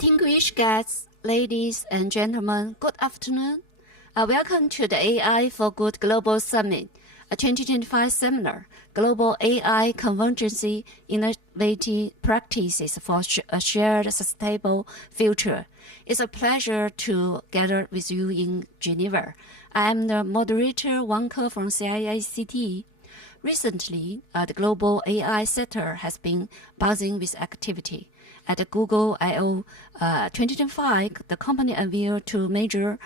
Distinguished guests, ladies and gentlemen, good afternoon. Welcome to the AI for Good Global Summit, a 2025 seminar, Global AI Convergence Innovative Practices for a Shared Sustainable Future. It's a pleasure to gather with you in Geneva. I am the moderator Wang Ke from CIICT. Recently, the global AI sector has been buzzing with activity. At Google I/O 2025, the company unveiled two major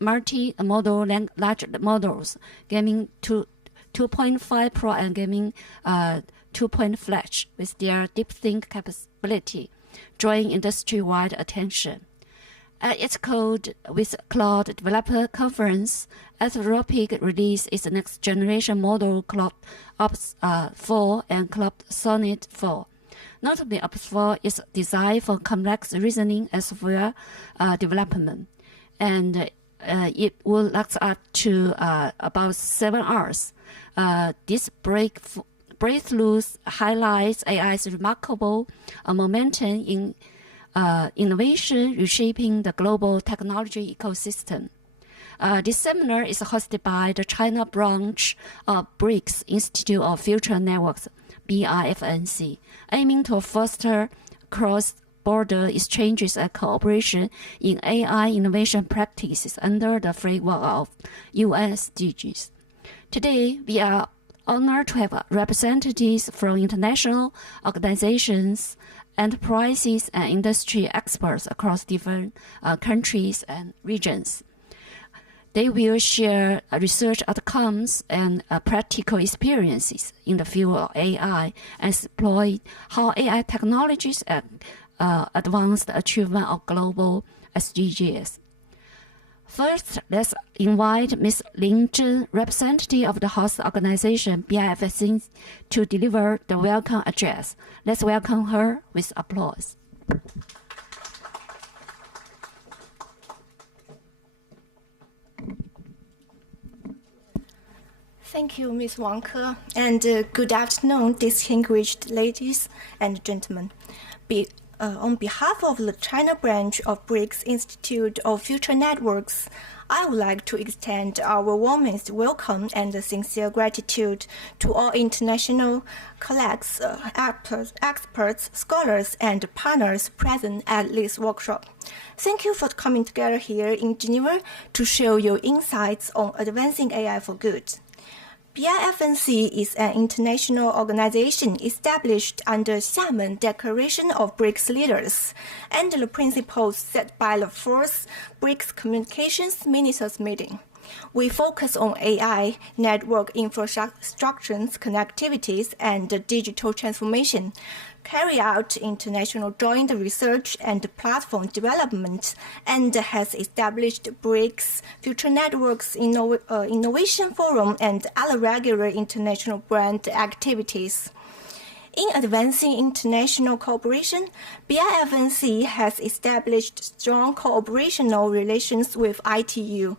multi-modal large models, Gaming 2.5 Pro and Gaming 2.0 Flash, with their DeepThink capability, drawing industry-wide attention. At its Code with Cloud Developer Conference, Anthropic released its next-generation model Cloud Ops 4 and Cloud Sonnet 4. Notably, Ops 4 is designed for complex reasoning and software development, and it will last up to about 7 hours. This breakthrough highlights AI's remarkable momentum in innovation reshaping the global technology ecosystem. This seminar is hosted by the China branch of BRICS Institute of Future Networks, BIFNC, aiming to foster cross-border exchanges and cooperation in AI innovation practices under the framework of UN SDGs. Today, we are honored to have representatives from international organizations, enterprises, and industry experts across different countries and regions. They will share research outcomes and practical experiences in the field of AI and explore how AI technologies advance the achievement of global SDGs. First, let's invite Ms. Lin Zhen, representative of the host organization BIFNC, to deliver the welcome address. Let's welcome her with applause. Thank you, Ms. Wang Ke, and good afternoon, distinguished ladies and gentlemen. On behalf of the China branch of BRICS Institute of Future Networks, I would like to extend our warmest welcome and sincere gratitude to all international colleagues, experts, scholars, and partners present at this workshop. Thank you for coming together here in Geneva to share your insights on advancing AI for good. BIFNC is an international organization established under Xiamen Declaration of BRICS Leaders and the principles set by the fourth BRICS Communications Ministers Meeting. We focus on AI, network infrastructures, connectivities, and digital transformation, carry out international joint research and platform development, and has established BRICS Future Networks Innovation Forum and other regular international brand activities. In advancing international cooperation, BIFNC has established strong cooperational relations with ITU.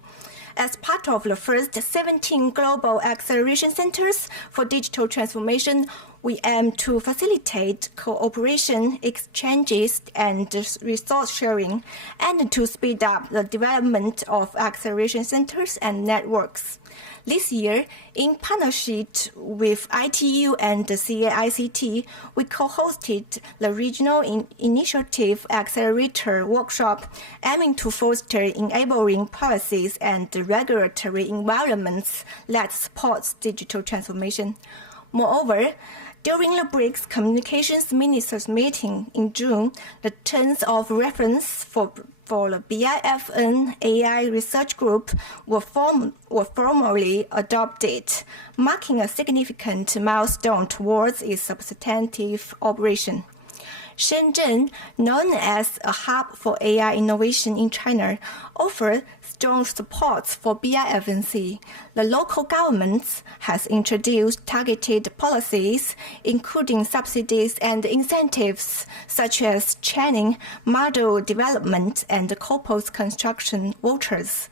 As part of the first 17 Global Acceleration Centers for Digital Transformation, we aim to facilitate cooperation, exchanges, and resource sharing, and to speed up the development of acceleration centers and networks. This year, in partnership with ITU and the CIICT, we co-hosted the Regional Initiative Accelerator Workshop, aiming to foster enabling policies and regulatory environments that support digital transformation. Moreover, during the BRICS Communications Ministers meeting in June, the terms of reference for the BIFN AI Research Group were formally adopted, marking a significant milestone towards its substantive operation. Shenzhen, known as a hub for AI innovation in China, offers strong support for BIFNC. The local government has introduced targeted policies, including subsidies and incentives, such as training, model development, and corpus construction vouchers.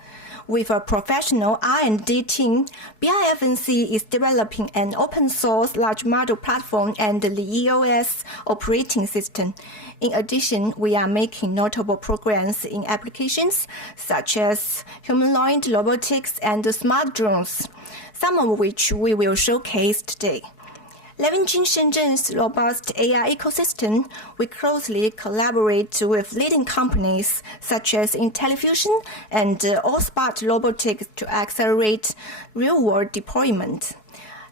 With a professional R&D team, BIFNC is developing an open-source large model platform and the EOS operating system ecosystem. In addition, we are making notable progress in applications such as humanoid robotics and smart drones, some of which we will showcase today. Leveraging Shenzhen's robust AI ecosystem, we closely collaborate with leading companies such as IntelliFusion and Allsmart Robotics to accelerate real-world deployment.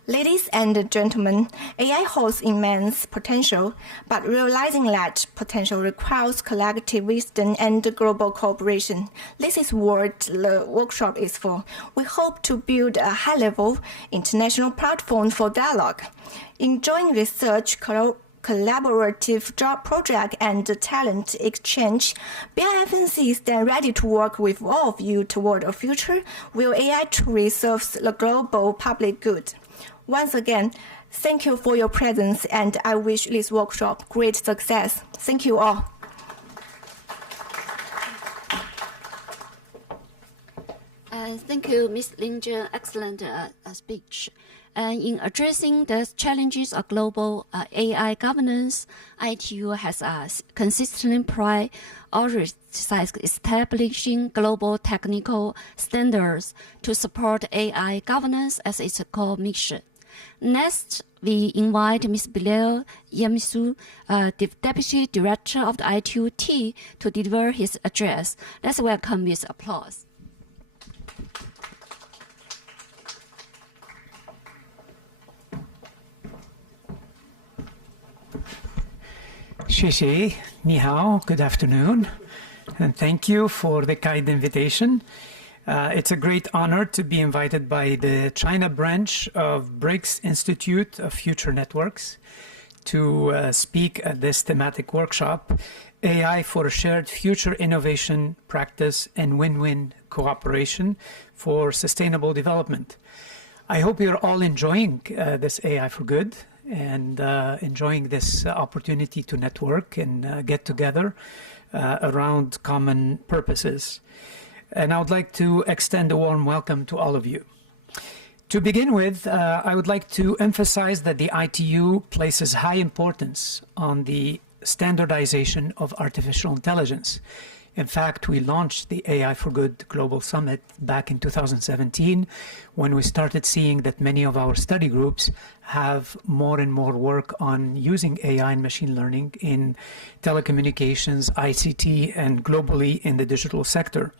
Ladies and gentlemen, AI holds immense potential, but realizing that potential requires collective wisdom and global cooperation. This is what the workshop is for. We hope to build a high-level international platform for dialogue. In joint research, collaborative job project and talent exchange, BIFNC is then ready to work with all of you toward a future where AI truly serves the global public good. Once again, thank you for your presence, and I wish this workshop great success. Thank you all. Thank you, Ms. Lin Zhen. Excellent speech. In addressing the challenges of global AI governance, ITU has consistently prioritized establishing global technical standards to support AI governance as its core mission. Next, we invite Ms. Bilal Yamisu, the Deputy Director of the ITU to deliver his address. Let's welcome with applause. Xie, ni hao, good afternoon, and thank you for the kind invitation. It's a great honor to be invited by the China branch of BRICS Institute of Future Networks to speak at this thematic workshop, AI for a Shared Future Innovation Practice and Win-Win Cooperation for Sustainable Development. I hope you're all enjoying this AI for Good and enjoying this opportunity to network and get together around common purposes. And I would like to extend a warm welcome to all of you. To begin with, I would like to emphasize that the ITU places high importance on the standardization of artificial intelligence. In fact, we launched the AI for Good Global Summit back in 2017 when we started seeing that many of our study groups have more and more work on using AI and machine learning in telecommunications, ICT, and globally in the digital sector.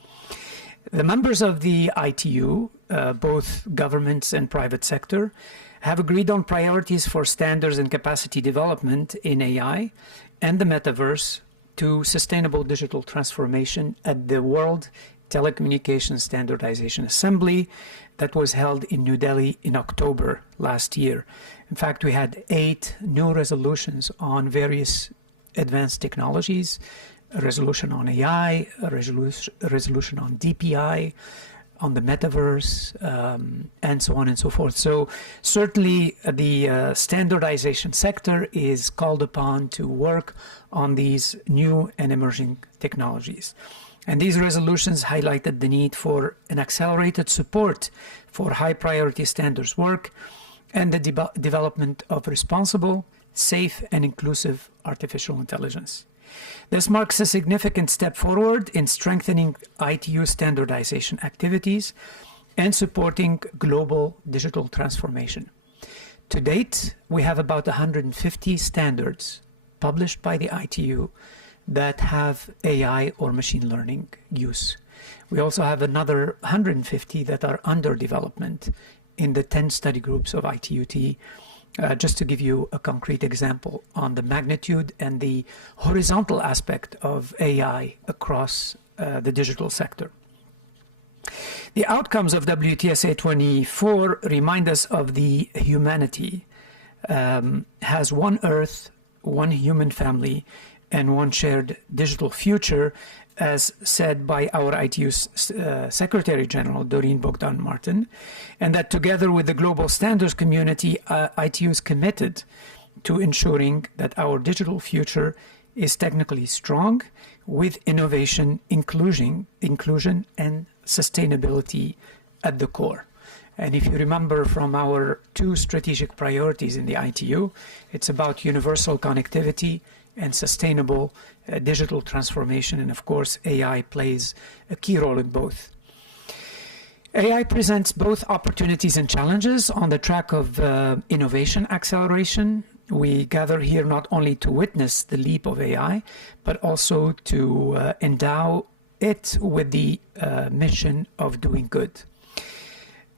The members of the ITU, both governments and private sector, have agreed on priorities for standards and capacity development in AI and the metaverse to sustainable digital transformation at the World Telecommunications Standardization Assembly that was held in New Delhi in October last year. In fact, we had 8 new resolutions on various advanced technologies, a resolution on AI, a resolution on DPI, on the metaverse, and so on and so forth. So certainly the standardization sector is called upon to work on these new and emerging technologies. And these resolutions highlighted the need for an accelerated support for high priority standards work and the development of responsible, safe, and inclusive artificial intelligence. This marks a significant step forward in strengthening ITU standardization activities and supporting global digital transformation. To date, we have about 150 standards published by the ITU that have AI or machine learning use. We also have another 150 that are under development in the 10 study groups of ITUT. Just to give you a concrete example on the magnitude and the horizontal aspect of AI across the digital sector. The outcomes of WTSA 24 remind us of the humanity has one Earth, one human family, and one shared digital future, as said by our ITU's Secretary General, Doreen Bogdan-Martin, and that together with the global standards community, ITU is committed to ensuring that our digital future is technically strong with innovation, inclusion, and sustainability at the core. And if you remember from our 2 strategic priorities in the ITU, it's about universal connectivity and sustainable digital transformation. And of course, AI plays a key role in both. AI presents both opportunities and challenges on the track of innovation acceleration. We gather here not only to witness the leap of AI, but also to endow it with the mission of doing good.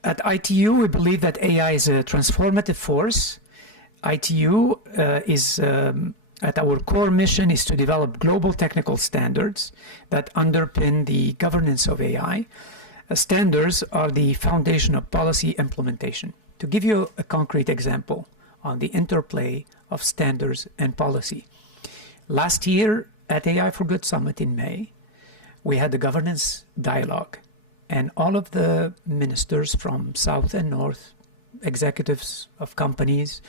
At ITU, we believe that AI is a transformative force. ITU at our core mission is to develop global technical standards that underpin the governance of AI. Standards are the foundation of policy implementation. To give you a concrete example on the interplay of standards and policy. Last year at AI for Good Summit in May, we had the governance dialogue, and all of the ministers from South and North, executives of companies,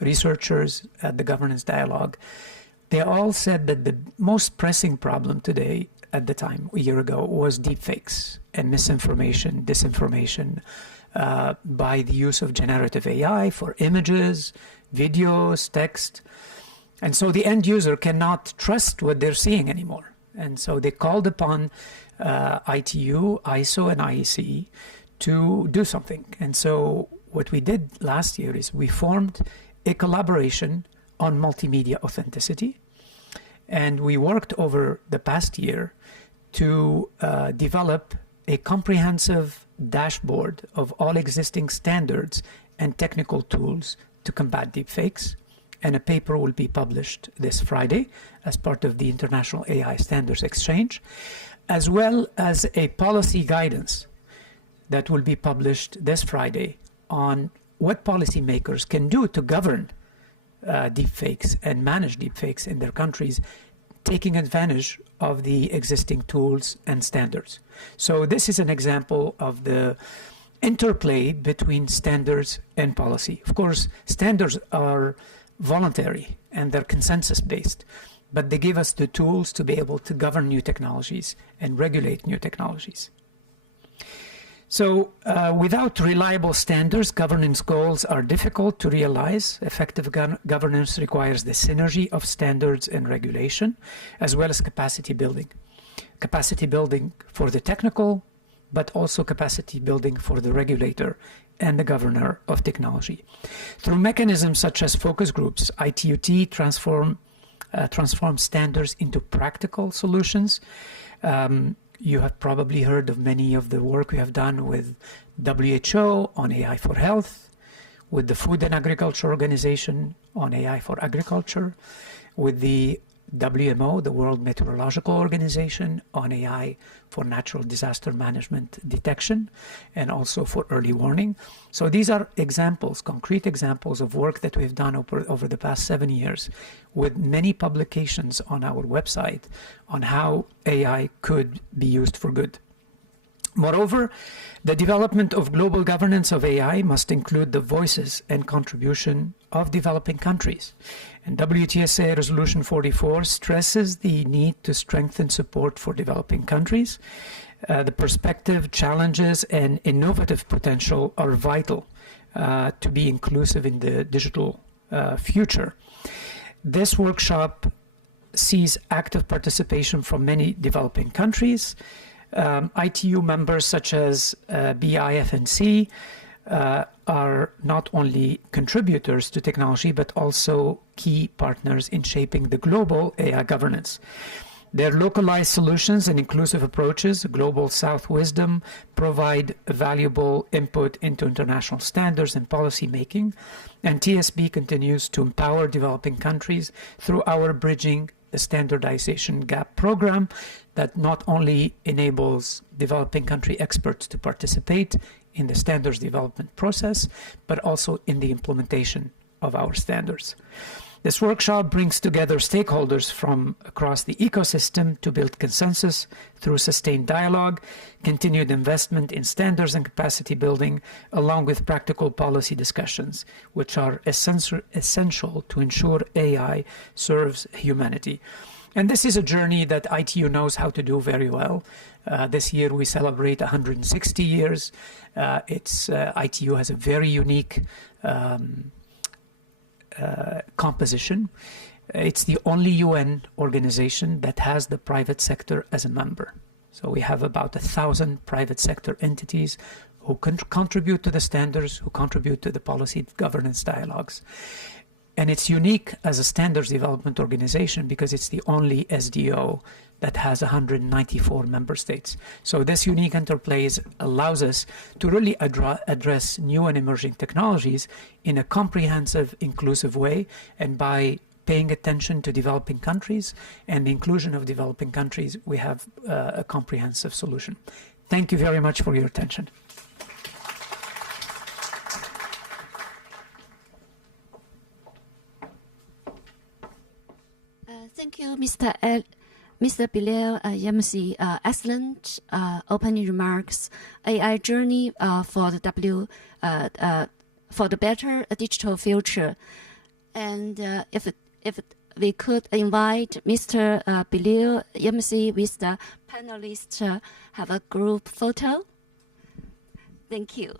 researchers at the governance dialogue, they all said that the most pressing problem today, at the time, a year ago, was deepfakes and misinformation, disinformation by the use of generative AI for images, videos, text. And so the end user cannot trust what they're seeing anymore. And so they called upon ITU, ISO, and IEC to do something. And so what we did last year is we formed a collaboration on multimedia authenticity. And we worked over the past year to develop a comprehensive dashboard of all existing standards and technical tools to combat deepfakes. And a paper will be published this Friday as part of the International AI Standards Exchange, as well as a policy guidance that will be published this Friday on what policymakers can do to govern deepfakes and manage deepfakes in their countries, taking advantage of the existing tools and standards. So this is an example of the interplay between standards and policy. Of course, standards are voluntary and they're consensus-based, but they give us the tools to be able to govern new technologies and regulate new technologies. So without reliable standards, governance goals are difficult to realize. Effective governance requires the synergy of standards and regulation, as well as capacity building. Capacity building for the technical, but also capacity building for the regulator and the governor of technology. Through mechanisms such as focus groups, ITUT transform standards into practical solutions. You have probably heard of many of the work we have done with WHO on AI for health, with the Food and Agriculture Organization on AI for agriculture, with the WMO, the World Meteorological Organization, on AI for natural disaster management detection and also for early warning. So these are examples, concrete examples of work that we've done over the past 7 years, with many publications on our website on how AI could be used for good. Moreover, the development of global governance of AI must include the voices and contribution of developing countries. And WTSA Resolution 44 stresses the need to strengthen support for developing countries. The perspective, challenges, and innovative potential are vital to be inclusive in the digital future. This workshop sees active participation from many developing countries. ITU members such as BIFNC are not only contributors to technology, but also key partners in shaping the global AI governance. Their localized solutions and inclusive approaches, Global South Wisdom, provide valuable input into international standards and policy making. And TSB continues to empower developing countries through our Bridging the Standardization Gap program that not only enables developing country experts to participate in the standards development process, but also in the implementation of our standards. This workshop brings together stakeholders from across the ecosystem to build consensus through sustained dialogue, continued investment in standards and capacity building, along with practical policy discussions, which are essential to ensure AI serves humanity. And this is a journey that ITU knows how to do very well. This year we celebrate 160 years. ITU has a very unique composition. It's the only UN organization that has the private sector as a member. So we have about 1,000 private sector entities who contribute to the standards, who contribute to the policy governance dialogues. And it's unique as a standards development organization because it's the only SDO that has 194 member states. So this unique interplay allows us to really address new and emerging technologies in a comprehensive, inclusive way, and by paying attention to developing countries and the inclusion of developing countries, we have a comprehensive solution. Thank you very much for your attention. Thank you, Mr. Bilal Yamsi. Excellent opening remarks. AI journey for the better digital future. And if we could invite Mr. Bilal Yamsi with the panelists have a group photo. Thank you.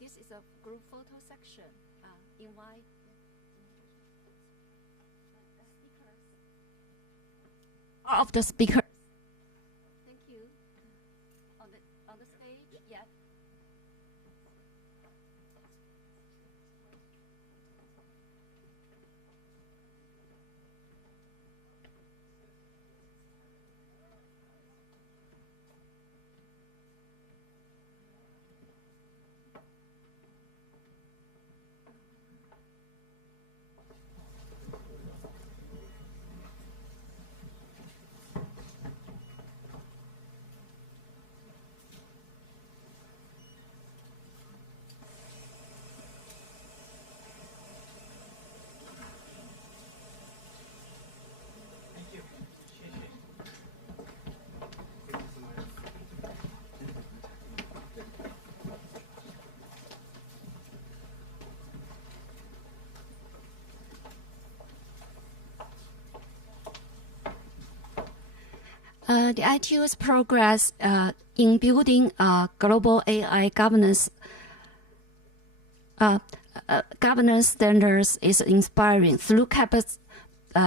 This is a group photo section. Invite all of the speakers. Thank you. On the stage, yeah. The ITU's progress in building global AI governance standards is inspiring. Through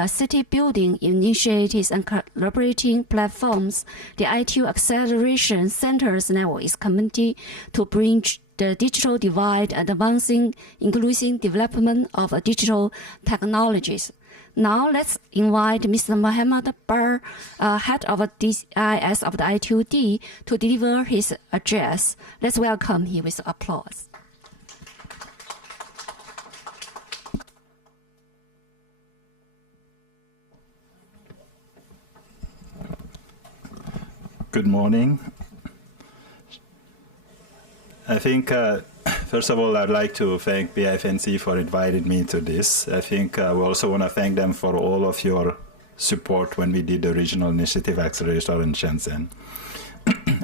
city building initiatives and collaborating platforms, the ITU Acceleration Centers Network is committed to bridge the digital divide and advancing inclusive development of digital technologies. Now let's invite Mr. Mohammed Bar, head of DIS of the ITUD, to deliver his address. Let's welcome him with applause. Good morning. I think, first of all, I'd like to thank BIFNC for inviting me to this. I think we also want to thank them for all of your support when we did the regional initiative accelerator in Shenzhen.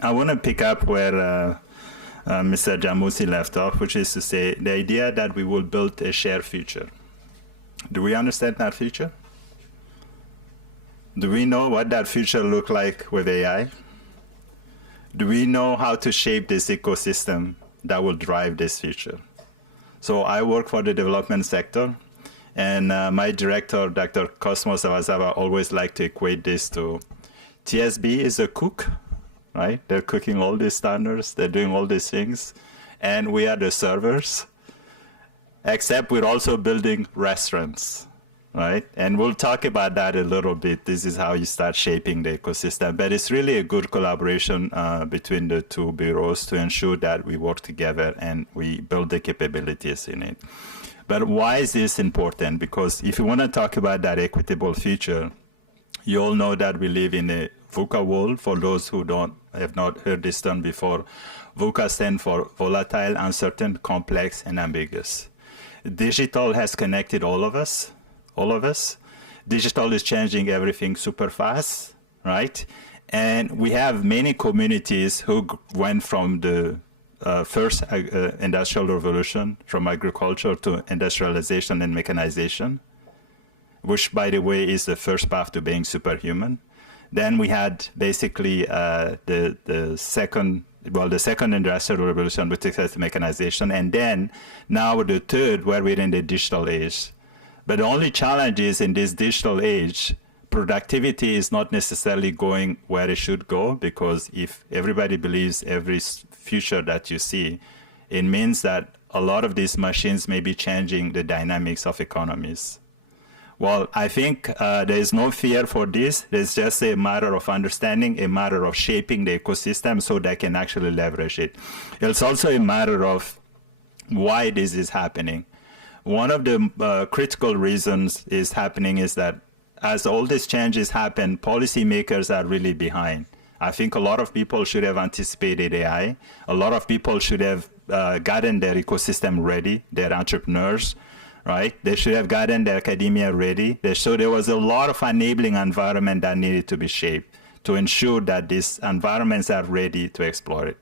I want to pick up where Mr. Jamousi left off, which is to say the idea that we will build a shared future. Do we understand that future? Do we know what that future looks like with AI? Do we know how to shape this ecosystem that will drive this future? So I work for the development sector, and my director, Dr. Cosmos Awazawa, always like to equate this to TSB is a cook, right? They're cooking all these standards, they're doing all these things, and we are the servers, except we're also building restaurants, right? And we'll talk about that a little bit. This is how you start shaping the ecosystem. But it's really a good collaboration between the two bureaus to ensure that we work together and we build the capabilities in it. But why is this important? Because if you want to talk about that equitable future, you all know that we live in a VUCA world. For those who have not heard this term before, VUCA stands for volatile, uncertain, complex, and ambiguous. Digital has connected all of us. Digital is changing everything super fast, right? And we have many communities who went from the first industrial revolution, from agriculture to industrialization and mechanization, which, by the way, is the first path to being superhuman. Then we had basically the second well, the second industrial revolution with excessive mechanization, and then now the third, where we're in the digital age. But the only challenge is in this digital age, productivity is not necessarily going where it should go, because if everybody believes every future that you see, it means that a lot of these machines may be changing the dynamics of economies. Well, I think there is no fear for this. It's just a matter of understanding, a matter of shaping the ecosystem so they can actually leverage it. It's also a matter of why this is happening. One of the critical reasons is happening is that as all these changes happen, policymakers are really behind. I think a lot of people should have anticipated AI. A lot of people should have gotten their ecosystem ready, their entrepreneurs, right? They should have gotten their academia ready. So there was a lot of enabling environment that needed to be shaped to ensure that these environments are ready to explore it.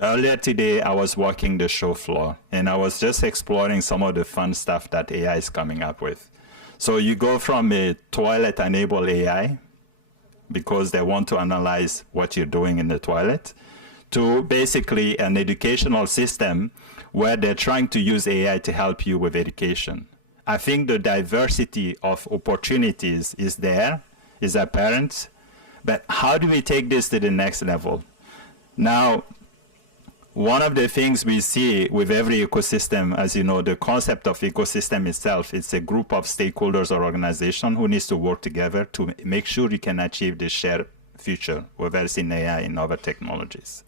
Earlier today, I was walking the show floor, and I was just exploring some of the fun stuff that AI is coming up with. So you go from a toilet-enabled AI, because they want to analyze what you're doing in the toilet, to basically an educational system where they're trying to use AI to help you with education. I think the diversity of opportunities is there, is apparent, but how do we take this to the next level? Now, one of the things we see with every ecosystem, as you know, the concept of ecosystem itself, it's a group of stakeholders or organization who needs to work together to make sure you can achieve the shared future, whether it's in AI and other technologies.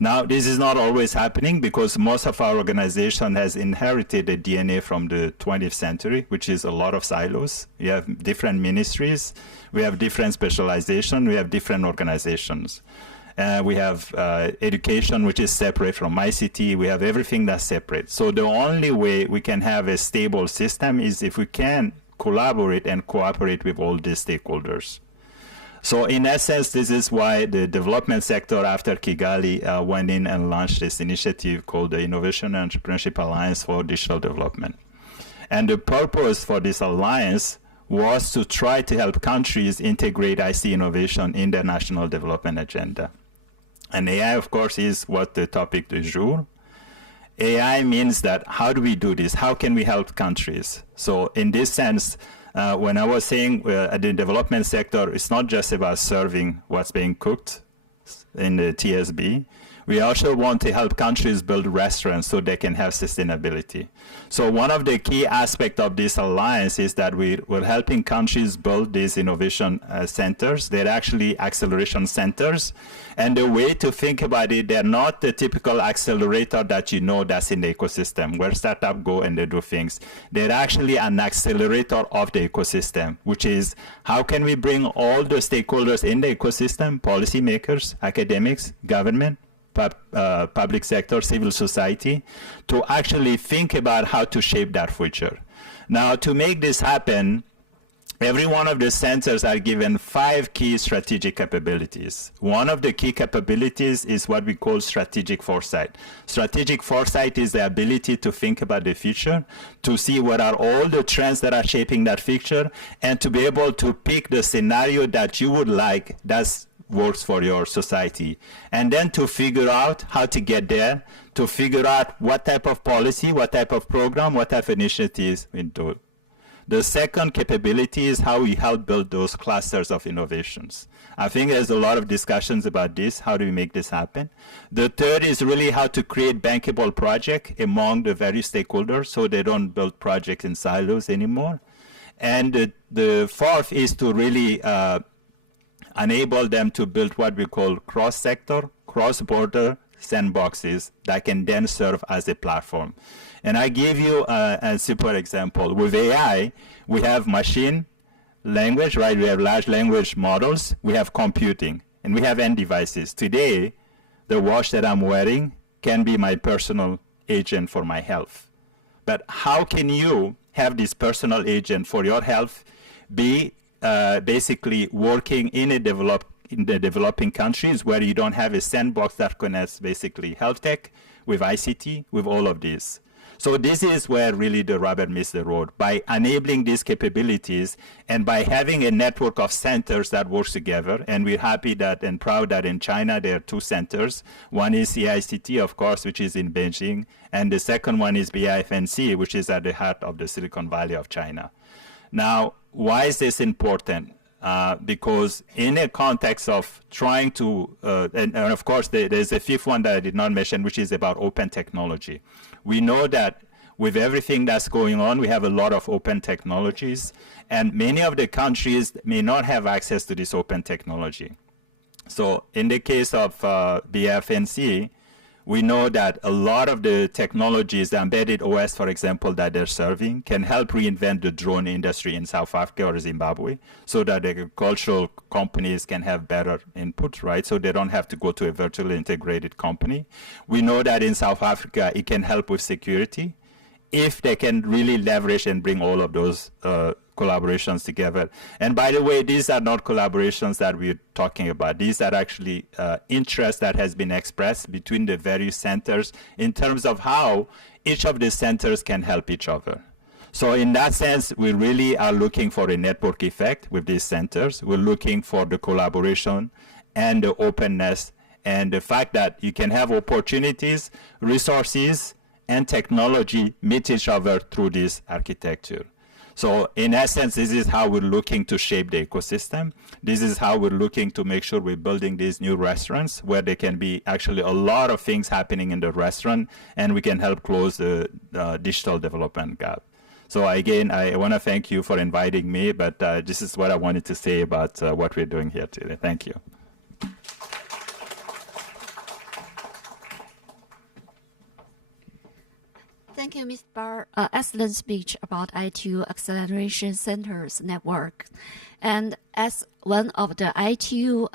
Now, this is not always happening because most of our organization has inherited the DNA from the 20th century, which is a lot of silos. We have different ministries, we have different specialization, we have different organizations. We have education, which is separate from ICT. We have everything that's separate. So the only way we can have a stable system is if we can collaborate and cooperate with all these stakeholders. So in essence, this is why the development sector after Kigali went in and launched this initiative called the Innovation and Entrepreneurship Alliance for Digital Development. And the purpose for this alliance was to try to help countries integrate ICT innovation in their national development agenda. And AI, of course, is what the topic du jour. AI means that how do we do this? How can we help countries? So in this sense, when I was saying at the development sector, it's not just about serving what's being cooked in the TSB. We also want to help countries build restaurants so they can have sustainability. So one of the key aspects of this alliance is that we're helping countries build these innovation centers. They're actually acceleration centers. And the way to think about it, they're not the typical accelerator that you know that's in the ecosystem, where startups go and they do things. They're actually an accelerator of the ecosystem, which is how can we bring all the stakeholders in the ecosystem, policymakers, academics, government, public sector, civil society, to actually think about how to shape that future. Now, to make this happen, every one of the centers are given 5 key strategic capabilities. One of the key capabilities is what we call strategic foresight. Strategic foresight is the ability to think about the future, to see what are all the trends that are shaping that future, and to be able to pick the scenario that you would like that's works for your society, and then to figure out how to get there, to figure out what type of policy, what type of program, what type of initiatives we do. The second capability is how we help build those clusters of innovations. I think there's a lot of discussions about this. How do we make this happen? The third is really how to create bankable projects among the various stakeholders so they don't build projects in silos anymore. And the fourth is to really enable them to build what we call cross-sector, cross-border sandboxes that can then serve as a platform. And I give you a simple example. With AI, we have machine language, right? We have large language models, we have computing, and we have end devices. Today, the watch that I'm wearing can be my personal agent for my health. But how can you have this personal agent for your health be basically working in the developing countries where you don't have a sandbox that connects basically health tech with ICT, with all of this. So this is where really the rubber meets the road. By enabling these capabilities and by having a network of centers that works together, and we're happy that and proud that in China there are 2 centers. One is CICT, of course, which is in Beijing, and the second one is BIFNC, which is at the heart of the Silicon Valley of China. Now, why is this important? Because in a context of trying to, and of course there's a 5th one that I did not mention, which is about open technology. We know that with everything that's going on, we have a lot of open technologies, and many of the countries may not have access to this open technology. So in the case of BFNC, we know that a lot of the technologies, the embedded OS, for example, that they're serving can help reinvent the drone industry in South Africa or Zimbabwe so that agricultural companies can have better input, right? So they don't have to go to a vertically integrated company. We know that in South Africa, it can help with security if they can really leverage and bring all of those collaborations together. And by the way, these are not collaborations that we're talking about. These are actually interest that has been expressed between the various centers in terms of how each of the centers can help each other. So in that sense, we really are looking for a network effect with these centers. We're looking for the collaboration and the openness and the fact that you can have opportunities, resources, and technology meet each other through this architecture. So in essence, this is how we're looking to shape the ecosystem. This is how we're looking to make sure we're building these new restaurants where there can be actually a lot of things happening in the restaurant, and we can help close the digital development gap. So again, I want to thank you for inviting me, but this is what I wanted to say about what we're doing here today. Thank you. Thank you, Mr. Barr. Excellent speech about ITU Acceleration Centers Network. And as one of the ITU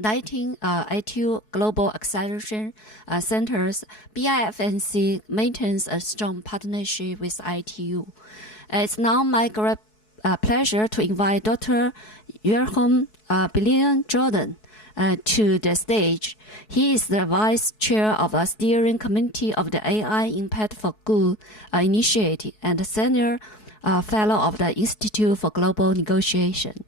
19 ITU Global Acceleration Centers, BIFNC maintains a strong partnership with ITU. It's now my great pleasure to invite Dr. Joachim Billion-Jordan to the stage. He is the vice chair of the steering committee of the AI Impact for Good initiative and senior fellow of the Institute for Global Negotiation.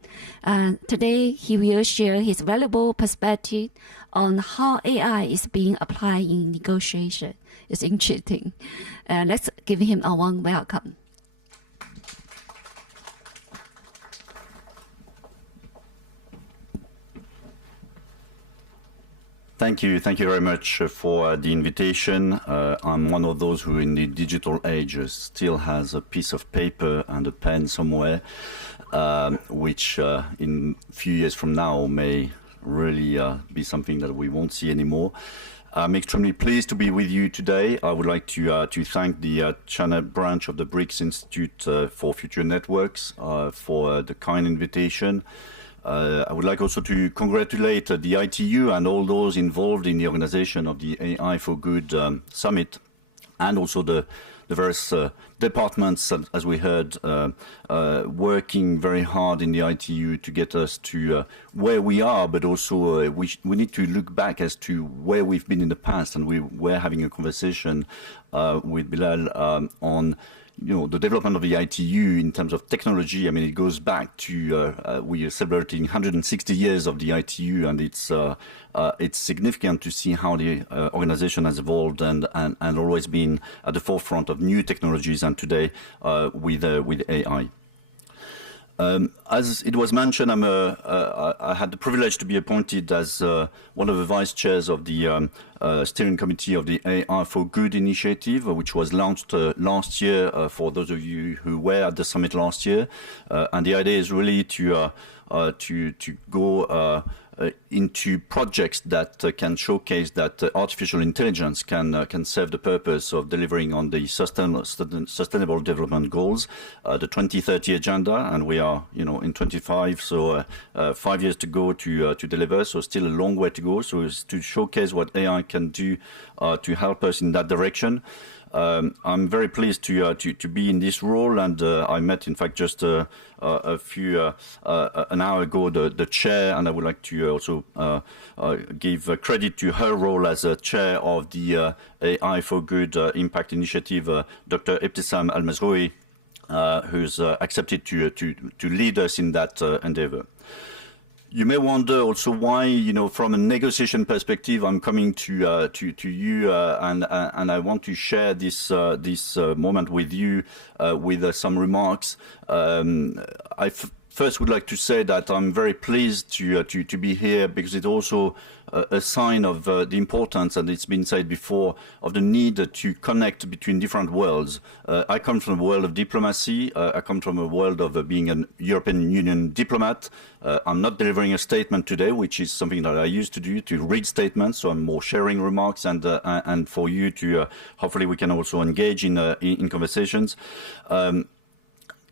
Today, he will share his valuable perspective on how AI is being applied in negotiation. It's interesting. Let's give him a warm welcome. Thank you very much for the invitation. I'm one of those who in the digital age still has a piece of paper and a pen somewhere, which in a few years from now may really be something that we won't see anymore. I'm extremely pleased to be with you today. I would like to thank the China branch of the BRICS Institute for Future Networks for the kind invitation. I would like also to congratulate the ITU and all those involved in the organization of the AI for Good Summit, and also the various departments, as we heard, working very hard in the ITU to get us to where we are, but also we need to look back as to where we've been in the past. And we were having a conversation with Bilal on the development of the ITU in terms of technology. I mean, it goes back to we are celebrating 160 years of the ITU, and it's significant to see how the organization has evolved and always been at the forefront of new technologies, and today with AI. As it was mentioned, I had the privilege to be appointed as one of the vice chairs of the steering committee of the AI for Good initiative, which was launched last year for those of you who were at the summit last year. And the idea is really to go into projects that can showcase that artificial intelligence can serve the purpose of delivering on the sustainable development goals, the 2030 agenda, and we are in 25, so 5 years to go to deliver, so still a long way to go. So it's to showcase what AI can do to help us in that direction. I'm very pleased to be in this role, and I met, in fact, just an hour ago the chair, and I would like to also give credit to her role as chair of the AI for Good Impact Initiative, Dr. Ebtissam Al-Mazroui, who's accepted to lead us in that endeavor. You may wonder also why, from a negotiation perspective, I'm coming to you, and I want to share this moment with you with some remarks. First would like to say that I'm very pleased to be here, because it's also a sign of the importance, and it's been said before, of the need to connect between different worlds. I come from a world of diplomacy. I come from a world of being a European Union diplomat. I'm not delivering a statement today, which is something that I used to do, to read statements, so I'm more sharing remarks, and for you to hopefully we can also engage in conversations.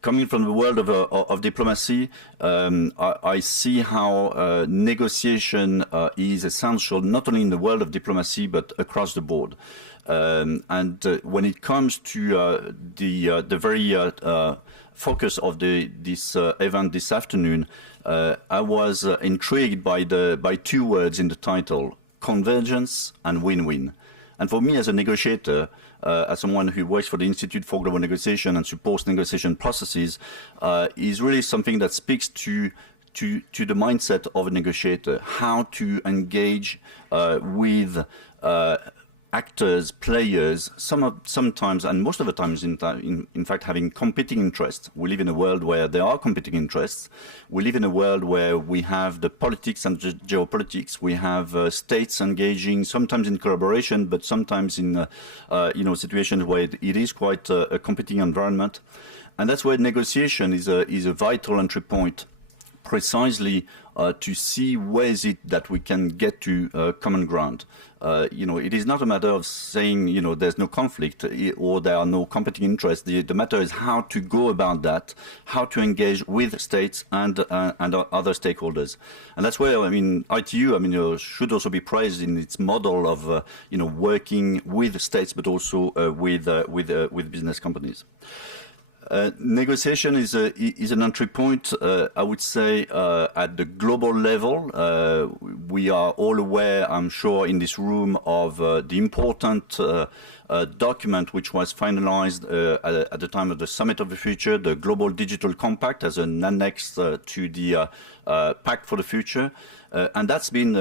Coming from the world of diplomacy, I see how negotiation is essential, not only in the world of diplomacy, but across the board. And when it comes to the very focus of this event this afternoon, I was intrigued by two words in the title: convergence and win-win. And for me, as a negotiator, as someone who works for the Institute for Global Negotiation and supports negotiation processes, is really something that speaks to the mindset of a negotiator, how to engage with actors, players, sometimes, and most of the times, in fact, having competing interests. We live in a world where there are competing interests. We live in a world where we have the politics and the geopolitics. We have states engaging, sometimes in collaboration, but sometimes in situations where it is quite a competing environment. And that's where negotiation is a vital entry point, precisely to see where is it that we can get to common ground. It is not a matter of saying, there's no conflict or there are no competing interests. The matter is how to go about that, how to engage with states and other stakeholders. And that's where, ITU, should also be praised in its model of, working with states, but also with business companies. Negotiation is an entry point, I would say, at the global level. We are all aware, I'm sure, in this room of the important document which was finalized at the time of the Summit of the Future, the Global Digital Compact, as an annex to the Pact for the Future. And that's been,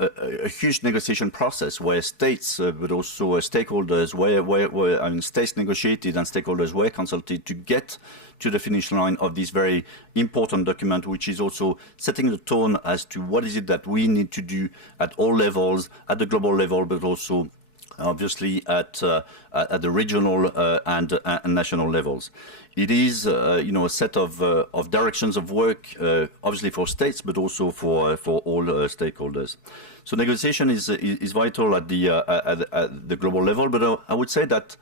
a huge negotiation process where states, but also stakeholders, where states negotiated and stakeholders were consulted to get to the finish line of this very important document, which is also setting the tone as to what is it that we need to do at all levels, at the global level, but also obviously at the regional and national levels. It is, a set of directions of work, obviously for states, but also for all stakeholders. So negotiation is vital at the global level. But I would say that,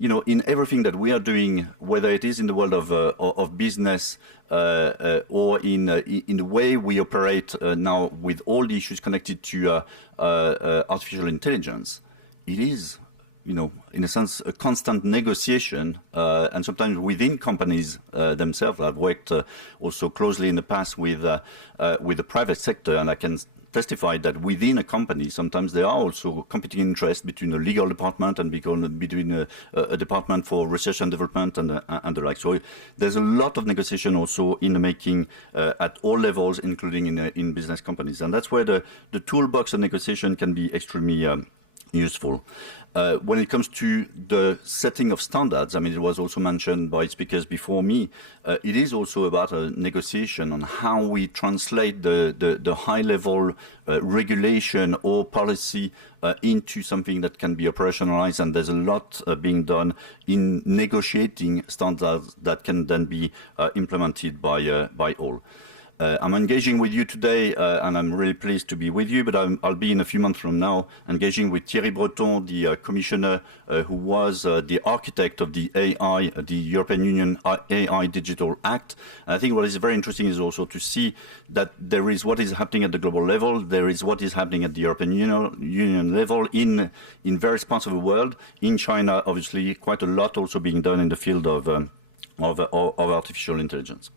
in everything that we are doing, whether it is in the world of business or in the way we operate now with all the issues connected to artificial intelligence, it is, in a sense, a constant negotiation, and sometimes within companies themselves. I've worked also closely in the past with the private sector, and I can testify that within a company, sometimes there are also competing interests between the legal department and between a department for research and development and the like. So there's a lot of negotiation also in the making at all levels, including in business companies. And that's where the toolbox of negotiation can be extremely useful. When it comes to the setting of standards, it was also mentioned by speakers before me, it is also about a negotiation on how we translate the high-level regulation or policy into something that can be operationalized, and there's a lot being done in negotiating standards that can then be implemented by all. I'm engaging with you today, and I'm really pleased to be with you, but I'll be in a few months from now engaging with Thierry Breton, the commissioner who was the architect of the AI, the European Union AI Digital Act. And I think what is very interesting is also to see that there is what is happening at the global level, there is what is happening at the European Union level in various parts of the world. In China, obviously, quite a lot also being done in the field of artificial intelligence.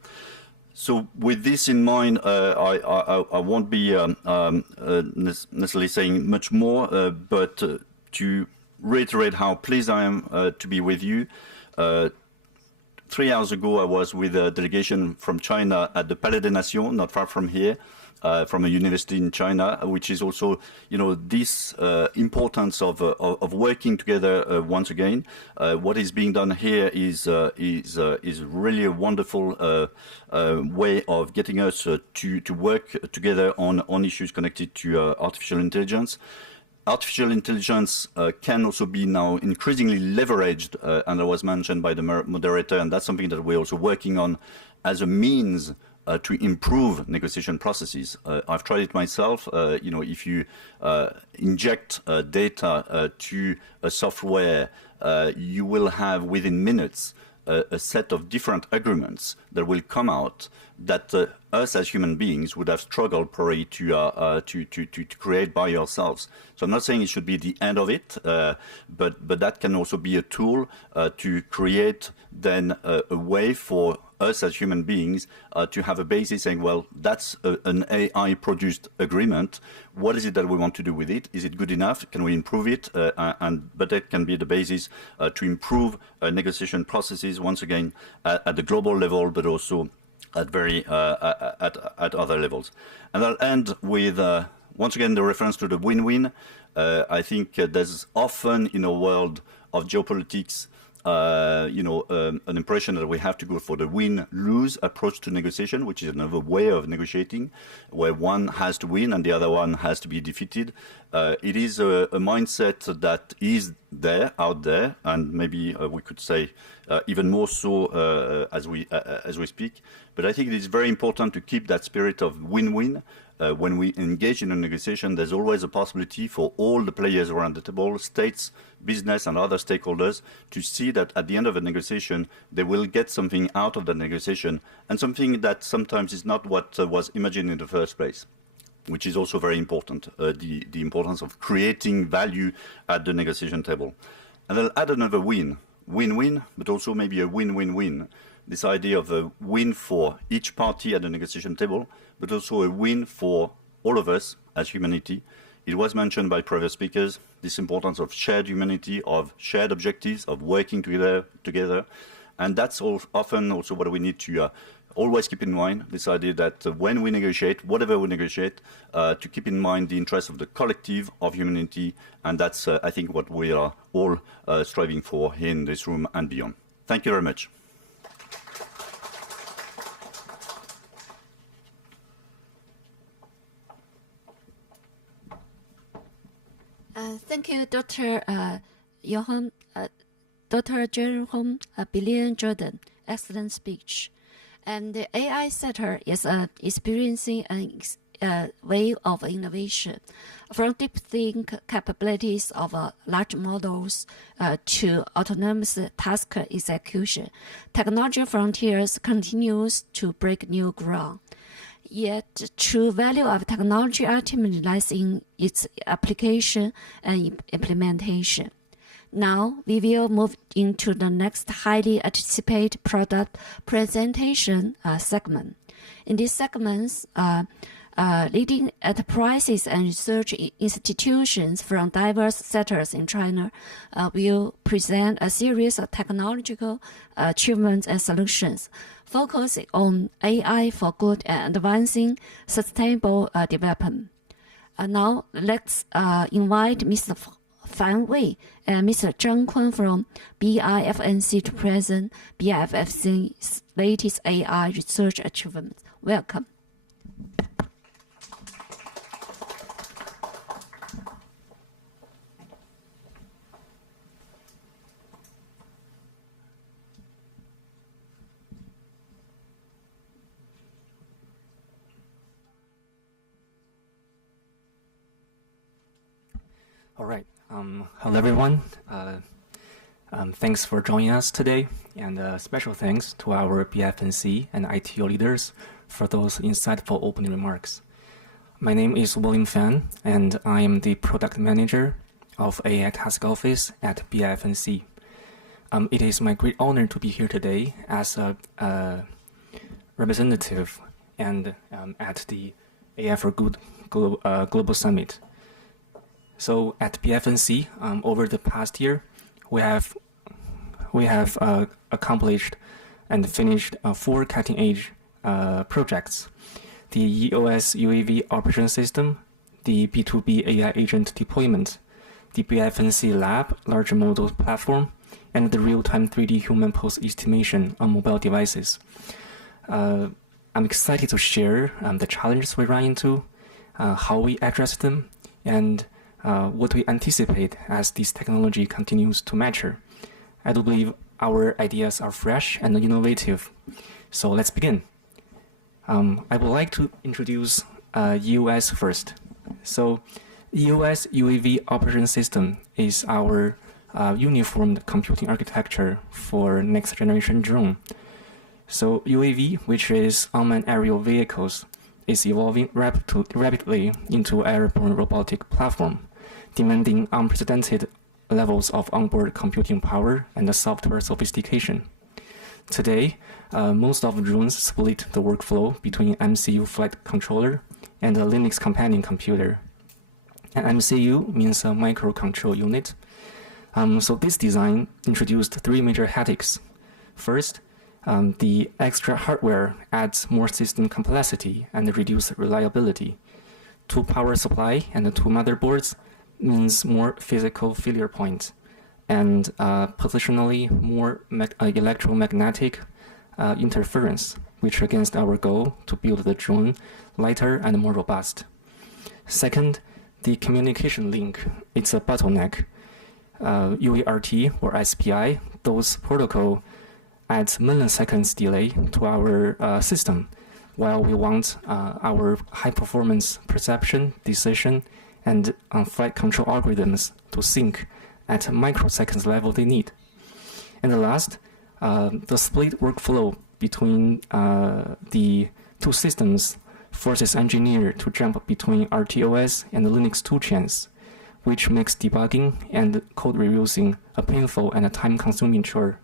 So with this in mind, I won't be necessarily saying much more, but to reiterate how pleased I am to be with you. 3 hours ago, I was with a delegation from China at the Palais des Nations, not far from here, from a university in China, which is also, this importance of working together once again. What is being done here is really a wonderful way of getting us to work together on issues connected to artificial intelligence. Artificial intelligence can also be now increasingly leveraged, and that was mentioned by the moderator, and that's something that we're also working on as a means to improve negotiation processes. I've tried it myself. If you inject data to a software, you will have within minutes a set of different agreements that will come out that us as human beings would have struggled probably to create by ourselves. So I'm not saying it should be the end of it, but that can also be a tool to create then a way for us as human beings to have a basis saying, well, that's an AI-produced agreement. What is it that we want to do with it? Is it good enough? Can we improve it? But that can be the basis to improve negotiation processes, once again, at the global level, but also at other levels. And I'll end with, once again, the reference to the win-win. I think there's often in a world of geopolitics, an impression that we have to go for the win-lose approach to negotiation, which is another way of negotiating, where one has to win and the other one has to be defeated. It is a mindset that is out there, and maybe we could say even more so as we speak. But I think it is very important to keep that spirit of win-win. When we engage in a negotiation, there's always a possibility for all the players around the table, states, business, and other stakeholders, to see that at the end of a negotiation, they will get something out of the negotiation, and something that sometimes is not what was imagined in the first place, which is also very important, the importance of creating value at the negotiation table. And I'll add another win-win, but also maybe a win-win-win. This idea of a win for each party at the negotiation table, but also a win for all of us as humanity. It was mentioned by previous speakers, this importance of shared humanity, of shared objectives, of working together. And that's often also what we need to always keep in mind, this idea that when we negotiate, whatever we negotiate, to keep in mind the interests of the collective of humanity. And that's, I think, what we are all striving for here in this room and beyond. Thank you very much. Thank you, Dr. Dr. Jerome Billion Jordan. Excellent speech. And the AI sector is experiencing a wave of innovation, from deep think capabilities of large models to autonomous task execution. Technology frontiers continues to break new ground. Yet, true value of technology ultimately lies in its application and implementation. Now, we will move into the next highly anticipated product presentation segment. In these segments, leading enterprises and research institutions from diverse sectors in China will present a series of technological achievements and solutions, focusing on AI for good and advancing sustainable development. Now, let's invite Mr. Fan Wei and Mr. Zhang Kun from BIFNC to present BIFNC's latest AI research achievements. Welcome. All right. Hello, everyone. Thanks for joining us today, and special thanks to our BIFNC and ITU leaders for those insightful opening remarks. My name is William Fan, and I am the Product Manager of AI Task Office at BIFNC. It is my great honor to be here today as a representative and at the AI for Good Global Summit. So at BIFNC, over the past year, we have accomplished and finished 4 cutting-edge projects: the EOS UAV operation system, the B2B AI agent deployment, the BIFNC Lab large model platform, and the real-time 3D human pose estimation on mobile devices. I'm excited to share the challenges we run into, how we address them, and what we anticipate as this technology continues to mature. I do believe our ideas are fresh and innovative. So let's begin. I would like to introduce EOS first. So EOS UAV operation system is our uniformed computing architecture for next generation drone. So UAV, which is unmanned aerial vehicles, is evolving rapidly into airborne robotic platform, demanding unprecedented levels of onboard computing power and software sophistication. Today, most of drones split the workflow between MCU flight controller and a Linux companion computer. An MCU means a microcontrol unit. So this design introduced 3 major headaches. First, the extra hardware adds more system complexity and reduces reliability. 2 power supply and 2 motherboards means more physical failure points and positionally more electromagnetic interference, which against our goal to build the drone lighter and more robust. Second, the communication link. It's a bottleneck. UART or SPI, those protocol adds milliseconds delay to our system, while we want our high performance perception, decision, and flight control algorithms to sync at microseconds level they need. And the last, the split workflow between the 2 systems forces engineer to jump between RTOS and Linux toolchains, which makes debugging and code reusing a painful and a time-consuming chore.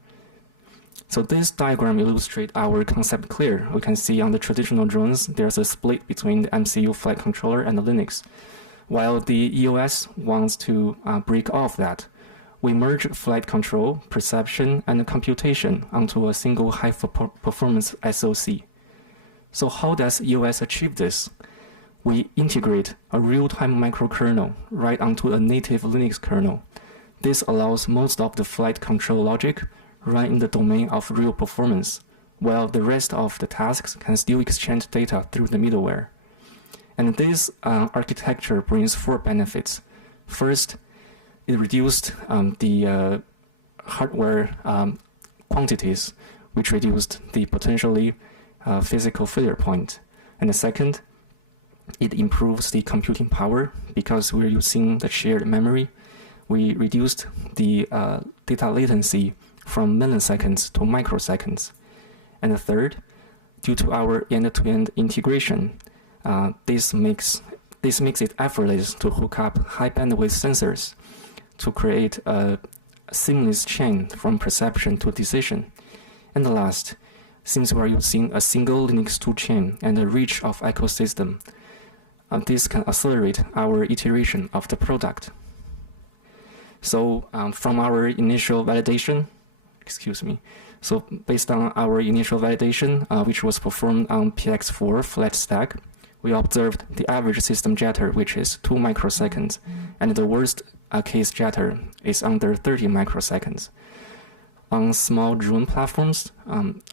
So this diagram illustrates our concept clear. We can see on the traditional drones, there's a split between the MCU flight controller and the Linux. While the EOS wants to break off that, we merge flight control, perception, and computation onto a single high-performance SoC. So how does EOS achieve this? We integrate a real-time microkernel right onto a native Linux kernel. This allows most of the flight control logic run in the domain of real performance, while the rest of the tasks can still exchange data through the middleware. And this architecture brings 4 benefits. First, it reduced the hardware quantities, which reduced the potentially physical failure point. And the second, it improves the computing power because we're using the shared memory. We reduced the data latency from milliseconds to microseconds. And the third, due to our end-to-end integration, this makes it effortless to hook up high bandwidth sensors to create a seamless chain from perception to decision. And the last, since we are using a single Linux toolchain and a rich of ecosystem, this can accelerate our iteration of the product. So from our initial validation, so based on our initial validation, which was performed on PX4 flat stack, we observed the average system jitter, which is 2 microseconds, and the worst case jitter is under 30 microseconds. On small drone platforms,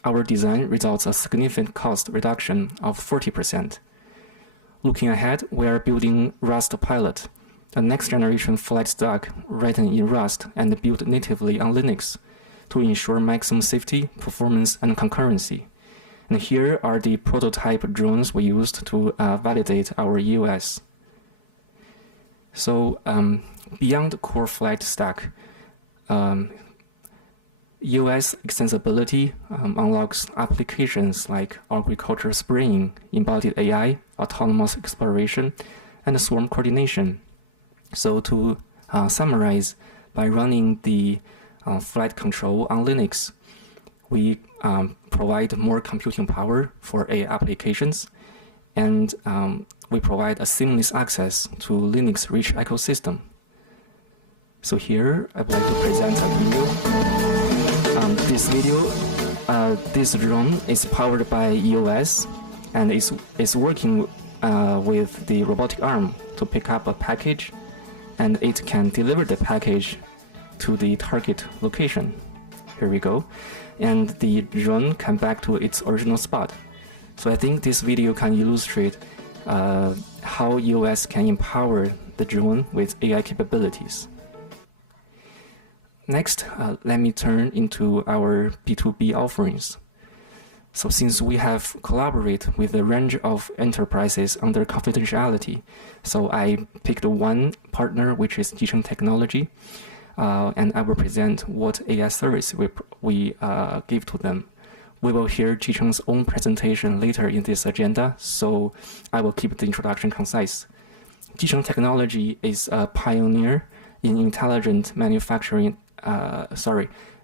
our design results a significant cost reduction of 40%. Looking ahead, we are building Rust Pilot, a next-generation flight stack written in Rust and built natively on Linux to ensure maximum safety, performance, and concurrency. And here are the prototype drones we used to validate our EOS. So beyond the core flight stack, EOS extensibility unlocks applications like agriculture spraying, embodied AI, autonomous exploration, and swarm coordination. So to summarize, by running the flight control on Linux, we provide more computing power for AI applications, and we provide a seamless access to Linux-rich ecosystem. So here, I would like to present a video. This drone is powered by EOS and is working with the robotic arm to pick up a package, and it can deliver the package to the target location. Here we go. And the drone can back to its original spot. So I think this video can illustrate how EOS can empower the drone with AI capabilities. Next, let me turn into our B2B offerings. So since we have collaborated with a range of enterprises under confidentiality, so I picked one partner, which is Jicheng Technology, and I will present what AI service we give to them. We will hear Jicheng's own presentation later in this agenda, so I will keep the introduction concise. Jicheng Technology is a pioneer in intelligent manufacturing.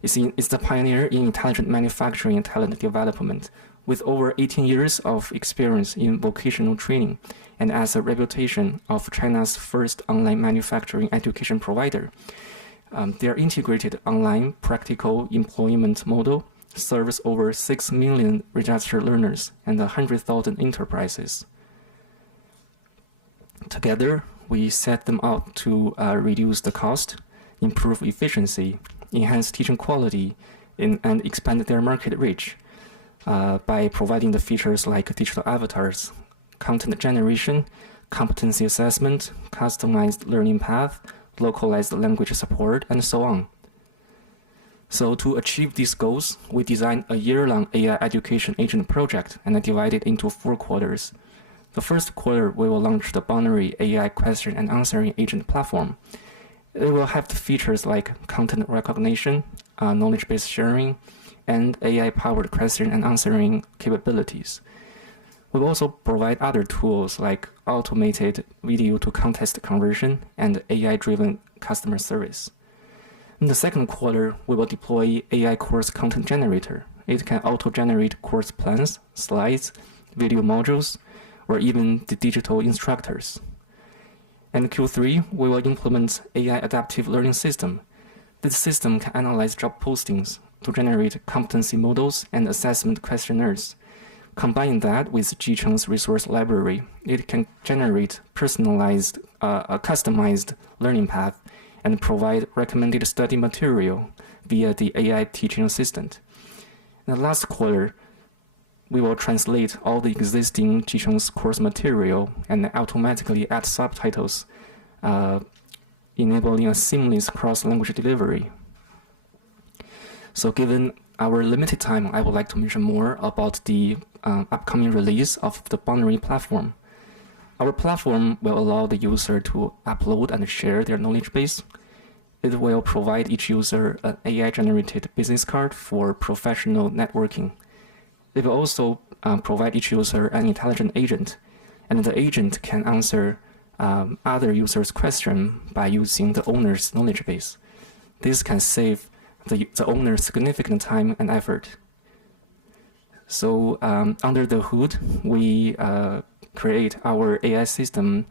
It's the pioneer in intelligent manufacturing and talent development, with over 18 years of experience in vocational training, and as a reputation of China's first online manufacturing education provider. Their integrated online practical employment model serves over 6 million registered learners and 100,000 enterprises. Together, we set them out to reduce the cost, improve efficiency, enhance teaching quality, and expand their market reach by providing the features like digital avatars, content generation, competency assessment, customized learning path, localized language support, and so on. So to achieve these goals, we designed a year-long AI education agent project and divided it into 4 quarters. The first quarter, we will launch the binary AI question and answering agent platform. It will have the features like content recognition, knowledge-based sharing, and AI-powered question and answering capabilities. We will also provide other tools like automated video-to-context conversion and AI-driven customer service. In the second quarter, we will deploy AI course content generator. It can auto-generate course plans, slides, video modules, or even the digital instructors. In Q3, we will implement AI adaptive learning system. This system can analyze job postings to generate competency models and assessment questionnaires. Combine that with Jicheng's resource library, it can generate personalized, customized learning path and provide recommended study material via the AI teaching assistant. In the last quarter, we will translate all the existing Jicheng's course material and automatically add subtitles, enabling a seamless cross-language delivery. So given our limited time, I would like to mention more about the upcoming release of the binary platform. Our platform will allow the user to upload and share their knowledge base. It will provide each user an AI-generated business card for professional networking. It will also provide each user an intelligent agent, and the agent can answer other users' questions by using the owner's knowledge base. This can save the owner significant time and effort. So under the hood, we create our AI system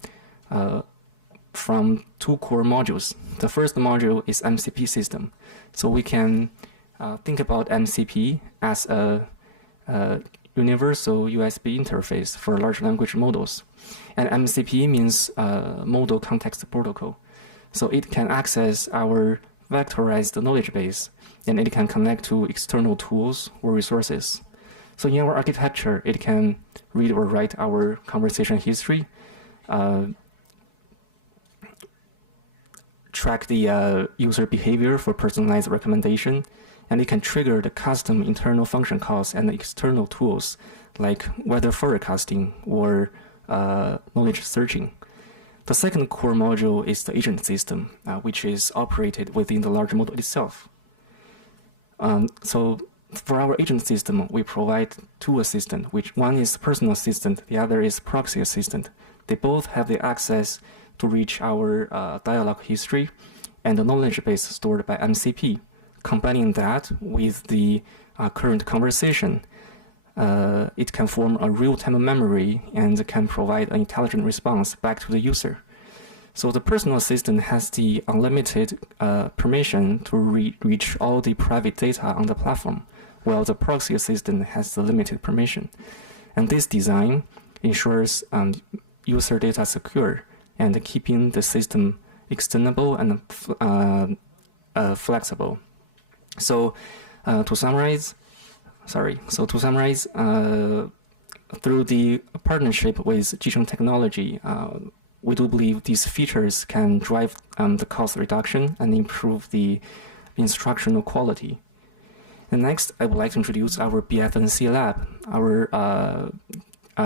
from 2 core modules. The first module is MCP system. So we can think about MCP as a universal USB interface for large language models. And MCP means Model Context Protocol. So it can access our vectorized knowledge base, and it can connect to external tools or resources. So in our architecture, it can read or write our conversation history, track the user behavior for personalized recommendation, and it can trigger the custom internal function calls and external tools like weather forecasting or knowledge searching. The second core module is the agent system, which is operated within the large model itself. So for our agent system, we provide two assistants, which one is personal assistant, the other is proxy assistant. They both have the access to reach our dialogue history and the knowledge base stored by MCP. Combining that with the current conversation, it can form a real-time memory and can provide an intelligent response back to the user. So the personal assistant has the unlimited permission to reach all the private data on the platform, while the proxy assistant has the limited permission. And this design ensures user data secure and keeping the system extendable and flexible. So to summarize, through the partnership with Jicheng Technology, we do believe these features can drive the cost reduction and improve the instructional quality. And next, I would like to introduce our BIFNC lab, our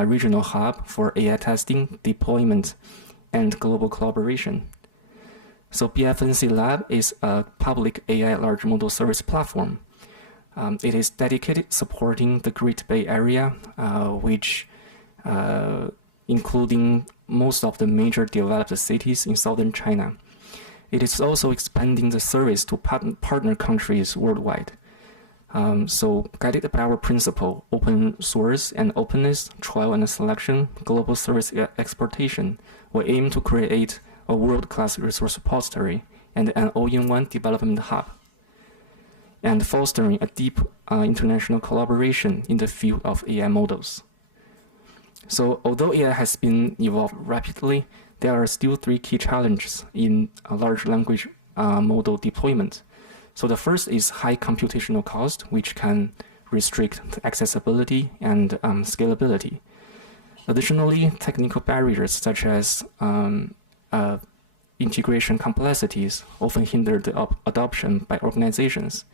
regional hub for AI testing, deployment, and global collaboration. So BIFNC lab is a public AI large model service platform. It is dedicated supporting the Great Bay Area, which including most of the major developed cities in southern China. It is also expanding the service to partner countries worldwide. So guided by our principle, open source and openness, trial and selection, global service exportation, we aim to create a world-class resource repository and an all-in-one development hub, and fostering a deep international collaboration in the field of AI models. So although AI has been evolved rapidly, there are still three key challenges in a large language model deployment. So the first is high computational cost, which can restrict the accessibility and scalability. Additionally, technical barriers such as integration complexities often hinder the adoption by organizations.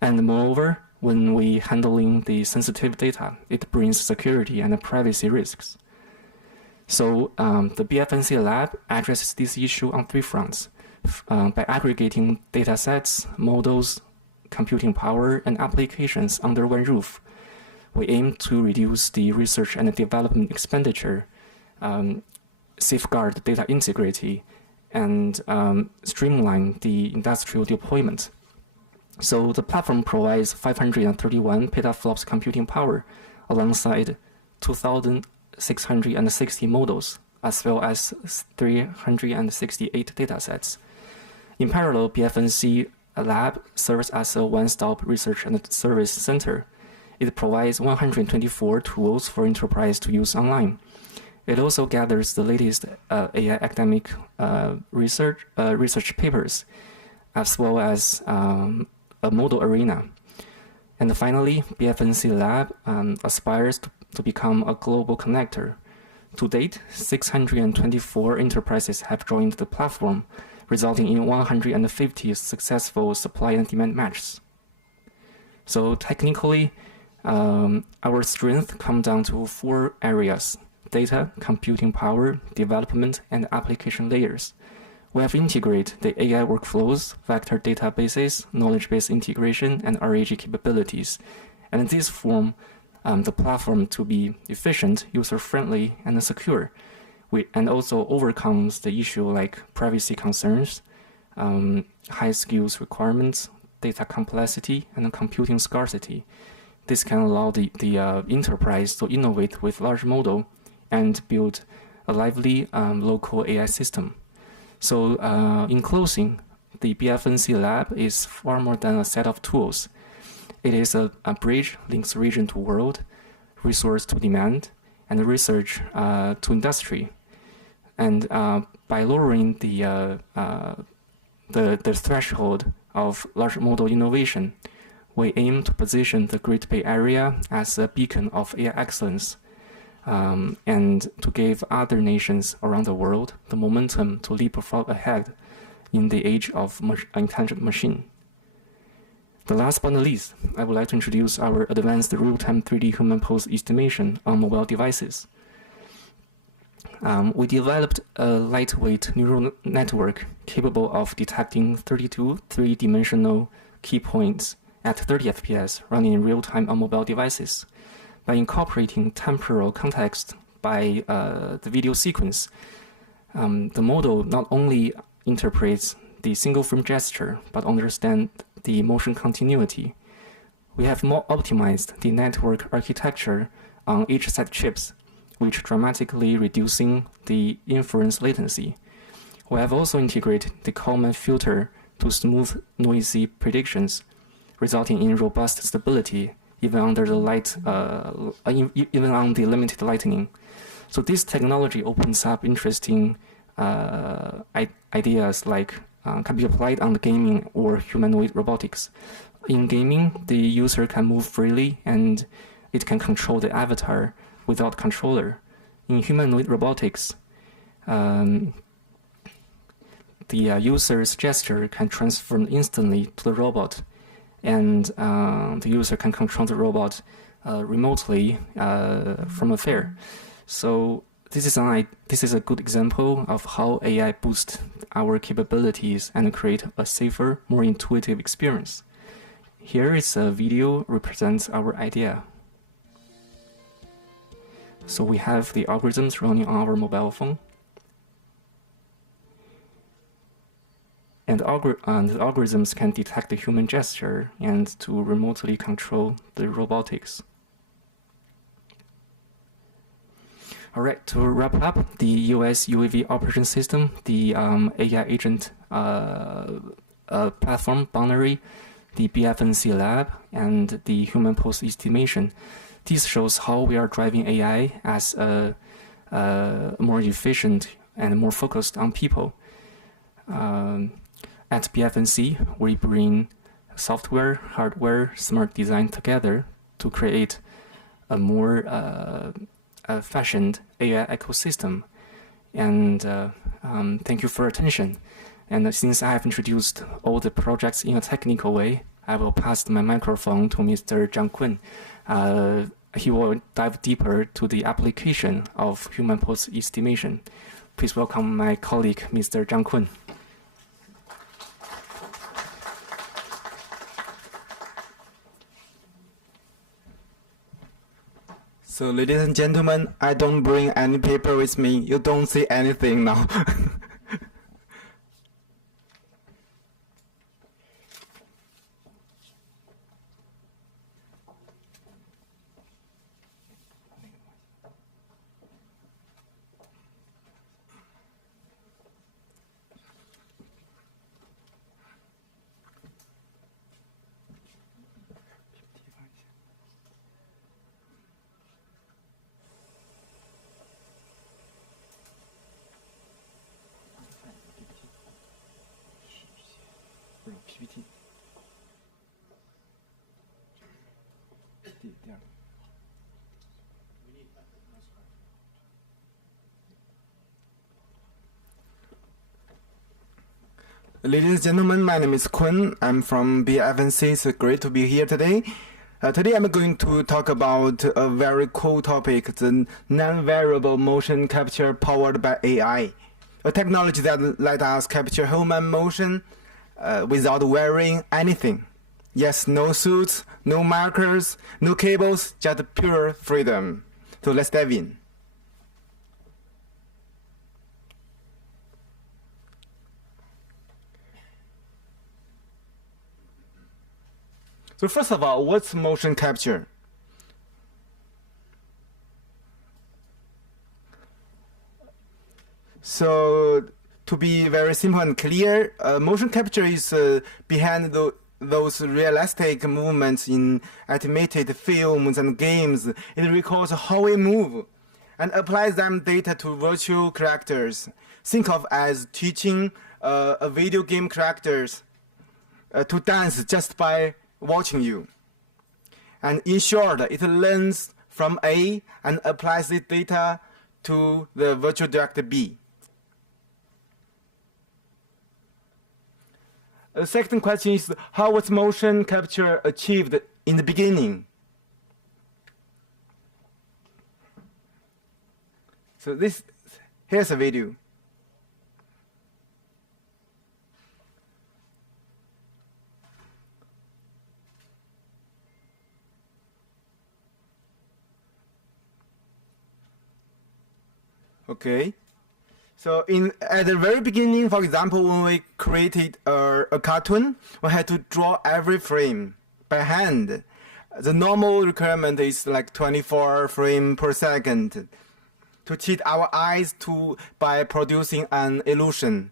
And moreover, when we handling the sensitive data, it brings security and privacy risks. So the BIFNC lab addresses this issue on three fronts. By aggregating data sets, models, computing power, and applications under one roof, we aim to reduce the research and development expenditure, safeguard data integrity, and streamline the industrial deployment. So the platform provides 531 petaflops computing power alongside 2,660 models, as well as 368 datasets. In parallel, BIFNC lab serves as a one-stop research and service center. It provides 124 tools for enterprise to use online. It also gathers the latest AI academic research papers, as well as a model arena. And finally, BIFNC lab aspires to become a global connector. To date, 624 enterprises have joined the platform, resulting in 150 successful supply and demand matches. So technically, our strength comes down to four areas: data, computing power, development, and application layers. We have integrated the AI workflows, vector databases, knowledge-based integration, and RAG capabilities. And this form the platform to be efficient, user-friendly, and secure, and also overcomes the issue like privacy concerns, high skills requirements, data complexity, and computing scarcity. This can allow the enterprise to innovate with large model and build a lively local AI system. So in closing, the BIFNC lab is far more than a set of tools. It is a bridge links region to world, resource to demand, and research to industry. And by lowering the threshold of large model innovation, we aim to position the Great Bay Area as a beacon of AI excellence, and to give other nations around the world the momentum to leapfrog ahead in the age of intelligent machine. The last but not least, I would like to introduce our advanced real-time 3D human pose estimation on mobile devices. we developed a lightweight neural network capable of detecting 32 three-dimensional key points at 30 FPS running in real time on mobile devices. By incorporating temporal context by the video sequence, the model not only interprets the single frame gesture but understands the motion continuity. We have more optimized the network architecture on each set chips, which dramatically reducing the inference latency. We have also integrated the Kalman filter to smooth noisy predictions, resulting in robust stability even under the even on the limited lighting. So this technology opens up interesting ideas like can be applied on the gaming or humanoid robotics. In gaming, the user can move freely and it can control the avatar without controller. In humanoid robotics, the user's gesture can transfer instantly to the robot, and the user can control the robot remotely from afar. So this is a good example of how AI boosts our capabilities and create a safer, more intuitive experience. Here is a video represents our idea. So we have the algorithms running on our mobile phone. And the algorithms can detect the human gesture and to remotely control the robotics. All right, to wrap up, the US UAV operation system, the AI agent platform boundary, the BIFNC lab, and the human pose estimation. This shows how we are driving AI as a more efficient and more focused on people. At BIFNC, we bring software, hardware, smart design together to create a more fashioned AI ecosystem. And thank you for your attention. And since I have introduced all the projects in a technical way, I will pass my microphone to Mr. Zhang Kun. He will dive deeper to the application of human pose estimation. Please welcome my colleague, Mr. Zhang Kun. So, ladies and gentlemen, I don't bring any paper with me. You don't see anything now. PPT. Ladies and gentlemen, my name is Kun. I'm from BIFNC. It's great to be here today. Today I'm going to talk about a very cool topic, the non-variable motion capture powered by AI. A technology that let us capture human motion without wearing anything. Yes, no suits, no markers, no cables, just pure freedom. So let's dive in. So first of all, what's motion capture? So to be very simple and clear, motion capture is behind those realistic movements in animated films and games. It records how we move and applies them data to virtual characters. Think of as teaching a video game characters to dance just by watching you. And in short, it learns from A and applies the data to the virtual director B. The second question is, how was motion capture achieved in the beginning? So this Here's a video. Okay. So at the very beginning, for example, when we created a cartoon, we had to draw every frame by hand. The normal requirement is like 24 frames per second to cheat our eyes by producing an illusion.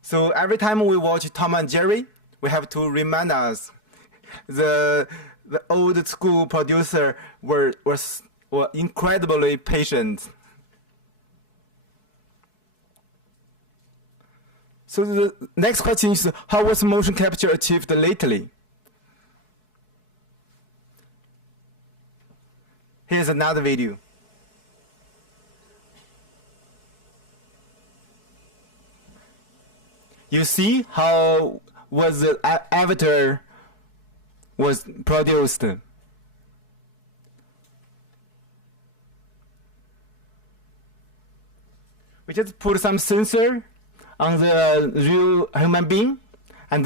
So every time we watch Tom and Jerry, we have to remind us the old school producer were incredibly patient. So the next question is, how was motion capture achieved lately? Here's another video. You see how was the avatar was produced. We just put some sensor on the real human being and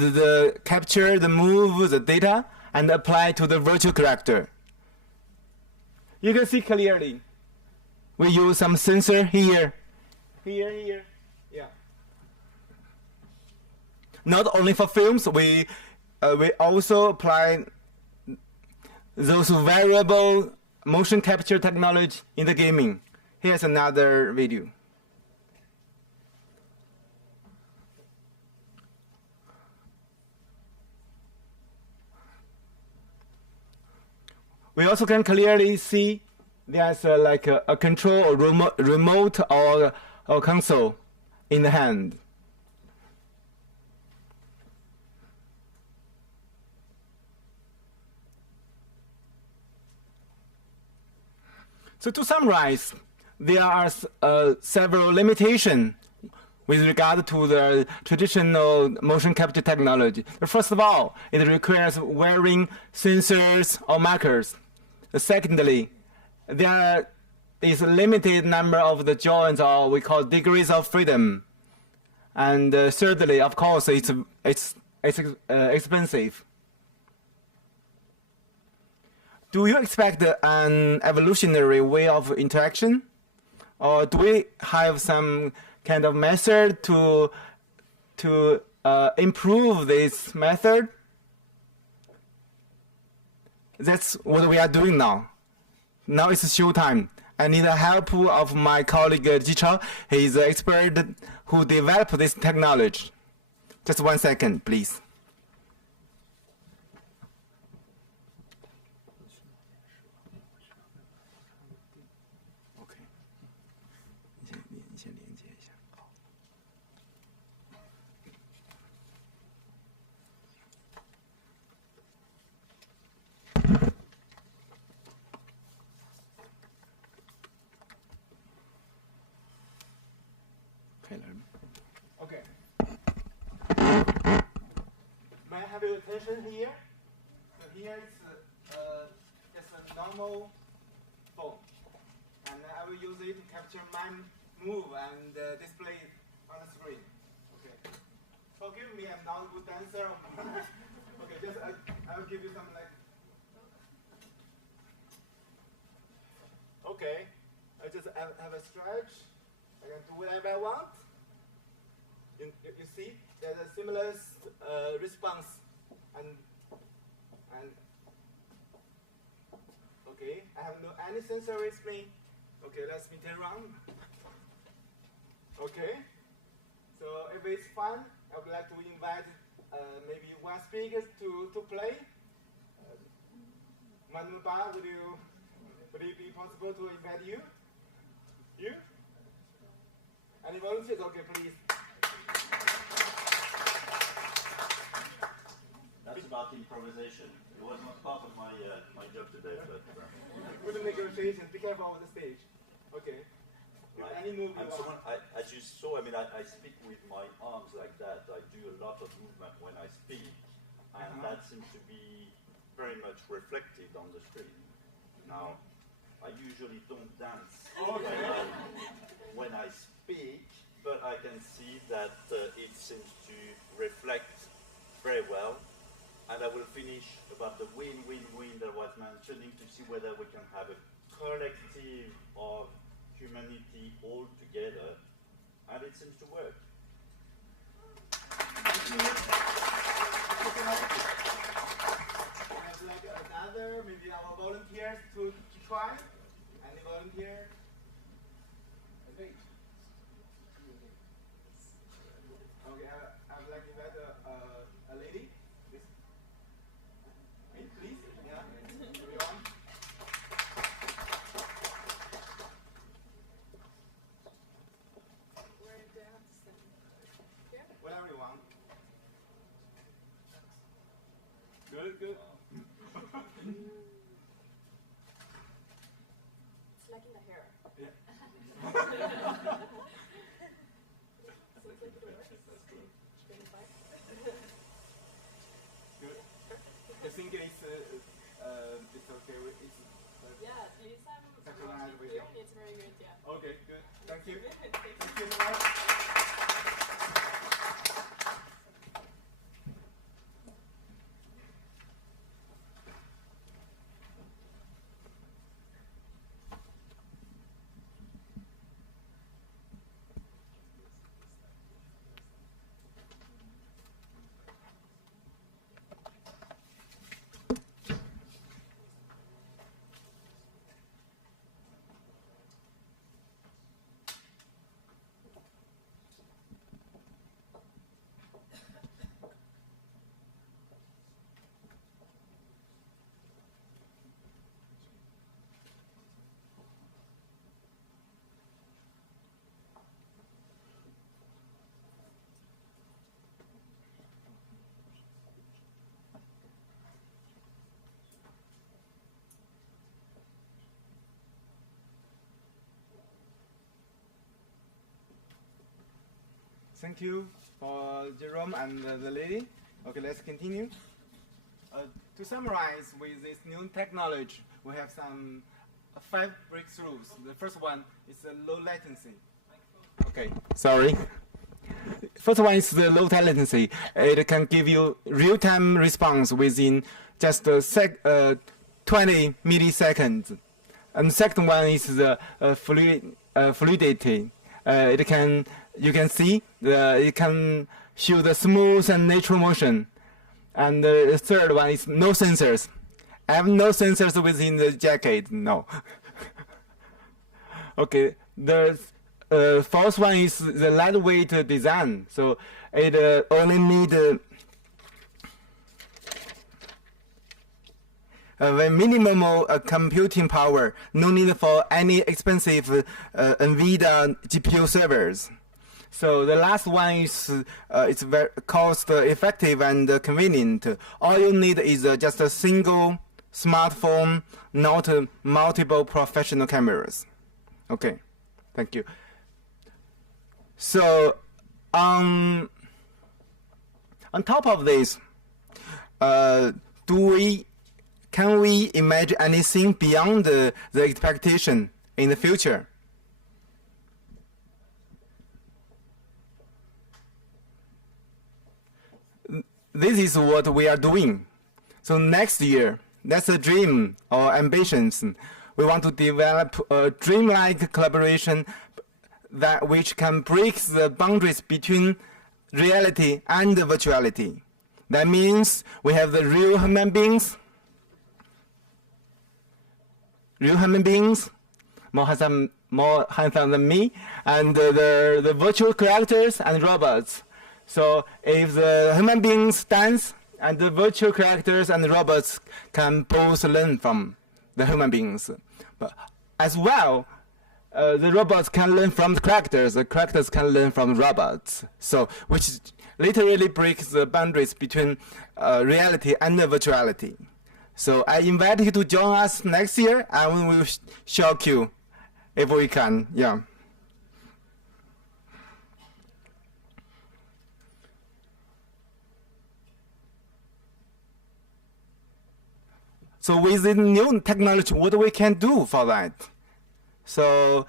capture the move, the data, and apply to the virtual character. You can see clearly. We use some sensor here. Here. Yeah. Not only for films, we also apply those variable motion capture technology in the gaming. Here's another video. We also can clearly see there's like a control or remote or console in the hand. So to summarize, there are several limitations with regard to the traditional motion capture technology. First of all, it requires wearing sensors or markers. Secondly, there is a limited number of the joints, or we call degrees of freedom. And thirdly, of course, it's expensive. Do you expect an evolutionary way of interaction? Or do we have some kind of method to improve this method? That's what we are doing now. Now it's showtime. I need the help of my colleague Ji Chao. He is the expert who developed this technology. Just 1 second, please. Okay. May I have your attention here? So here is just a normal phone, and I will use it to capture my move and display it on the screen. Okay. Forgive me, I'm not a good dancer. Okay, just I will give you some like. Okay, I just have a stretch. I can do whatever I want. You see, there's a similar response, and okay, I have no any sensor with me. Okay, let me turn around. Okay, so if it's fun, I would like to invite maybe one speaker to play. Madam Ba, would it be possible to invite you? You? Any volunteers? Okay, please. That's about improvisation. It was not part of my job today, but Good negotiations. Be careful on the stage. Okay. right. Any move you someone, want. as you saw, I mean, I speak with my arms like that. I do a lot of movement when I speak, and that seems to be very much reflected on the screen. Now, I usually don't dance Okay. when I speak, but I can see that it seems to reflect very well. And I will finish about the win-win-win that was mentioning to see whether we can have a collective of humanity all together, and it seems to work. We have like another, maybe our volunteers to try. Any volunteer? Okay. Okay, I would like to invite a lady. Please. Please. Yeah. Everyone. Where do I have to stand? Here? Whatever you want. Good, good. It's like in the hair. Yeah. So it's like it works. That's true. Good. I think it's okay. Yeah, please, I'm Synchronize watching with here you. and it's very good, yeah. Okay, good. Thank you. Thank Thank you very much. Thank you for Jerome and the lady. Okay, let's continue. To summarize with this new technology, we have some 5 breakthroughs. The first one is low latency. Okay, sorry. First one is the low latency. It can give you real-time response within just 20 milliseconds. And the second one is the fluidity. You can see it can show the smooth and natural motion. And the third one is no sensors. I have no sensors within the jacket. No. Okay. The fourth one is the lightweight design. So it only need the minimum computing power. No need for any expensive NVIDIA GPU servers. So the last one is it's very cost effective and convenient. All you need is just a single smartphone, not multiple professional cameras. Okay, thank you. So on top of this, can we imagine anything beyond the expectation in the future? This is what we are doing. So next year, that's a dream or ambitions. We want to develop a dreamlike collaboration which can break the boundaries between reality and virtuality. That means we have the real human beings, more handsome than me, and the virtual characters and robots. So if the human beings dance, and the virtual characters and robots can both learn from the human beings. But as well, the robots can learn from the characters can learn from robots. So which literally breaks the boundaries between reality and virtuality. So I invite you to join us next year, and we will shock you if we can. Yeah. So with the new technology, what we can do for that? So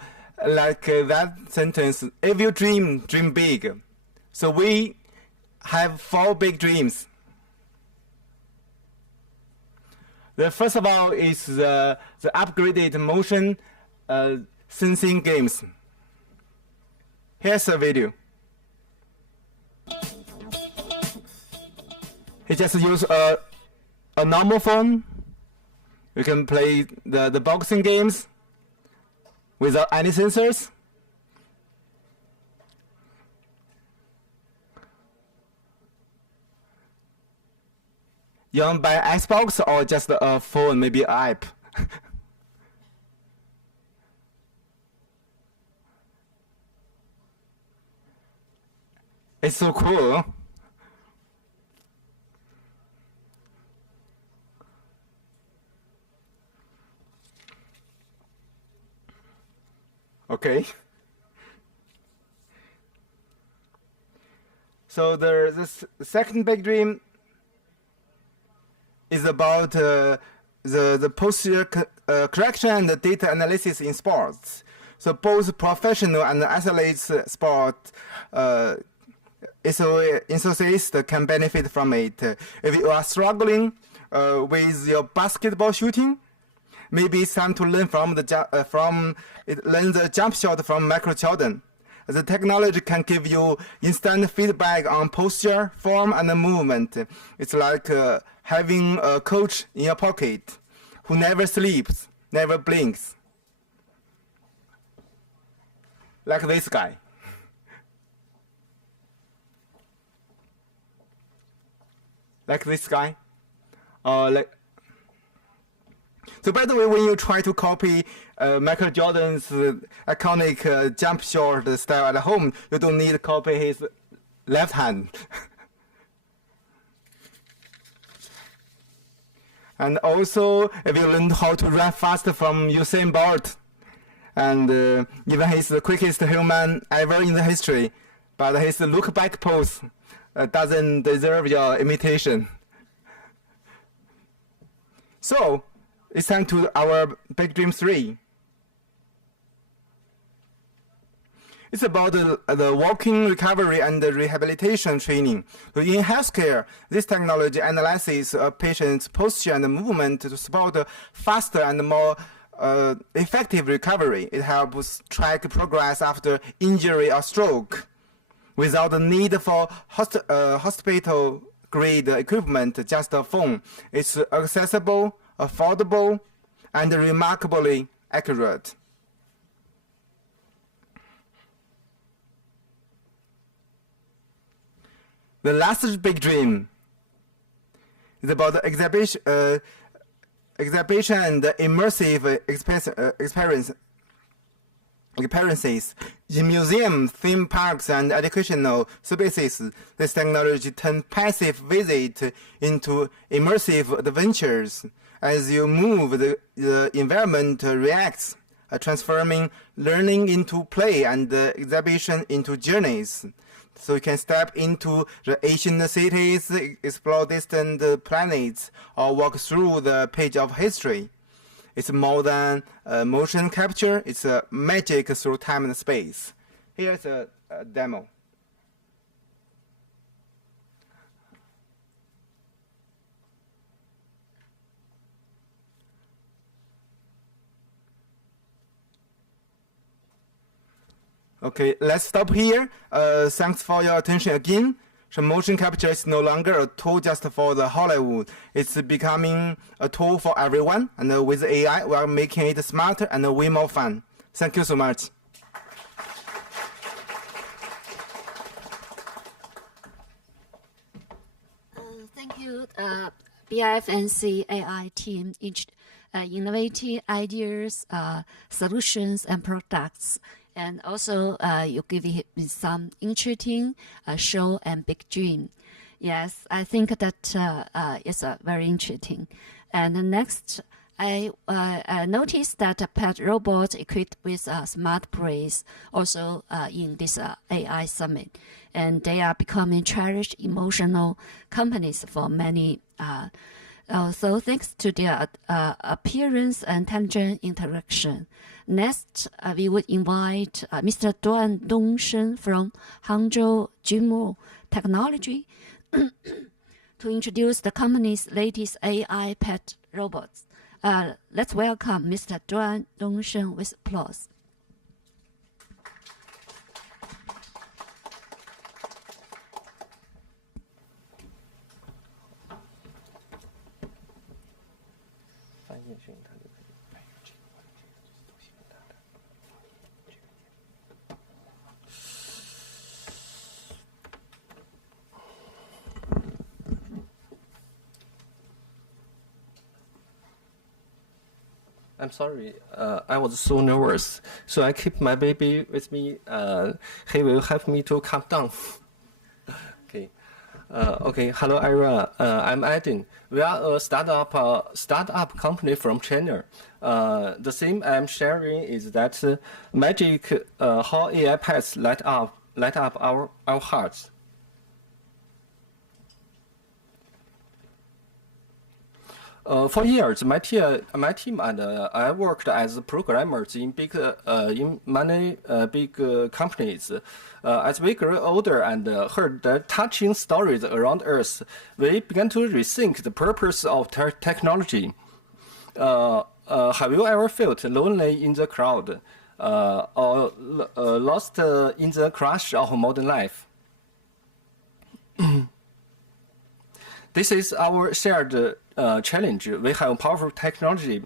like that sentence, if you dream, dream big. So we have 4 big dreams. The first of all is the upgraded motion sensing games. Here's a video. He just use a normal phone. You can play the boxing games without any sensors. You want to buy Xbox or just a phone, maybe an app? It's so cool. Okay. So the second big dream is about the posture correction and the data analysis in sports. So both professional and athletes sport enthusiasts can benefit from it. If you are struggling with your basketball shooting, maybe it's time to learn learn the jump shot from Michael Jordan. The technology can give you instant feedback on posture, form, and movement. It's like having a coach in your pocket who never sleeps, never blinks. Like this guy. Like this guy. So by the way, when you try to copy Michael Jordan's iconic jump shot style at home, you don't need to copy his left hand. And also, if you learn how to run fast from Usain Bolt, and even he's the quickest human ever in the history, but his look back pose doesn't deserve your imitation. So, it's time to our big dream 3. It's about the walking recovery and the rehabilitation training. So in healthcare, this technology analyzes a patient's posture and movement to support a faster and more effective recovery. It helps track progress after injury or stroke without the need for hospital-grade equipment, just a phone. It's accessible, affordable, and remarkably accurate. The last big dream is about the exhibition and the immersive experiences in museums, theme parks, and educational spaces. This technology turns passive visit into immersive adventures. As you move, the environment reacts, transforming learning into play and the exhibition into journeys. So you can step into the ancient cities, explore distant planets, or walk through the page of history. It's more than motion capture, it's a magic through time and space. Here's a demo. Okay, let's stop here. Thanks for your attention again. So motion capture is no longer a tool just for the Hollywood. It's becoming a tool for everyone. And with AI, we are making it smarter and way more fun. Thank you so much. Thank you, BIFNC AI team. Innovative ideas, solutions, and products. And also, you give me some interesting show and big dream. Yes, I think that is very interesting. And next, I noticed that pet robots equipped with smart brains also in this AI summit. And they are becoming cherished emotional companies for many So thanks to their appearance and tangent interaction. Next, we would invite Mr. Duan Dongshen from Hangzhou Jimo Technology to introduce the company's latest AI pet robots. Let's welcome Mr. Duan Dongshen with applause. I'm sorry, I was so nervous, so I keep my baby with me. He will help me to calm down. Okay. Okay. Hello, everyone. I'm Aiden. We are a startup company from China. The theme I'm sharing is that magic, how AI pets light up our hearts. For years, my team and I worked as programmers in many big companies. As we grew older and heard the touching stories around us, we began to rethink the purpose of technology. Have you ever felt lonely in the crowd, or lost in the crush of modern life? This is our shared challenge. We have powerful technology,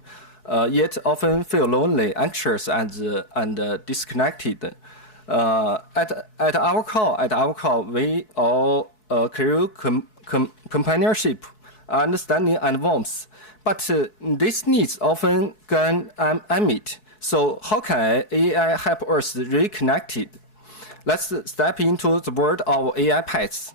yet often feel lonely, anxious, and disconnected. At our core, we all crave companionship, understanding, and warmth. But these needs often go unmet. So how can AI help us reconnect? Let's step into the world of AI pets.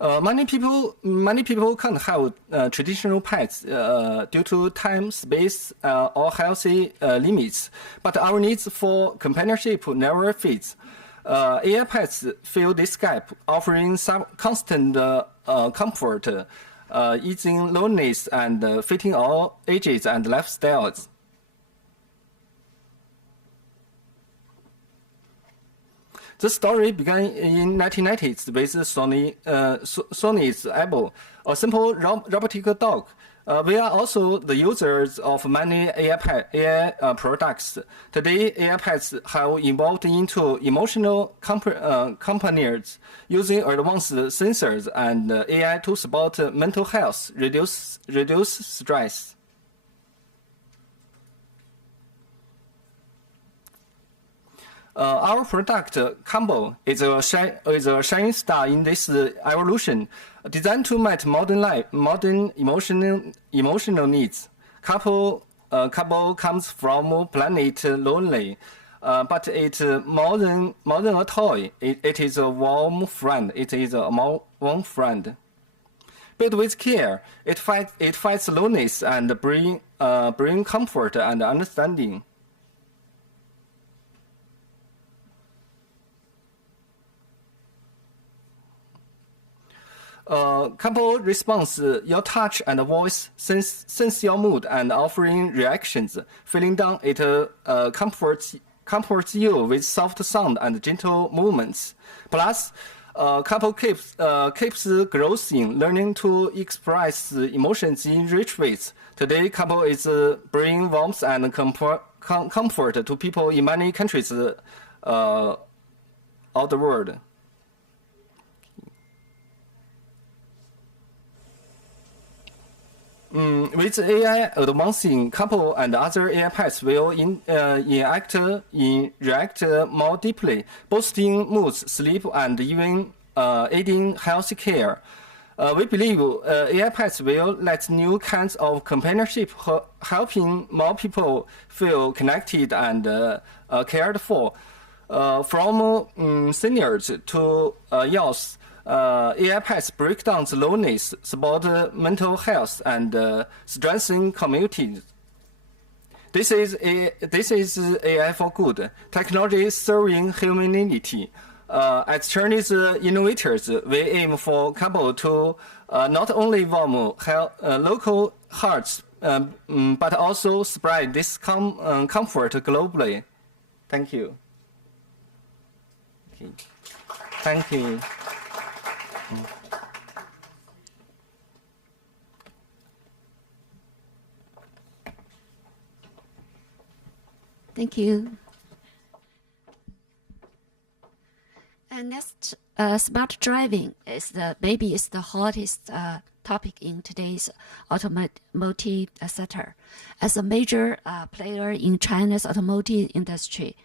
Many people can't have traditional pets due to time, space, or healthy limits. But our needs for companionship never fades. AI pets fill this gap, offering some constant comfort, easing loneliness, and fitting all ages and lifestyles. The story began in 1990s with Sony's Apple, a simple robotic dog. We are also the users of many AI products. Today, AI pets have evolved into emotional companions, using advanced sensors and AI to support mental health, reduce stress. Our product, Combo, is a shining star in this evolution, designed to meet modern emotional needs. Combo comes from planet Lonely, but it's more than a toy. It is a warm friend. Built with care, it fights loneliness and bring comfort and understanding. Combo responds your touch and voice, sense your mood, and offering reactions. Feeling down, it comforts you with soft sound and gentle movements. Plus, Combo keeps growing, learning to express emotions in rich ways. Today, Combo is bringing warmth and comfort to people in many countries of the world. With AI advancing, Couple and other AI pets will react more deeply, boosting moods, sleep, and even aiding health care. We believe AI pets will let new kinds of companionship, helping more people feel connected and cared for. From seniors to youth, AI pets break down the loneliness, support mental health, and strengthen communities. This is AI for good. Technology serving humanity. As Chinese innovators, we aim for couple to not only warm local hearts, but also spread this comfort globally. Thank you. Okay. Thank you. Thank you. And next, smart driving is the hottest topic in today's automotive sector. As a major player in China's automotive industry,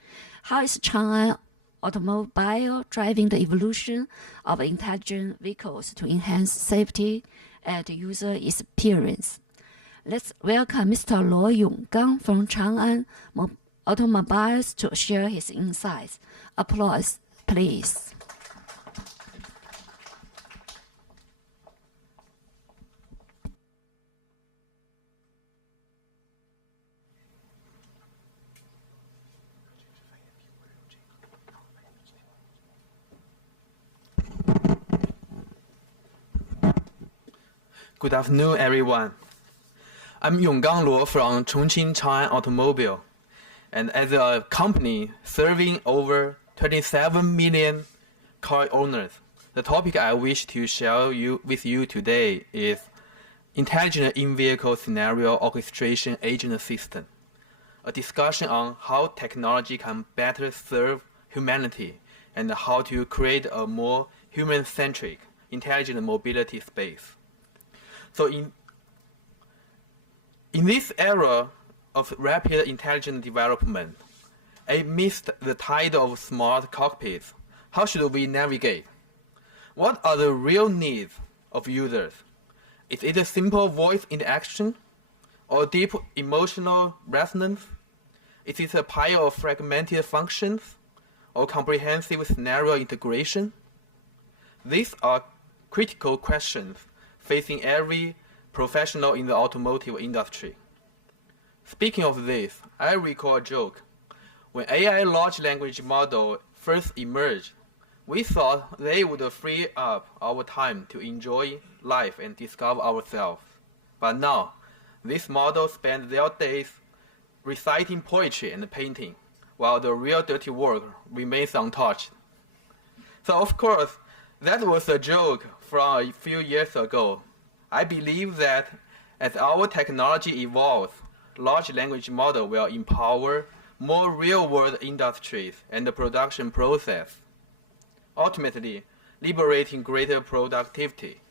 how is Chang'an Automobile driving the evolution of intelligent vehicles to enhance safety and user experience? Let's welcome Mr. Luo Yonggang from Chang'an Automobiles to share his insights. Applause, please. Good afternoon, everyone. I'm Yonggang Luo from Chongqing Chang'an Automobile, and as a company serving over 27 million car owners, the topic I wish to share with you today is Intelligent In-Vehicle Scenario Orchestration Agent System, a discussion on how technology can better serve humanity and how to create a more human-centric, intelligent mobility space. So in this era of rapid intelligent development, amidst the tide of smart cockpits, how should we navigate? What are the real needs of users? Is it a simple voice interaction or deep emotional resonance? Is it a pile of fragmented functions or comprehensive scenario integration? These are critical questions facing every professional in the automotive industry. Speaking of this, I recall a joke. When AI large language model first emerged, we thought they would free up our time to enjoy life and discover ourselves. But now, these models spend their days reciting poetry and painting, while the real dirty work remains untouched. So of course, that was a joke from a few years ago. I believe that as our technology evolves, large language model will empower more real-world industries and the production process, ultimately liberating greater productivity.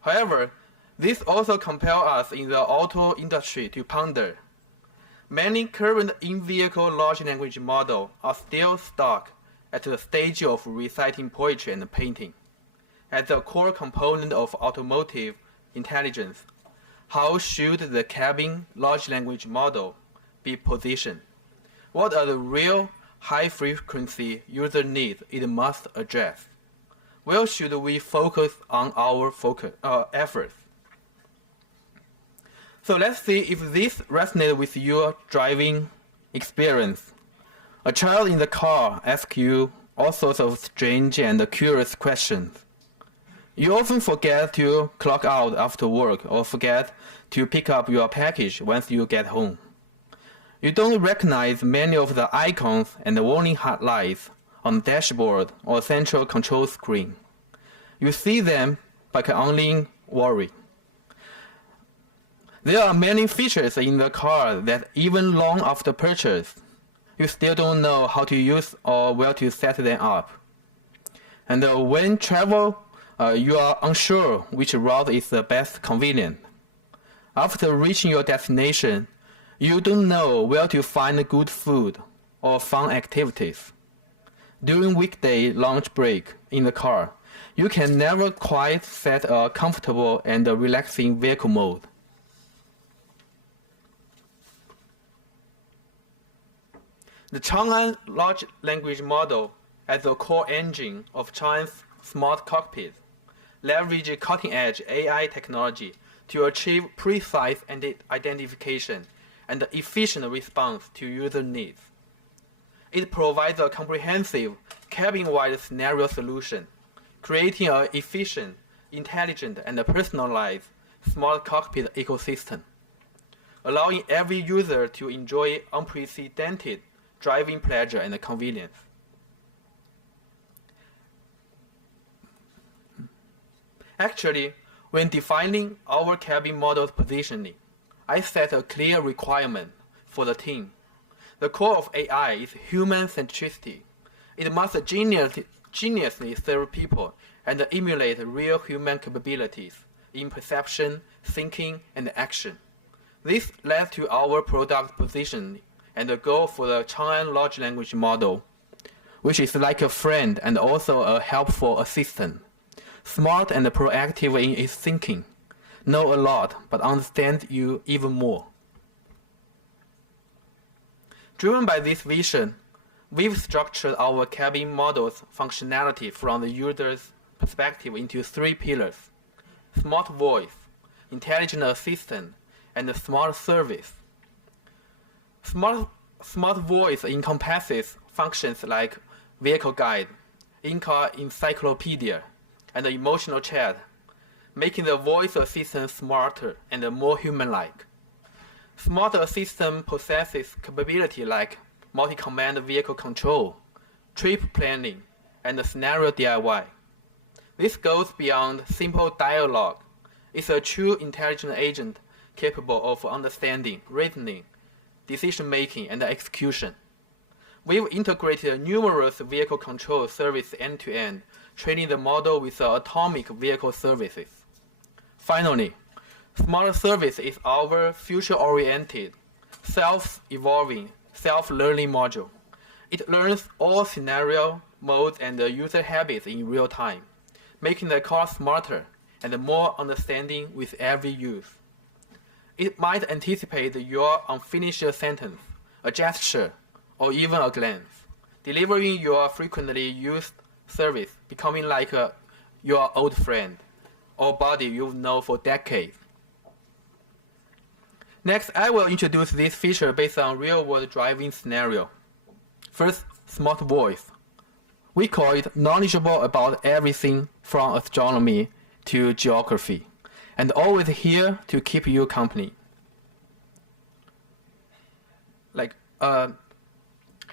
However, this also compels us in the auto industry to ponder. Many current in-vehicle large language models are still stuck at the stage of reciting poetry and painting. As a core component of automotive intelligence, how should the cabin large language model be positioned? What are the real high-frequency user needs it must address? Where should we focus on our efforts? So let's see if this resonates with your driving experience. A child in the car asks you all sorts of strange and curious questions. You often forget to clock out after work or forget to pick up your package once you get home. You don't recognize many of the icons and the warning lights on the dashboard or central control screen. You see them but can only worry. There are many features in the car that even long after purchase, you still don't know how to use or where to set them up. And when travel, you are unsure which route is the best convenient. After reaching your destination, you don't know where to find good food or fun activities. During weekday lunch break in the car, you can never quite set a comfortable and relaxing vehicle mode. The Chang'an large language model as the core engine of Chang'an's smart cockpit leverages cutting-edge AI technology to achieve precise identification and efficient response to user needs. It provides a comprehensive cabin-wide scenario solution, creating an efficient, intelligent, and personalized smart cockpit ecosystem, allowing every user to enjoy unprecedented driving pleasure and convenience. Actually, when defining our cabin model's positioning, I set a clear requirement for the team. The core of AI is human centricity. It must geniusly serve people and emulate real human capabilities in perception, thinking, and action. This led to our product positioning and the goal for the Chang'an large language model, which is like a friend and also a helpful assistant. Smart and proactive in its thinking, know a lot but understand you even more. Driven by this vision, we've structured our cabin model's functionality from the user's perspective into 3 pillars: smart voice, intelligent assistant, and smart service. Smart voice encompasses functions like vehicle guide, in-car encyclopedia, and emotional chat, making the voice assistant smarter and more human-like. Smart assistant possesses capability like multi-command vehicle control, trip planning, and scenario DIY. This goes beyond simple dialogue. It's a true intelligent agent capable of understanding, reasoning, decision-making, and execution. We've integrated numerous vehicle control services end-to-end, training the model with atomic vehicle services. Finally, smart service is our future-oriented, self-evolving, self-learning module. It learns all scenario, modes, and user habits in real time, making the car smarter and more understanding with every use. It might anticipate your unfinished sentence, a gesture, or even a glance, delivering your frequently used service, becoming like your old friend or buddy you've known for decades. Next, I will introduce this feature based on real-world driving scenario. First, smart voice. We call it knowledgeable about everything from astronomy to geography, and always here to keep you company. Like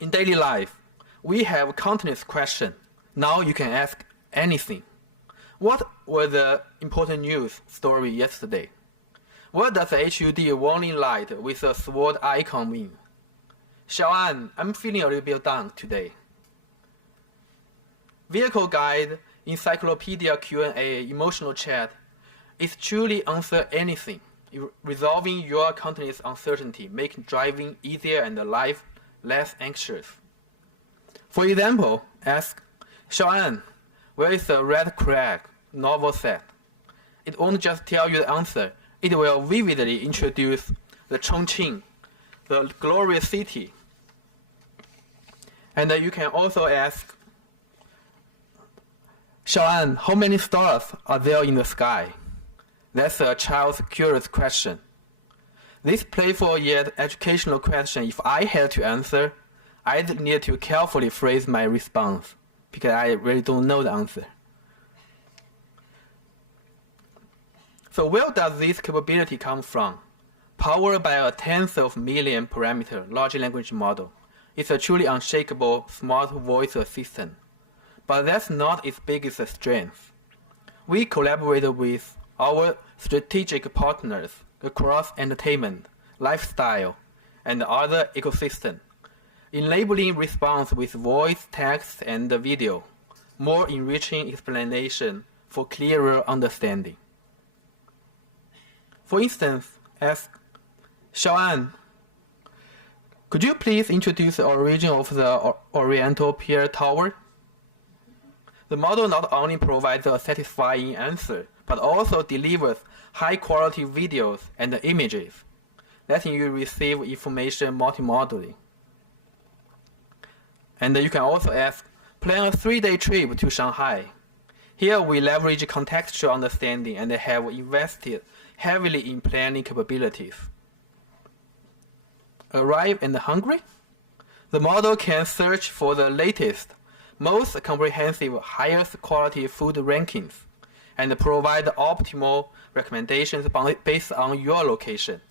in daily life, we have countless questions. Now you can ask anything. What was the important news story yesterday? What does the HUD warning light with a sword icon mean? Xiaoan, I'm feeling a little bit down today. Vehicle guide, encyclopedia Q&A, emotional chat. It truly answers anything, resolving your company's uncertainty, making driving easier and life less anxious. For example, ask, Xiaoan, where is the red crag novel set? It won't just tell you the answer, it will vividly introduce the Chongqing, the glorious city. And you can also ask, Xiaoan, how many stars are there in the sky? That's a child's curious question. This playful yet educational question, if I had to answer, I'd need to carefully phrase my response, because I really don't know the answer. So where does this capability come from? Powered by a tens of million parameter large language model, it's a truly unshakable smart voice assistant. But that's not its biggest strength. We collaborate with our strategic partners across entertainment, lifestyle, and other ecosystems, enabling response with voice, text, and video, more enriching explanation for clearer understanding. For instance, ask, Xiaoan, could you please introduce the origin of the Oriental Pier Tower? The model not only provides a satisfying answer, but also delivers high-quality videos and images, letting you receive information multimodally. And you can also ask, plan a 3-day trip to Shanghai. Here we leverage contextual understanding and have invested heavily in planning capabilities. Arrive and hungry? The model can search for the latest, most comprehensive, highest quality food rankings and provide optimal recommendations based on your location.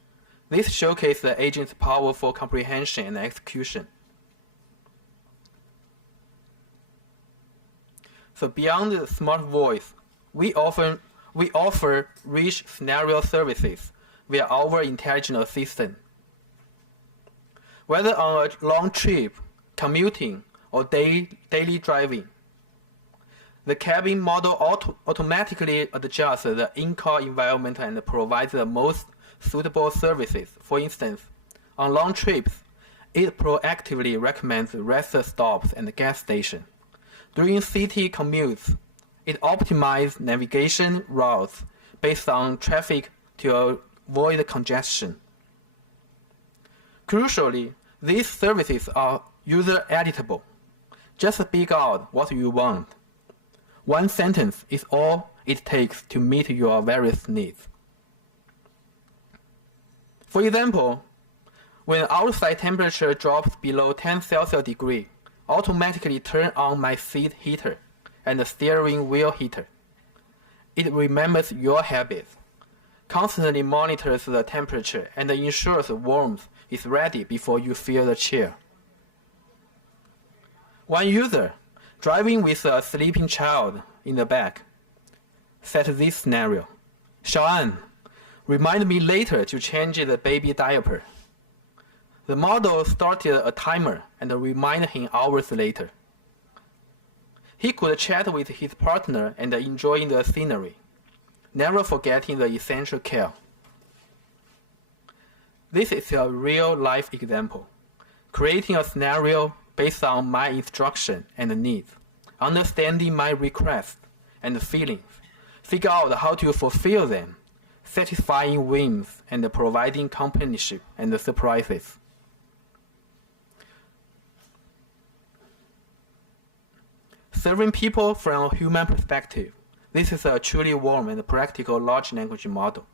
This showcases the agent's power for comprehension and execution. So beyond the smart voice, we offer rich scenario services via our intelligent assistant. Whether on a long trip, commuting, or daily driving, the cabin model automatically adjusts the in-car environment and provides the most suitable services. For instance, on long trips, it proactively recommends rest stops and gas stations. During city commutes, it optimizes navigation routes based on traffic to avoid congestion. Crucially, these services are user editable. Just speak out what you want. One sentence is all it takes to meet your various needs. For example, when outside temperature drops below 10 Celsius degree, automatically turn on my seat heater and the steering wheel heater. It remembers your habits, constantly monitors the temperature, and ensures warmth is ready before you fill the chair. One user, driving with a sleeping child in the back, set this scenario. Xiaoan, remind me later to change the baby diaper. The model started a timer and reminded him hours later. He could chat with his partner and enjoy the scenery, never forgetting the essential care. This is a real-life example, creating a scenario based on my instruction and needs, understanding my requests and feelings, figure out how to fulfill them, satisfying whims and providing companionship and surprises. Serving people from a human perspective, this is a truly warm and practical large language model.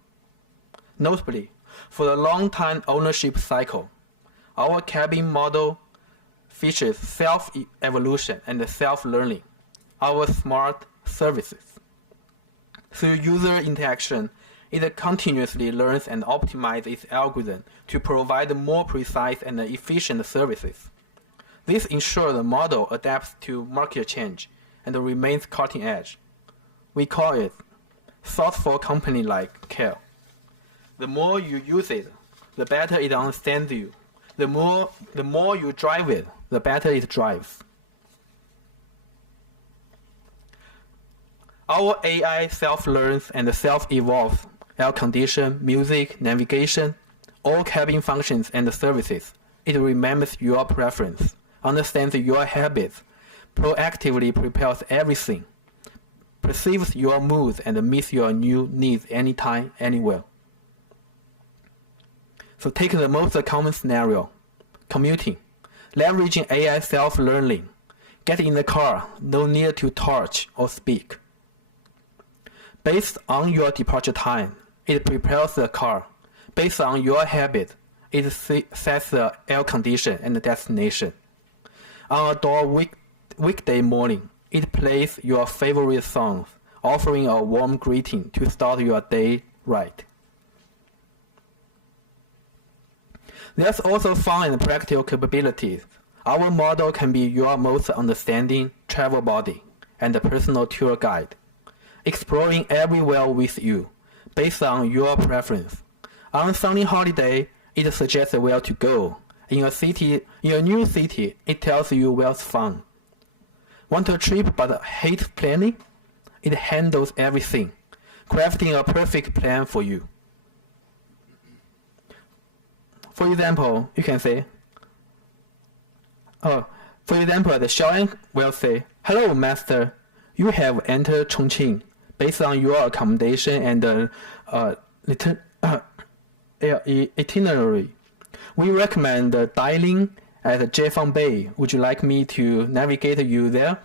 Notably, for the long-time ownership cycle, our cabin model features self-evolution and self-learning, our smart services. Through user interaction, it continuously learns and optimizes its algorithm to provide more precise and efficient services. This ensures the model adapts to market change and remains cutting edge. We call it thoughtful company-like care. The more you use it, the better it understands you. The more you drive it, the better it drives. Our AI self-learns and self-evolves air condition, music, navigation, all cabin functions and services. It remembers your preference, understands your habits, proactively prepares everything, perceives your moods and meets your new needs anytime, anywhere. So take the most common scenario, commuting, leveraging AI self-learning. Get in the car, no need to touch or speak. Based on your departure time, it prepares the car. Based on your habit, it sets the air condition and the destination. On a dull weekday morning, it plays your favorite songs, offering a warm greeting to start your day right. There's also fun and practical capabilities. Our model can be your most understanding travel buddy and personal tour guide, exploring everywhere with you, based on your preference. On a sunny holiday, it suggests where to go. In a new city, it tells you where's fun. Want a trip but hate planning? It handles everything, crafting a perfect plan for you. For example, you can say, the Xiaoyan will say, "Hello, master. You have entered Chongqing. Based on your accommodation and itinerary, we recommend dining at Jiefang Bay. Would you like me to navigate you there?"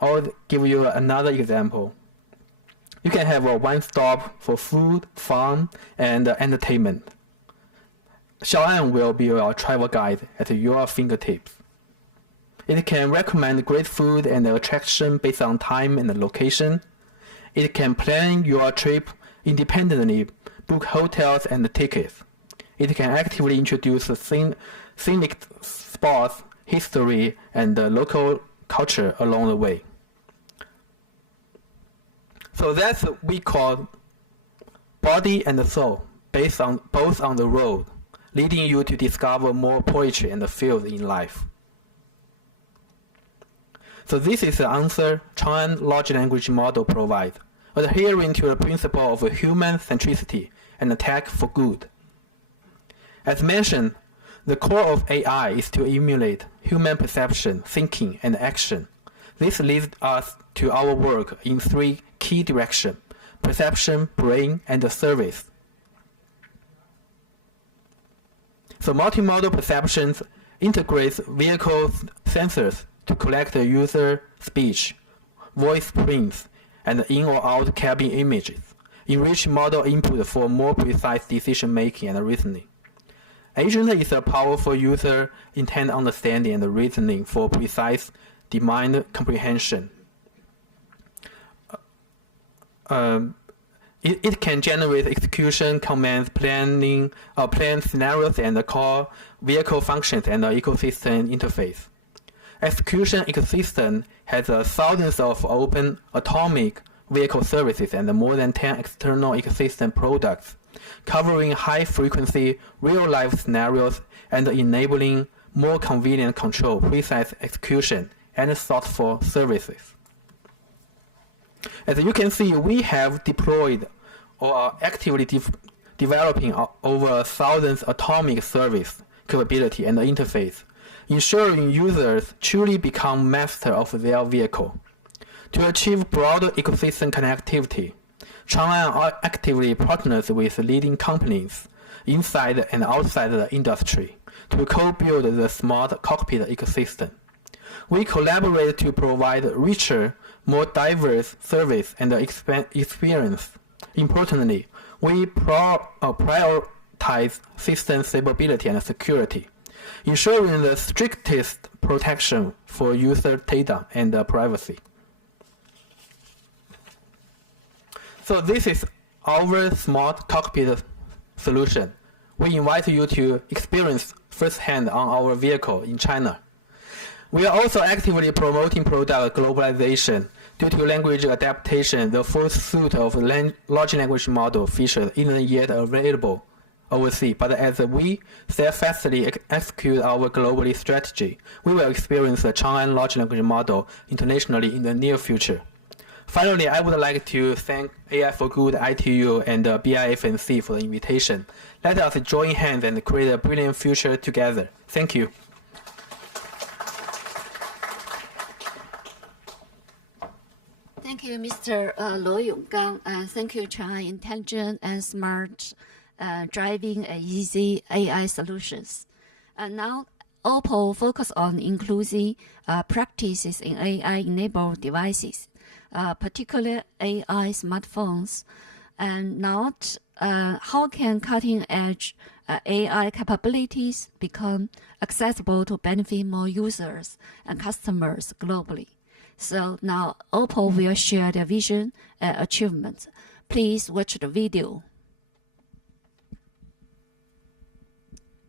I'll give you another example. You can have a one-stop for food, fun, and entertainment. Xiaoan will be your travel guide at your fingertips. It can recommend great food and attraction based on time and location. It can plan your trip independently, book hotels and tickets. It can actively introduce scenic spots, history, and local culture along the way. So that's what we call body and soul, based on both on the road, leading you to discover more poetry and fields in life. So this is the answer Chang'an large language model provides, adhering to the principle of human centricity and tech for good. As mentioned, the core of AI is to emulate human perception, thinking, and action. This leads us to our work in three key directions: perception, brain, and service. So multimodal perceptions integrates vehicle sensors to collect the user speech, voice prints, and in or out cabin images, enrich model input for more precise decision making and reasoning. Agent is a powerful user intent understanding and reasoning for precise demand comprehension. It can generate execution commands, plan scenarios, and call vehicle functions and ecosystem interface. Execution ecosystem has thousands of open atomic vehicle services and more than 10 external ecosystem products, covering high-frequency real-life scenarios and enabling more convenient control, precise execution, and thoughtful services. As you can see, we have deployed or are actively developing over 1,000 atomic service capability and interface, ensuring users truly become master of their vehicle. To achieve broader ecosystem connectivity, Chang'an actively partners with leading companies inside and outside the industry to co-build the smart cockpit ecosystem. We collaborate to provide richer, more diverse service and experience. Importantly, we prioritize system stability and security, ensuring the strictest protection for user data and privacy. So this is our smart cockpit solution. We invite you to experience firsthand on our vehicle in China. We are also actively promoting product globalization. Due to language adaptation, the full suite of large language model features isn't yet available overseas, but as we steadfastly execute our global strategy, we will experience the Chang'an large language model internationally in the near future. Finally, I would like to thank AI for Good, ITU, and BIFNC for the invitation. Let us join hands and create a brilliant future together. Thank you. Thank you, Mr. Luo Yonggang, and thank you, Chang'an Intelligent and Smart Driving Easy AI Solutions. And now, Oppo focus on inclusive practices in AI-enabled devices, particularly AI smartphones, and not how can cutting-edge AI capabilities become accessible to benefit more users and customers globally. So now Oppo will share their vision and achievements. Please watch the video.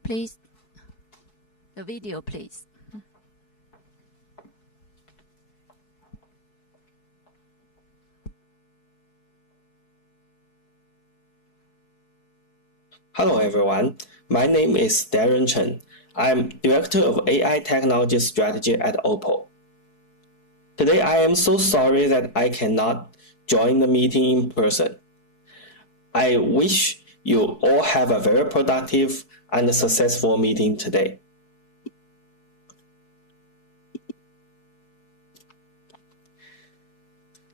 Please, the video, please. Hello everyone, my name is Darren Chen. I'm Director of AI Technology Strategy at Oppo. Today I am so sorry that I cannot join the meeting in person. I wish you all have a very productive and successful meeting today.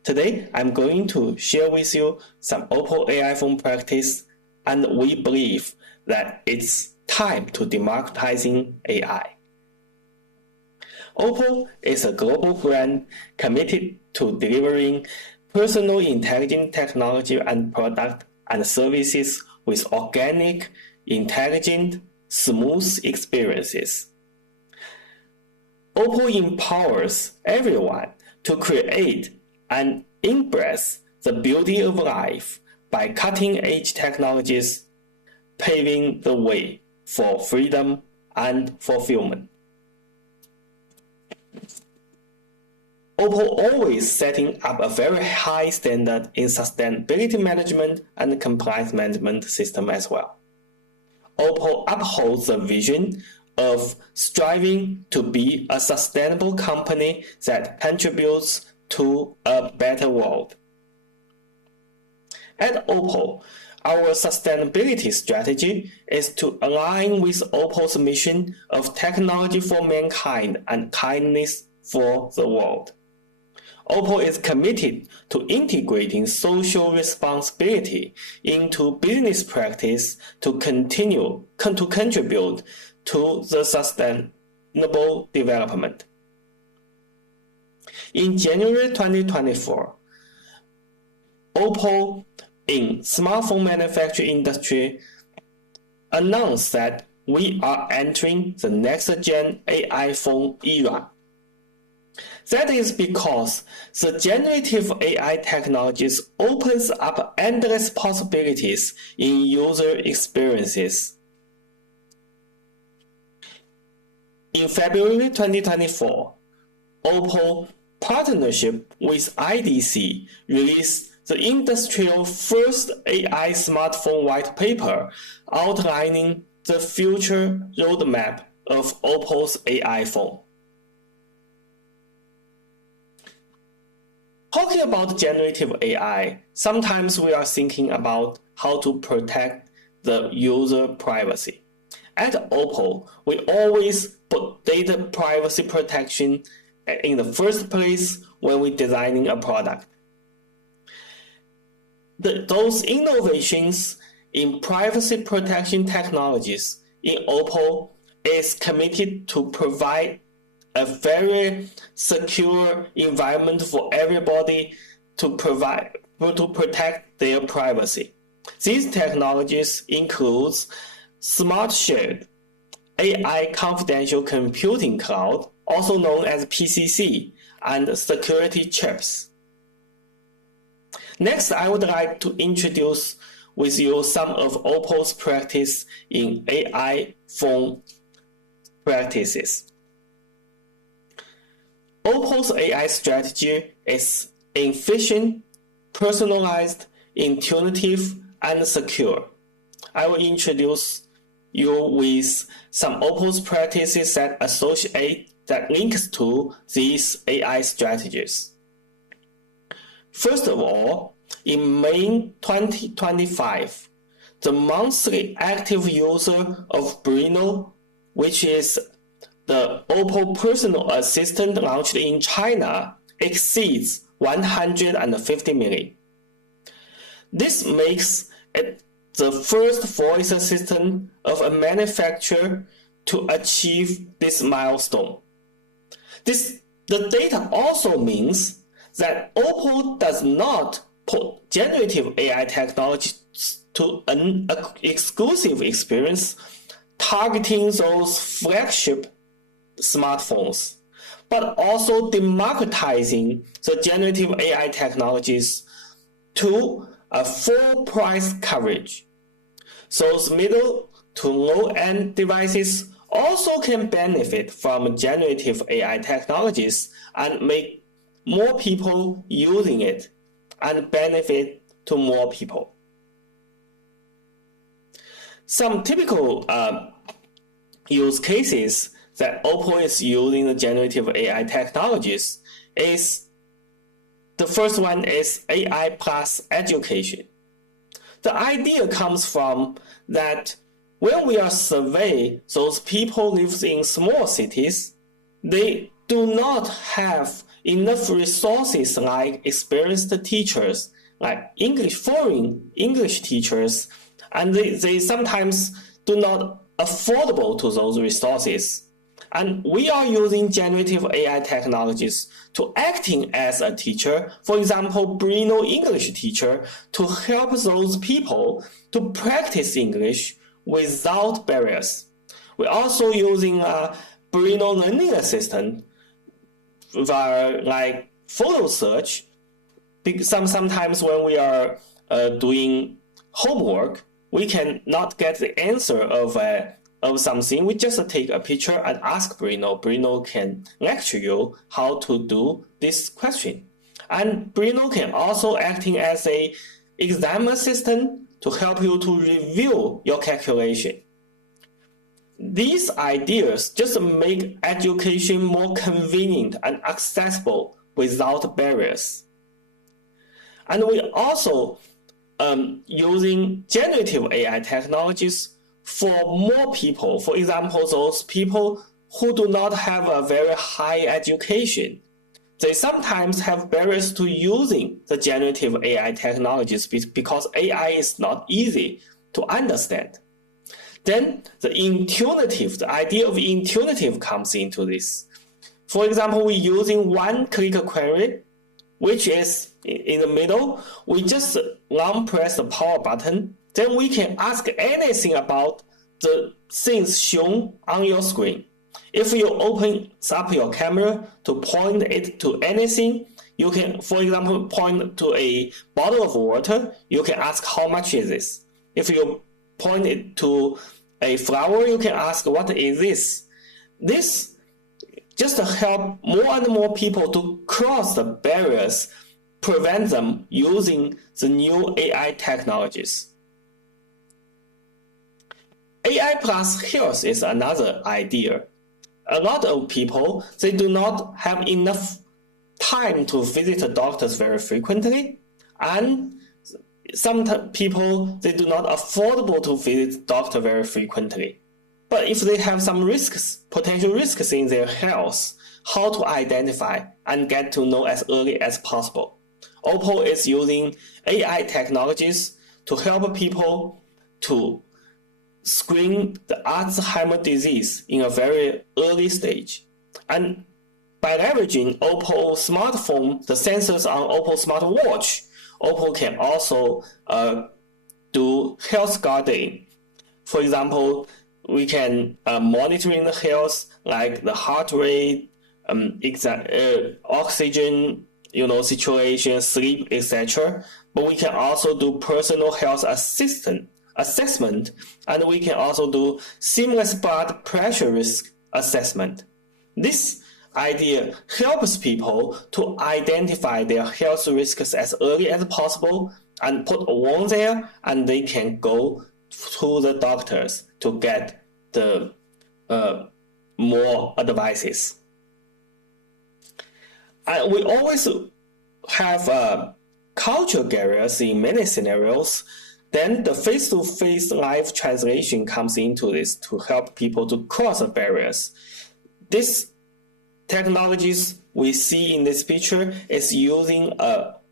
Today I'm going to share with you some Oppo AI phone practice, and we believe that it's time to democratizing AI. Oppo is a global brand committed to delivering personal intelligent technology and product and services with organic, intelligent, smooth experiences. Oppo empowers everyone to create and embrace the beauty of life by cutting-edge technologies, paving the way for freedom and fulfillment. Oppo always setting up a very high standard in sustainability management and compliance management system as well. Oppo upholds the vision of striving to be a sustainable company that contributes to a better world. At Oppo, our sustainability strategy is to align with Oppo's mission of technology for mankind and kindness for the world. Oppo is committed to integrating social responsibility into business practice to contribute to the sustainable development. In January 2024, Oppo in smartphone manufacturing industry announced that we are entering the next-gen AI phone era. That is because the generative AI technologies opens up endless possibilities in user experiences. In February 2024, Oppo partnership with IDC released the industry's first AI smartphone white paper outlining the future roadmap of Oppo's AI phone. Talking about generative AI, sometimes we are thinking about how to protect the user privacy. At Oppo, we always put data privacy protection in the first place when we're designing a product. Those innovations in privacy protection technologies in Oppo is committed to provide a very secure environment for everybody to protect their privacy. These technologies include Smart Shared, AI Confidential Computing Cloud, also known as PCC, and security chips. Next, I would like to introduce with you some of Oppo's practice in AI phone practices. Oppo's AI strategy is efficient, personalized, intuitive, and secure. I will introduce you with some Oppo's practices that links to these AI strategies. First of all, in May 2025, the monthly active user of Brino, which is the Oppo personal assistant launched in China, exceeds 150 million. This makes it the first voice assistant of a manufacturer to achieve this milestone. The data also means that Oppo does not put generative AI technology to an exclusive experience targeting those flagship smartphones, but also democratizing the generative AI technologies to a full price coverage. Those middle to low-end devices also can benefit from generative AI technologies and make more people using it and benefit to more people. Some typical use cases that Oppo is using the generative AI technologies is, the first one is AI plus education. The idea comes from that when we are surveying those people live in small cities, they do not have enough resources like experienced teachers, like foreign English teachers, and they sometimes do not affordable to those resources. And we are using generative AI technologies to acting as a teacher, for example, Brino English teacher, to help those people to practice English without barriers. We're also using a Bruno learning assistant via like photo search. Sometimes when we are doing homework, we cannot get the answer of something. We just take a picture and ask Bruno. Bruno can lecture you how to do this question. And Bruno can also acting as a exam assistant to help you to review your calculation. These ideas just make education more convenient and accessible without barriers. And we also using generative AI technologies for more people. For example, those people who do not have a very high education, they sometimes have barriers to using the generative AI technologies because AI is not easy to understand. Then the idea of intuitive comes into this. For example, we're using one-click query, which is in the middle. We just long press the power button. Then we can ask anything about the things shown on your screen. If you open up your camera to point it to anything, you can, for example, point to a bottle of water. You can ask how much is this. If you point it to a flower, you can ask what is this. This just help more and more people to cross the barriers, prevent them using the new AI technologies. AI plus health is another idea. A lot of people, they do not have enough time to visit doctors very frequently, and some people, they do not affordable to visit doctor very frequently. But if they have some risks, potential risks in their health, how to identify and get to know as early as possible. OPPO is using AI technologies to help people to screen the Alzheimer's disease in a very early stage. And by leveraging OPPO smartphone, the sensors on OPPO smartwatch, OPPO can also do health guarding. For example, we can monitoring the health, like the heart rate, oxygen, situation, sleep, etc. But we can also do personal health assessment, and we can also do seamless blood pressure risk assessment. This idea helps people to identify their health risks as early as possible and put one there, and they can go to the doctors to get the more advices. We always have cultural barriers in many scenarios. Then the face-to-face live translation comes into this to help people to cross the barriers. These technologies we see in this picture is using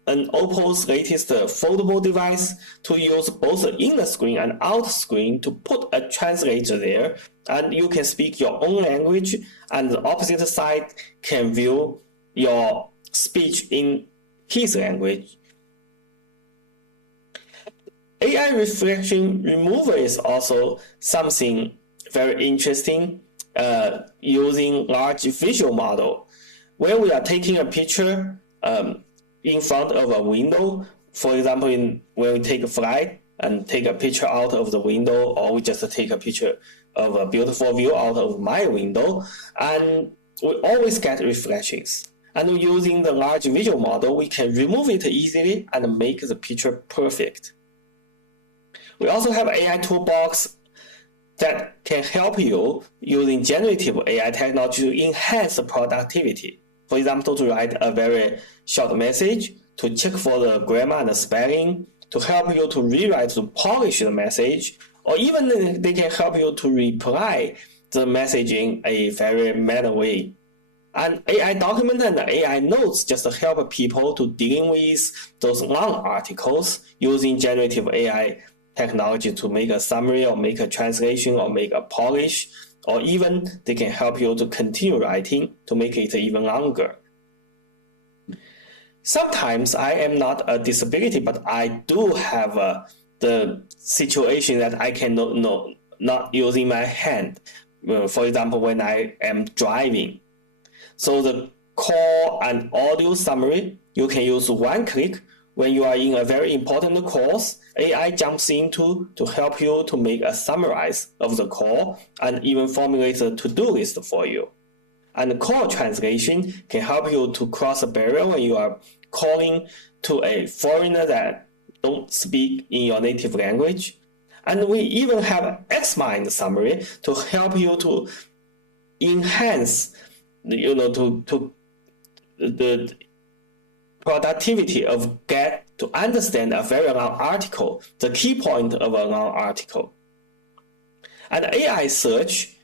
an OPPO's latest foldable device to use both in the screen and out screen to put a translator there, and you can speak your own language, and the opposite side can view your speech in his language. AI reflection removal is also something very interesting, using large visual model. When we are taking a picture in front of a window, for example, when we take a flight and take a picture out of the window, or we just take a picture of a beautiful view out of my window, and we always get reflections. And using the large visual model, we can remove it easily and make the picture perfect. We also have AI toolbox that can help you using generative AI technology to enhance the productivity. For example, to write a very short message, to check for the grammar and the spelling, to help you to rewrite, to polish the message, or even they can help you to reply the message in a very meta way. And AI document and AI notes just help people to dealing with those long articles using generative AI technology to make a summary or make a translation or make a polish, or even they can help you to continue writing to make it even longer. Sometimes I am not a disability, but I do have the situation that I cannot not using my hand. for example, when I am driving. So the call and audio summary, you can use one click. When you are in a very important course, AI jumps into to help you to make a summarize of the call and even formulate a to-do list for you. And call translation can help you to cross a barrier when you are calling to a foreigner that don't speak in your native language. And we even have Xmind summary to help you to enhance, to the productivity of get to understand a very long article, the key point of a long article. And AI search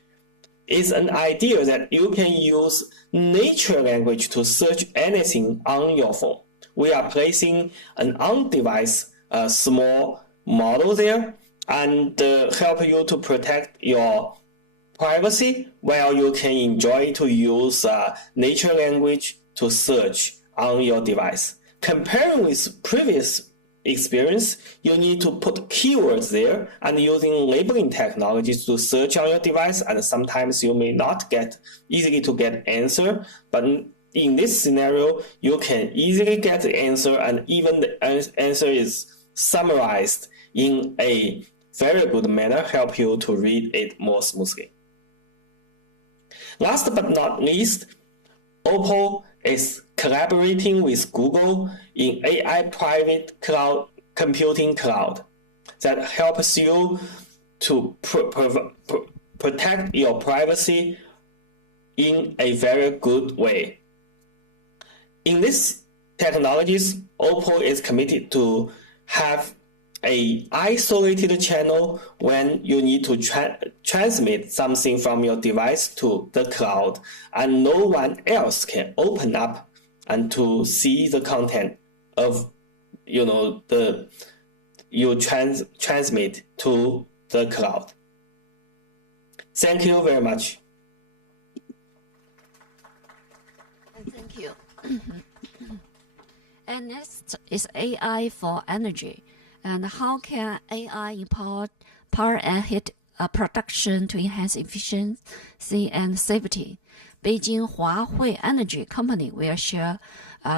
is an idea that you can use natural language to search anything on your phone. We are placing an on-device small model there and help you to protect your privacy while you can enjoy to use natural language to search on your device. Comparing with previous experience, you need to put keywords there and using labeling technologies to search on your device, and sometimes you may not get easily to get answer, but in this scenario, you can easily get the answer, and even the answer is summarized in a very good manner, help you to read it more smoothly. Last but not least, Oppo is collaborating with Google in AI private cloud computing cloud that helps you to protect your privacy in a very good way. In these technologies, Oppo is committed to have an isolated channel when you need to transmit something from your device to the cloud, and no one else can open up and to see the content of you transmit to the cloud. Thank you very much. Thank you. And next is AI for energy. And how can AI empower power and heat production to enhance efficiency and safety? Beijing Huahui Energy Company will share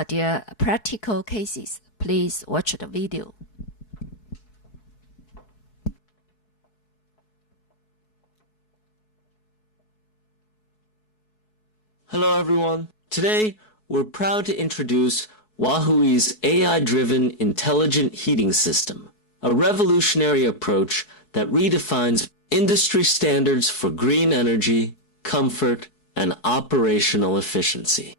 their practical cases. Please watch the video. Hello everyone. Today, we're proud to introduce Huahui's AI-driven intelligent heating system, a revolutionary approach that redefines industry standards for green energy, comfort, and operational efficiency.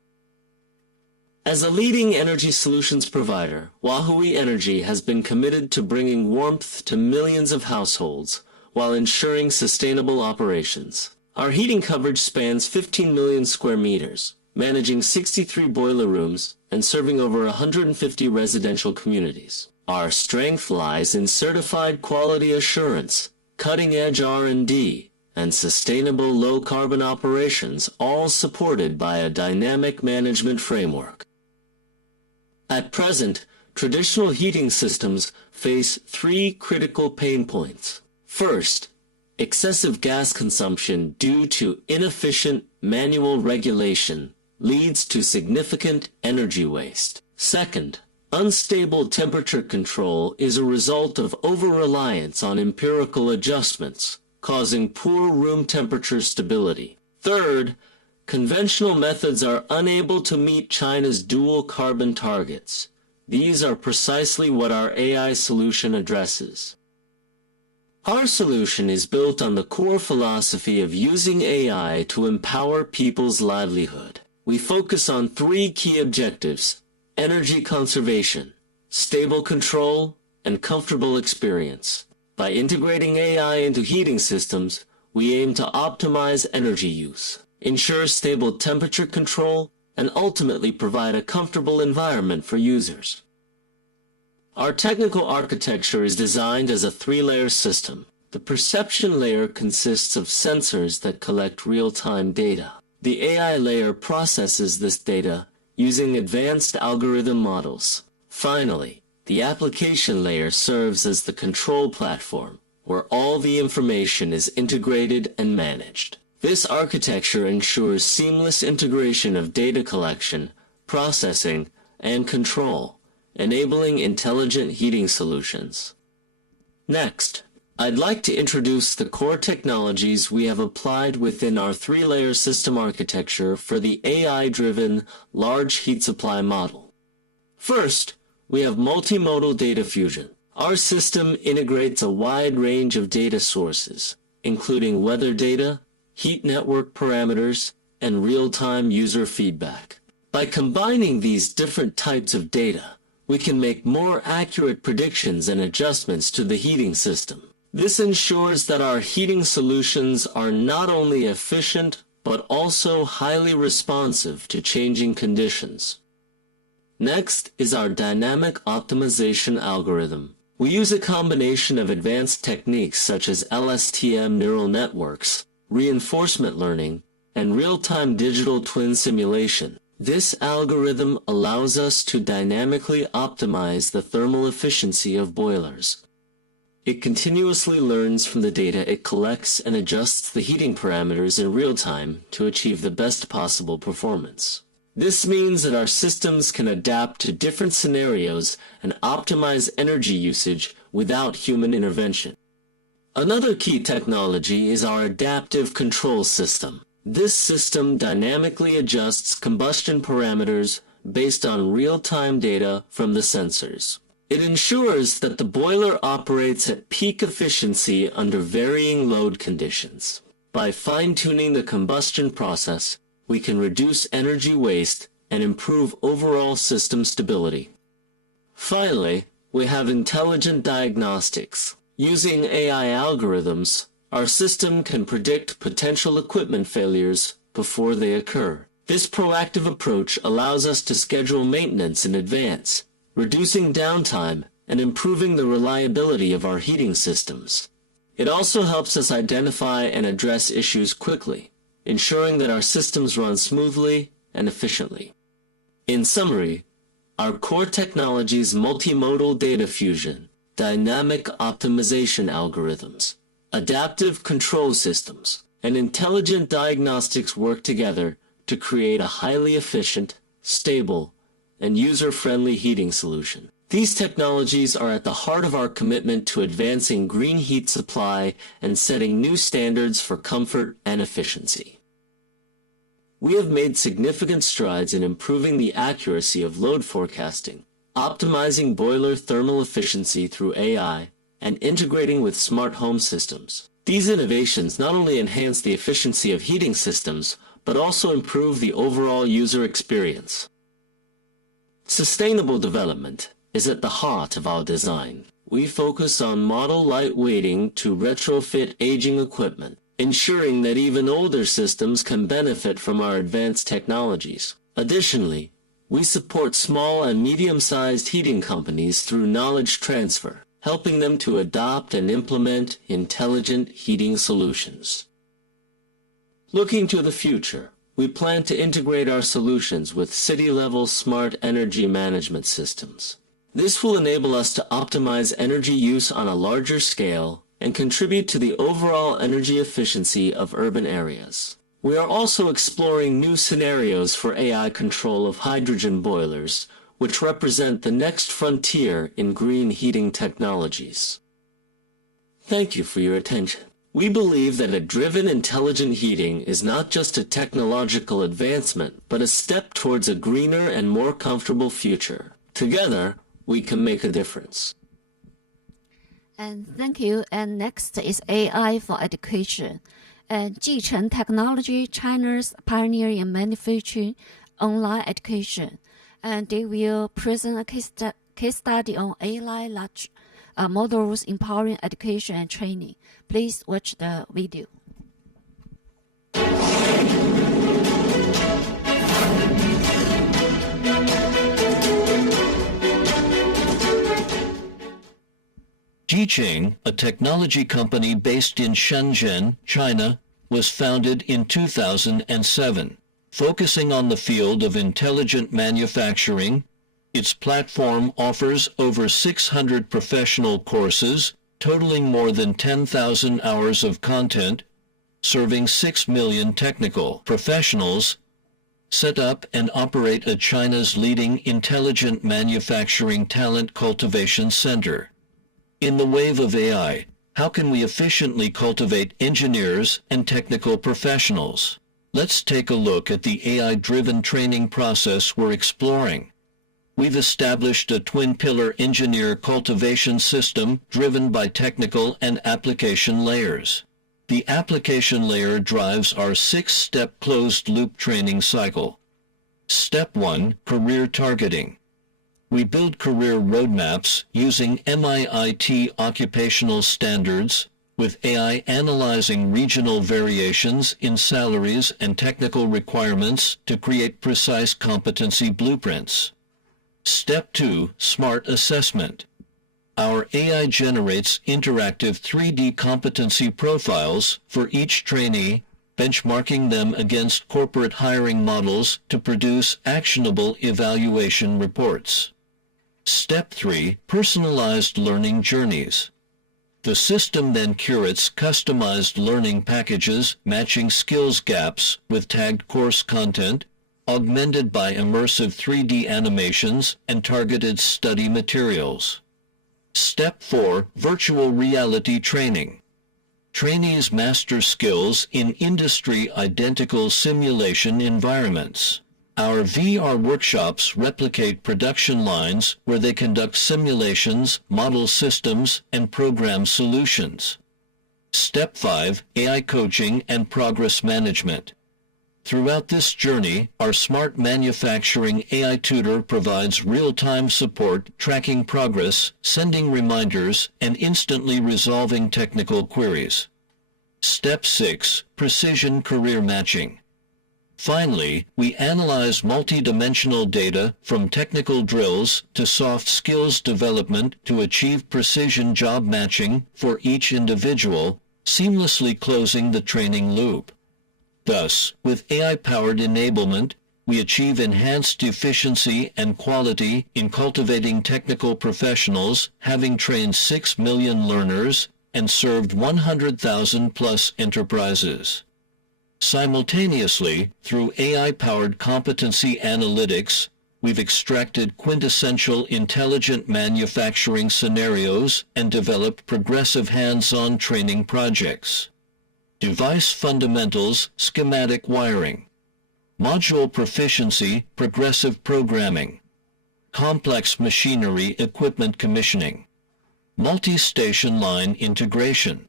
As a leading energy solutions provider, Huahui Energy has been committed to bringing warmth to millions of households while ensuring sustainable operations. Our heating coverage spans 15 million square meters, managing 63 boiler rooms and serving over 150 residential communities. Our strength lies in certified quality assurance, cutting-edge R&D, and sustainable low-carbon operations, all supported by a dynamic management framework. At present, traditional heating systems face three critical pain points. First, excessive gas consumption due to inefficient manual regulation leads to significant energy waste. Second, unstable temperature control is a result of over-reliance on empirical adjustments, causing poor room temperature stability. Third, conventional methods are unable to meet China's dual carbon targets. These are precisely what our AI solution addresses. Our solution is built on the core philosophy of using AI to empower people's livelihood. We focus on three key objectives: energy conservation, stable control, and comfortable experience. By integrating AI into heating systems, we aim to optimize energy use, ensure stable temperature control, and ultimately provide a comfortable environment for users. Our technical architecture is designed as a three-layer system. The perception layer consists of sensors that collect real-time data. The AI layer processes this data using advanced algorithm models. Finally, the application layer serves as the control platform, where all the information is integrated and managed. This architecture ensures seamless integration of data collection, processing, and control, enabling intelligent heating solutions. Next, I'd like to introduce the core technologies we have applied within our three-layer system architecture for the AI-driven large heat supply model. First, we have multimodal data fusion. Our system integrates a wide range of data sources, including weather data, heat network parameters, and real-time user feedback. By combining these different types of data, we can make more accurate predictions and adjustments to the heating system. This ensures that our heating solutions are not only efficient, but also highly responsive to changing conditions. Next is our dynamic optimization algorithm. We use a combination of advanced techniques such as LSTM neural networks, reinforcement learning, and real-time digital twin simulation. This algorithm allows us to dynamically optimize the thermal efficiency of boilers. It continuously learns from the data it collects and adjusts the heating parameters in real time to achieve the best possible performance. This means that our systems can adapt to different scenarios and optimize energy usage without human intervention. Another key technology is our adaptive control system. This system dynamically adjusts combustion parameters based on real-time data from the sensors. It ensures that the boiler operates at peak efficiency under varying load conditions. By fine-tuning the combustion process, we can reduce energy waste and improve overall system stability. Finally, we have intelligent diagnostics. Using AI algorithms, our system can predict potential equipment failures before they occur. This proactive approach allows us to schedule maintenance in advance, reducing downtime and improving the reliability of our heating systems. It also helps us identify and address issues quickly, ensuring that our systems run smoothly and efficiently. In summary, our core technologies multimodal data fusion, dynamic optimization algorithms, adaptive control systems, and intelligent diagnostics work together to create a highly efficient, stable, and user-friendly heating solution. These technologies are at the heart of our commitment to advancing green heat supply and setting new standards for comfort and efficiency. We have made significant strides in improving the accuracy of load forecasting, optimizing boiler thermal efficiency through AI, and integrating with smart home systems. These innovations not only enhance the efficiency of heating systems, but also improve the overall user experience. Sustainable development is at the heart of our design. We focus on model lightweighting to retrofit aging equipment, ensuring that even older systems can benefit from our advanced technologies. Additionally, we support small and medium-sized heating companies through knowledge transfer, helping them to adopt and implement intelligent heating solutions. Looking to the future, we plan to integrate our solutions with city-level smart energy management systems. This will enable us to optimize energy use on a larger scale and contribute to the overall energy efficiency of urban areas. We are also exploring new scenarios for AI control of hydrogen boilers, which represent the next frontier in green heating technologies. Thank you for your attention. We believe that a driven intelligent heating is not just a technological advancement, but a step towards a greener and more comfortable future. Together, we can make a difference. And thank you. And next is AI for education. And Jicheng Technology, China's pioneer in manufacturing online education. And they will present a case study on AI large models empowering education and training. Please watch the video. Jicheng, a technology company based in Shenzhen, China, was founded in 2007. Focusing on the field of intelligent manufacturing, its platform offers over 600 professional courses, totaling more than 10,000 hours of content, serving 6 million technical professionals, set up and operate a China's leading intelligent manufacturing talent cultivation center. In the wave of AI, how can we efficiently cultivate engineers and technical professionals? Let's take a look at the AI-driven training process we're exploring. We've established a twin-pillar engineer cultivation system driven by technical and application layers. The application layer drives our 6-step closed-loop training cycle. Step 1, career targeting. We build career roadmaps using MIIT occupational standards, with AI analyzing regional variations in salaries and technical requirements to create precise competency blueprints. Step 2, smart assessment. Our AI generates interactive 3D competency profiles for each trainee, benchmarking them against corporate hiring models to produce actionable evaluation reports. Step 3, personalized learning journeys. The system then curates customized learning packages matching skills gaps with tagged course content, augmented by immersive 3D animations and targeted study materials. Step 4, virtual reality training. Trainees master skills in industry-identical simulation environments. Our VR workshops replicate production lines where they conduct simulations, model systems, and program solutions. Step 5, AI coaching and progress management. Throughout this journey, our smart manufacturing AI tutor provides real-time support, tracking progress, sending reminders, and instantly resolving technical queries. Step 6, precision career matching. Finally, we analyze multidimensional data from technical drills to soft skills development to achieve precision job matching for each individual, seamlessly closing the training loop. Thus, with AI-powered enablement, we achieve enhanced efficiency and quality in cultivating technical professionals, having trained 6 million learners and served 100,000 plus enterprises. Simultaneously, through AI-powered competency analytics, we've extracted quintessential intelligent manufacturing scenarios and developed progressive hands-on training projects. Device fundamentals, schematic wiring. Module proficiency, progressive programming. Complex machinery equipment commissioning. Multi-station line integration.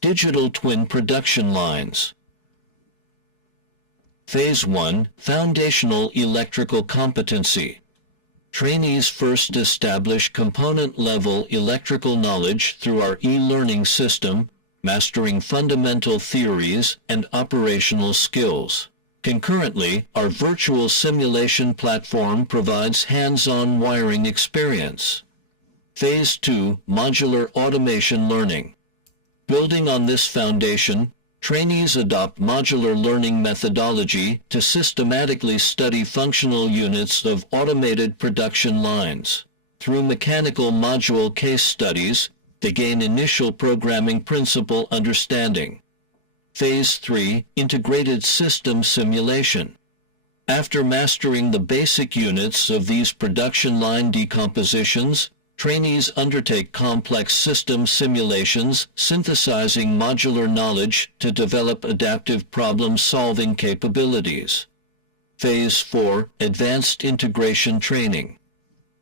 Digital twin production lines. Phase 1, Foundational Electrical Competency. Trainees first establish component-level electrical knowledge through our e-learning system, mastering fundamental theories and operational skills. Concurrently, our virtual simulation platform provides hands-on wiring experience. Phase 2, Modular Automation Learning. Building on this foundation, trainees adopt modular learning methodology to systematically study functional units of automated production lines. Through mechanical module case studies, they gain initial programming principle understanding. Phase 3, Integrated System Simulation. After mastering the basic units of these production line decompositions, trainees undertake complex system simulations, synthesizing modular knowledge to develop adaptive problem-solving capabilities. Phase 4, Advanced Integration Training.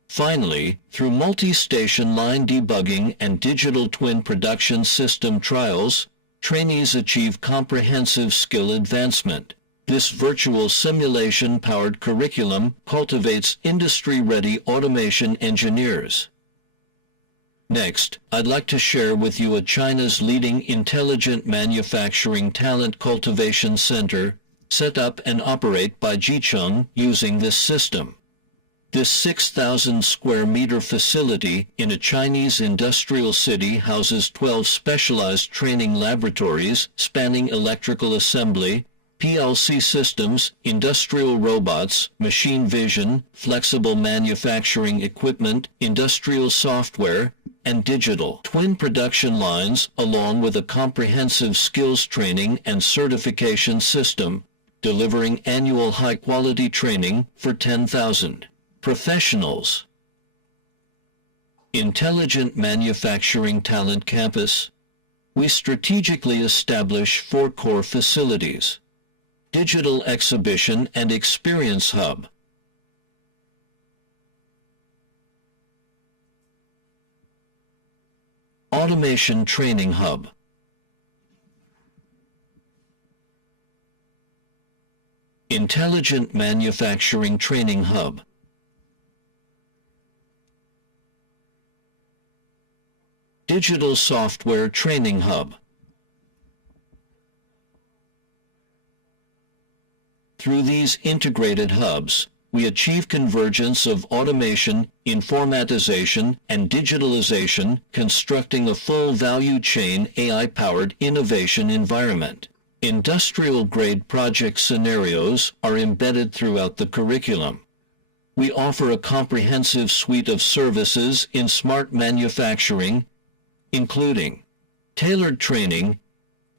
Finally, through multi-station line debugging and digital twin production system trials, trainees achieve comprehensive skill advancement. This virtual simulation-powered curriculum cultivates industry-ready automation engineers. Next, I'd like to share with you China's leading intelligent manufacturing talent cultivation center, set up and operate by Jicheng using this system. This 6,000 square meter facility in a Chinese industrial city houses 12 specialized training laboratories spanning electrical assembly, PLC systems, industrial robots, machine vision, flexible manufacturing equipment, industrial software, and digital twin production lines, along with a comprehensive skills training and certification system, delivering annual high-quality training for 10,000 professionals. Intelligent Manufacturing Talent Campus. We strategically establish 4 core facilities: Digital Exhibition and Experience Hub, Automation Training Hub, Intelligent Manufacturing Training Hub, Digital Software Training Hub. Through these integrated hubs, we achieve convergence of automation, informatization, and digitalization, constructing a full value chain AI-powered innovation environment. Industrial-grade project scenarios are embedded throughout the curriculum. We offer a comprehensive suite of services in smart manufacturing, including tailored training,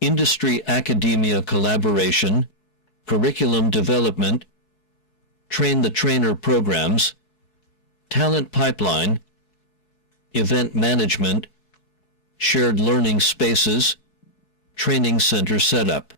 industry-academia collaboration, curriculum development, train-the-trainer programs, talent pipeline, event management, shared learning spaces, training center setup.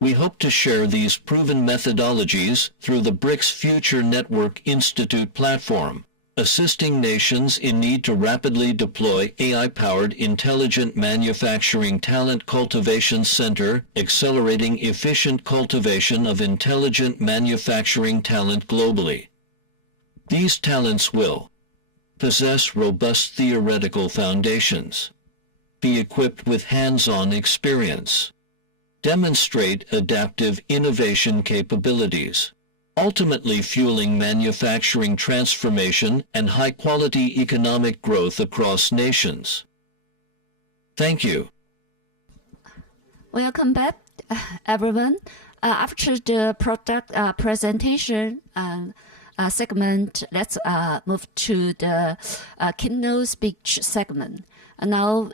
We hope to share these proven methodologies through the BRICS Future Network Institute platform, assisting nations in need to rapidly deploy AI-powered intelligent manufacturing talent cultivation center, accelerating efficient cultivation of intelligent manufacturing talent globally. These talents will possess robust theoretical foundations, be equipped with hands-on experience, demonstrate adaptive innovation capabilities, ultimately fueling manufacturing transformation and high-quality economic growth across nations. Thank you. Welcome back, everyone. After the product presentation segment, let's move to the keynote speech segment. And now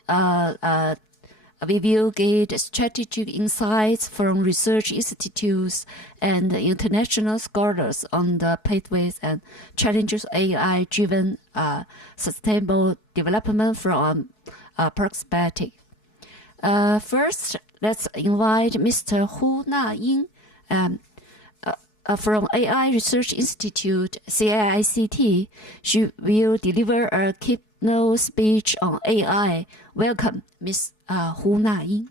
we will get strategic insights from research institutes and international scholars on the pathways and challenges of AI-driven sustainable development from a perspective. First, let's invite Mr. Hu Na-ying from AI Research Institute, CAICT. She will deliver a keynote speech on AI. Welcome, Ms. Hu Na-ying.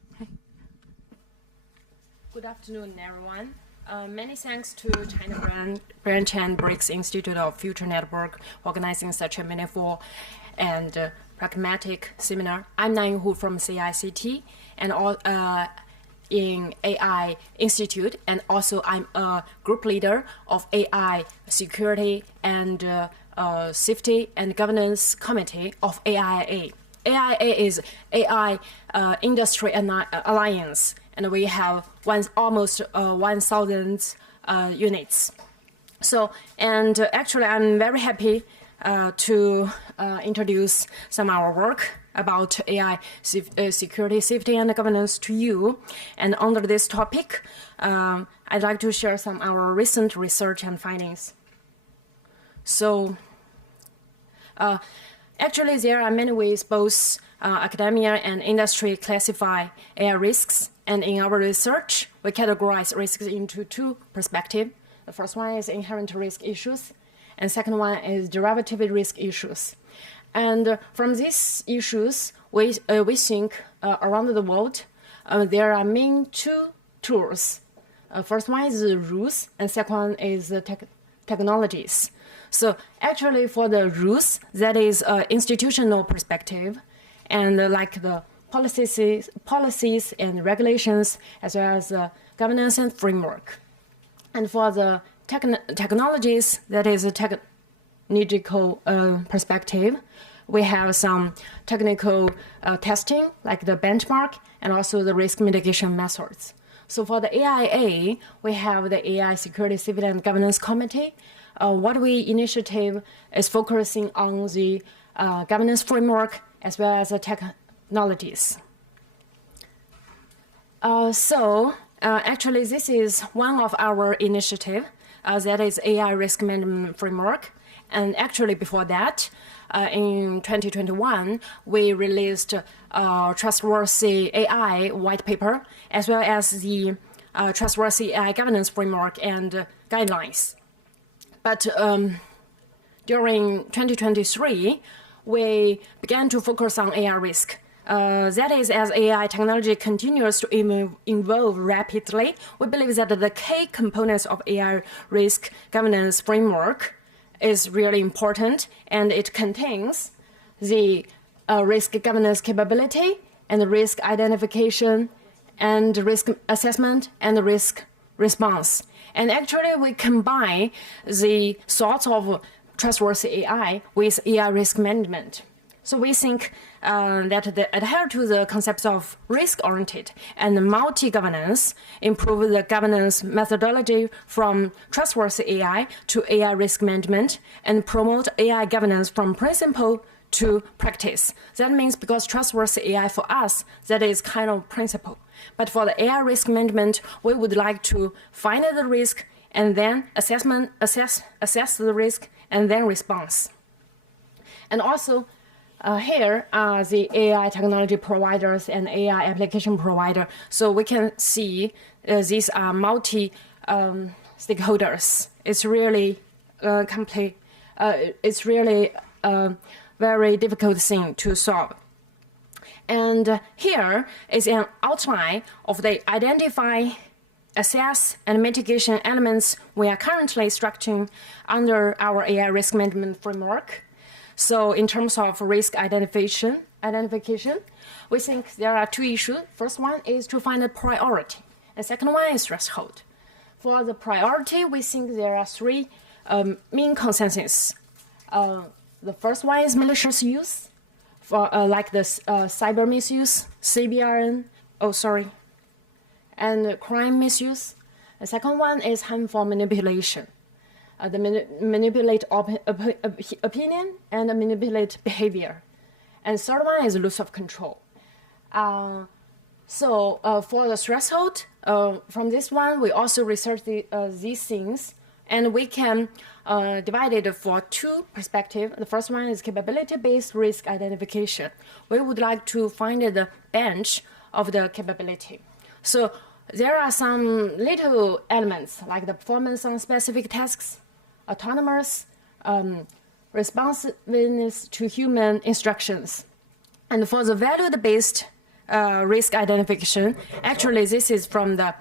Good afternoon, everyone. Many thanks to China Branch and BRICS Institute of Future Network organizing such a meaningful and pragmatic seminar. I'm Na-ying Hu from CICT and in AI Institute, and also I'm a group leader of AI Security and Safety and Governance Committee of AIA. AIA is AI Industry Alliance, and we have almost 1,000 units. So, and actually, I'm very happy to introduce some of our work about AI security, safety, and governance to you. And under this topic, I'd like to share some of our recent research and findings. So, actually, there are many ways both academia and industry classify AI risks. And in our research, we categorize risks into 2 perspectives. The first one is inherent risk issues, and second one is derivative risk issues. And from these issues, we think around the world, there are main 2 tools. First one is the rules, and second one is the technologies. So actually for the rules, that is institutional perspective, and like the policies and regulations, as well as governance and framework. And for the technologies, that is a technological perspective, we have some technical testing, like the benchmark, and also the risk mitigation methods. So for the AIA, we have the AI Security, Civil and Governance Committee. What we initiative is focusing on the governance framework as well as the technologies. Actually, this is one of our initiative, that is AI risk management framework. And actually before that, in 2021, we released Trustworthy AI white paper, as well as the Trustworthy AI governance framework and guidelines. But during 2023, we began to focus on AI risk. That is, as AI technology continues to evolve rapidly, we believe that the key components of AI risk governance framework is really important, and it contains the risk governance capability and risk identification and risk assessment and risk response. And actually, we combine the sorts of trustworthy AI with AI risk management. So we think that they adhere to the concepts of risk-oriented and multi-governance, improve the governance methodology from trustworthy AI to AI risk management, and promote AI governance from principle to practice. That means because trustworthy AI for us, that is kind of principle. But for the AI risk management, we would like to find the risk and then assess the risk and then response. And also, here are the AI technology providers and AI application provider. So we can see these are multi stakeholders. It's really complete. It's really a very difficult thing to solve. And here is an outline of the identify, assess, and mitigation elements we are currently structuring under our AI risk management framework. So in terms of risk identification, we think there are two issues. First one is to find a priority, and second one is threshold. For the priority, we think there are three main consensus. The first one is malicious use, for like the cyber misuse, CBRN, and crime misuse. The second one is harmful manipulation. Manipulate opinion and manipulate behavior. And third one is loss of control. For the threshold, from this one, we also research these things, and we can divide it for two perspectives. The first one is capability-based risk identification. We would like to find the bench of the capability. So there are some little elements like the performance on specific tasks, autonomous, responsiveness to human instructions. And for the value-based risk identification, actually this is from the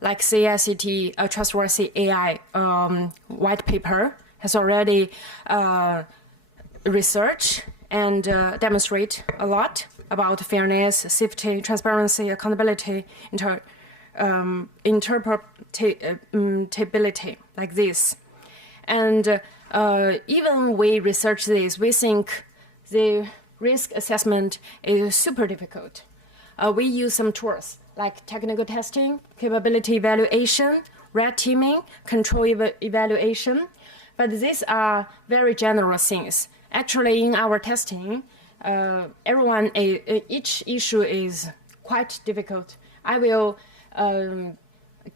like CICT Trustworthy AI white paper has already researched and demonstrate a lot about fairness, safety, transparency, accountability, interpretability, like this. And even we research this, we think the risk assessment is super difficult. We use some tools like technical testing, capability evaluation, red teaming, control evaluation, but these are very general things. Actually, in our testing, each issue is quite difficult. I will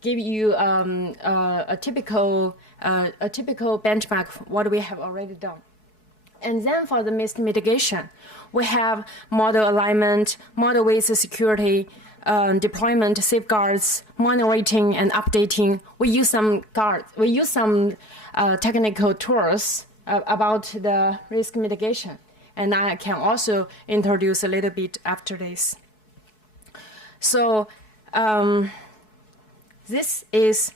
give you a typical benchmark what we have already done. And then for the risk mitigation, we have model alignment, model with security, deployment, safeguards, monitoring, and updating. We use some technical tools about the risk mitigation, and I can also introduce a little bit after this. So this is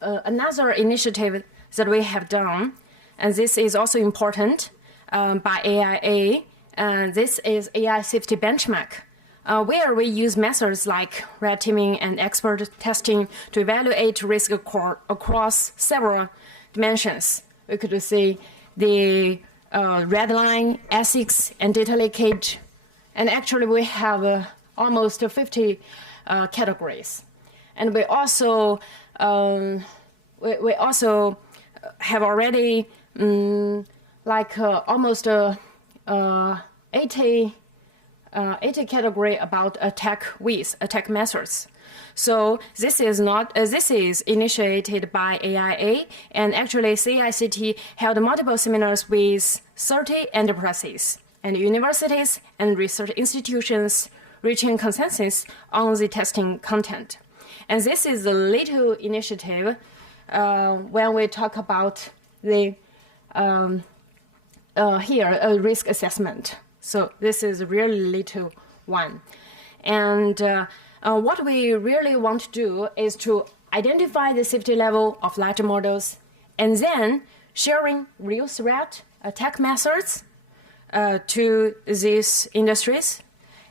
another initiative that we have done, and this is also important by AIA. And this is AI safety benchmark, where we use methods like red teaming and expert testing to evaluate risk across several dimensions. We could see the red line, ethics, and data leakage. And actually, we have almost 50 categories. And we also we also have already almost 80 category about attack methods. So this is initiated by AIA, and actually CICT held multiple seminars with 30 enterprises and universities and research institutions, reaching consensus on the testing content. And this is a little initiative when we talk about the risk assessment. So this is a really little one. And what we really want to do is to identify the safety level of large models and then sharing real threat attack methods to these industries,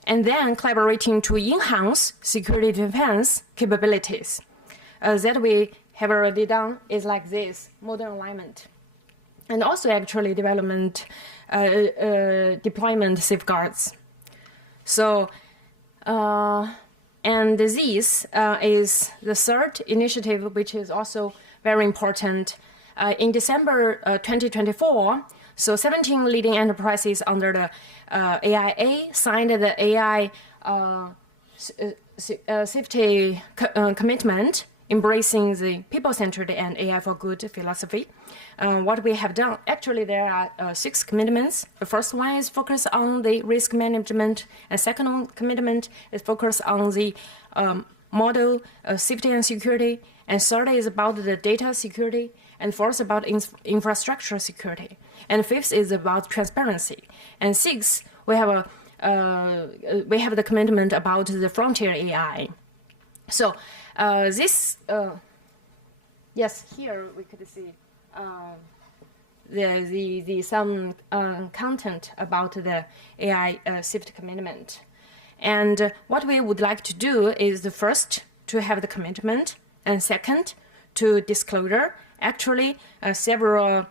and then collaborating to enhance security defense capabilities. That we have already done is like this, modern alignment. And also actually deployment safeguards. So, and this is the third initiative, which is also very important. In December 2024, so 17 leading enterprises under the AIA signed the AI safety commitment, embracing the people-centered and AI for good philosophy. What we have done, actually there are 6 commitments. The first one is focused on the risk management, and second commitment is focused on the model safety and security, and third is about the data security, and fourth about infrastructure security, and fifth is about transparency, and sixth we have the commitment about the frontier AI. So yes, here we could see the some content about the AI safety commitment. And what we would like to do is the first to have the commitment, and second to disclosure. Actually, several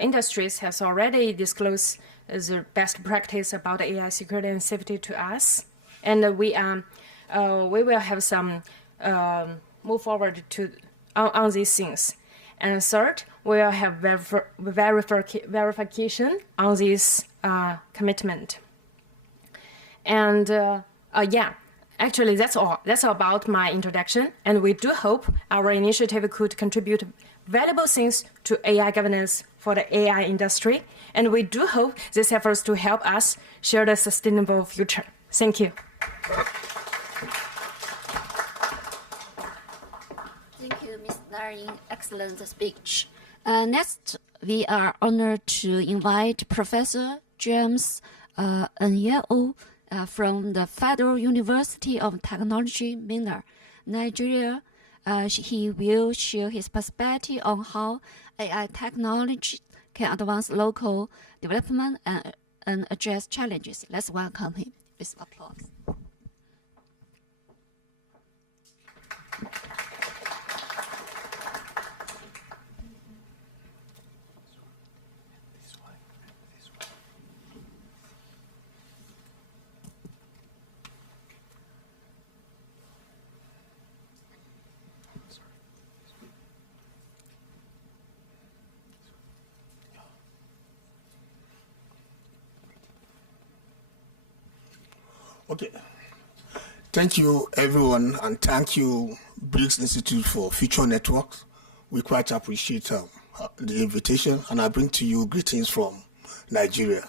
industries has already disclosed the best practice about AI security and safety to us, and we will have some move forward to on these things. And third, we will have verification on this commitment. And yeah, actually that's all. That's about my introduction. And we do hope our initiative could contribute valuable things to AI governance for the AI industry. And we do hope these efforts to help us share the sustainable future. Thank you. Thank you, Ms. Darin. Excellent speech. Next, we are honored to invite Professor James Nyeo from the Federal University of Technology, Minna, Nigeria. He will share his perspective on how AI technology can advance local development and address challenges. Let's welcome him with applause. Okay. Thank you, everyone, and thank you, BRICS Institute for Future Networks. We quite appreciate the invitation, and I bring to you greetings from Nigeria.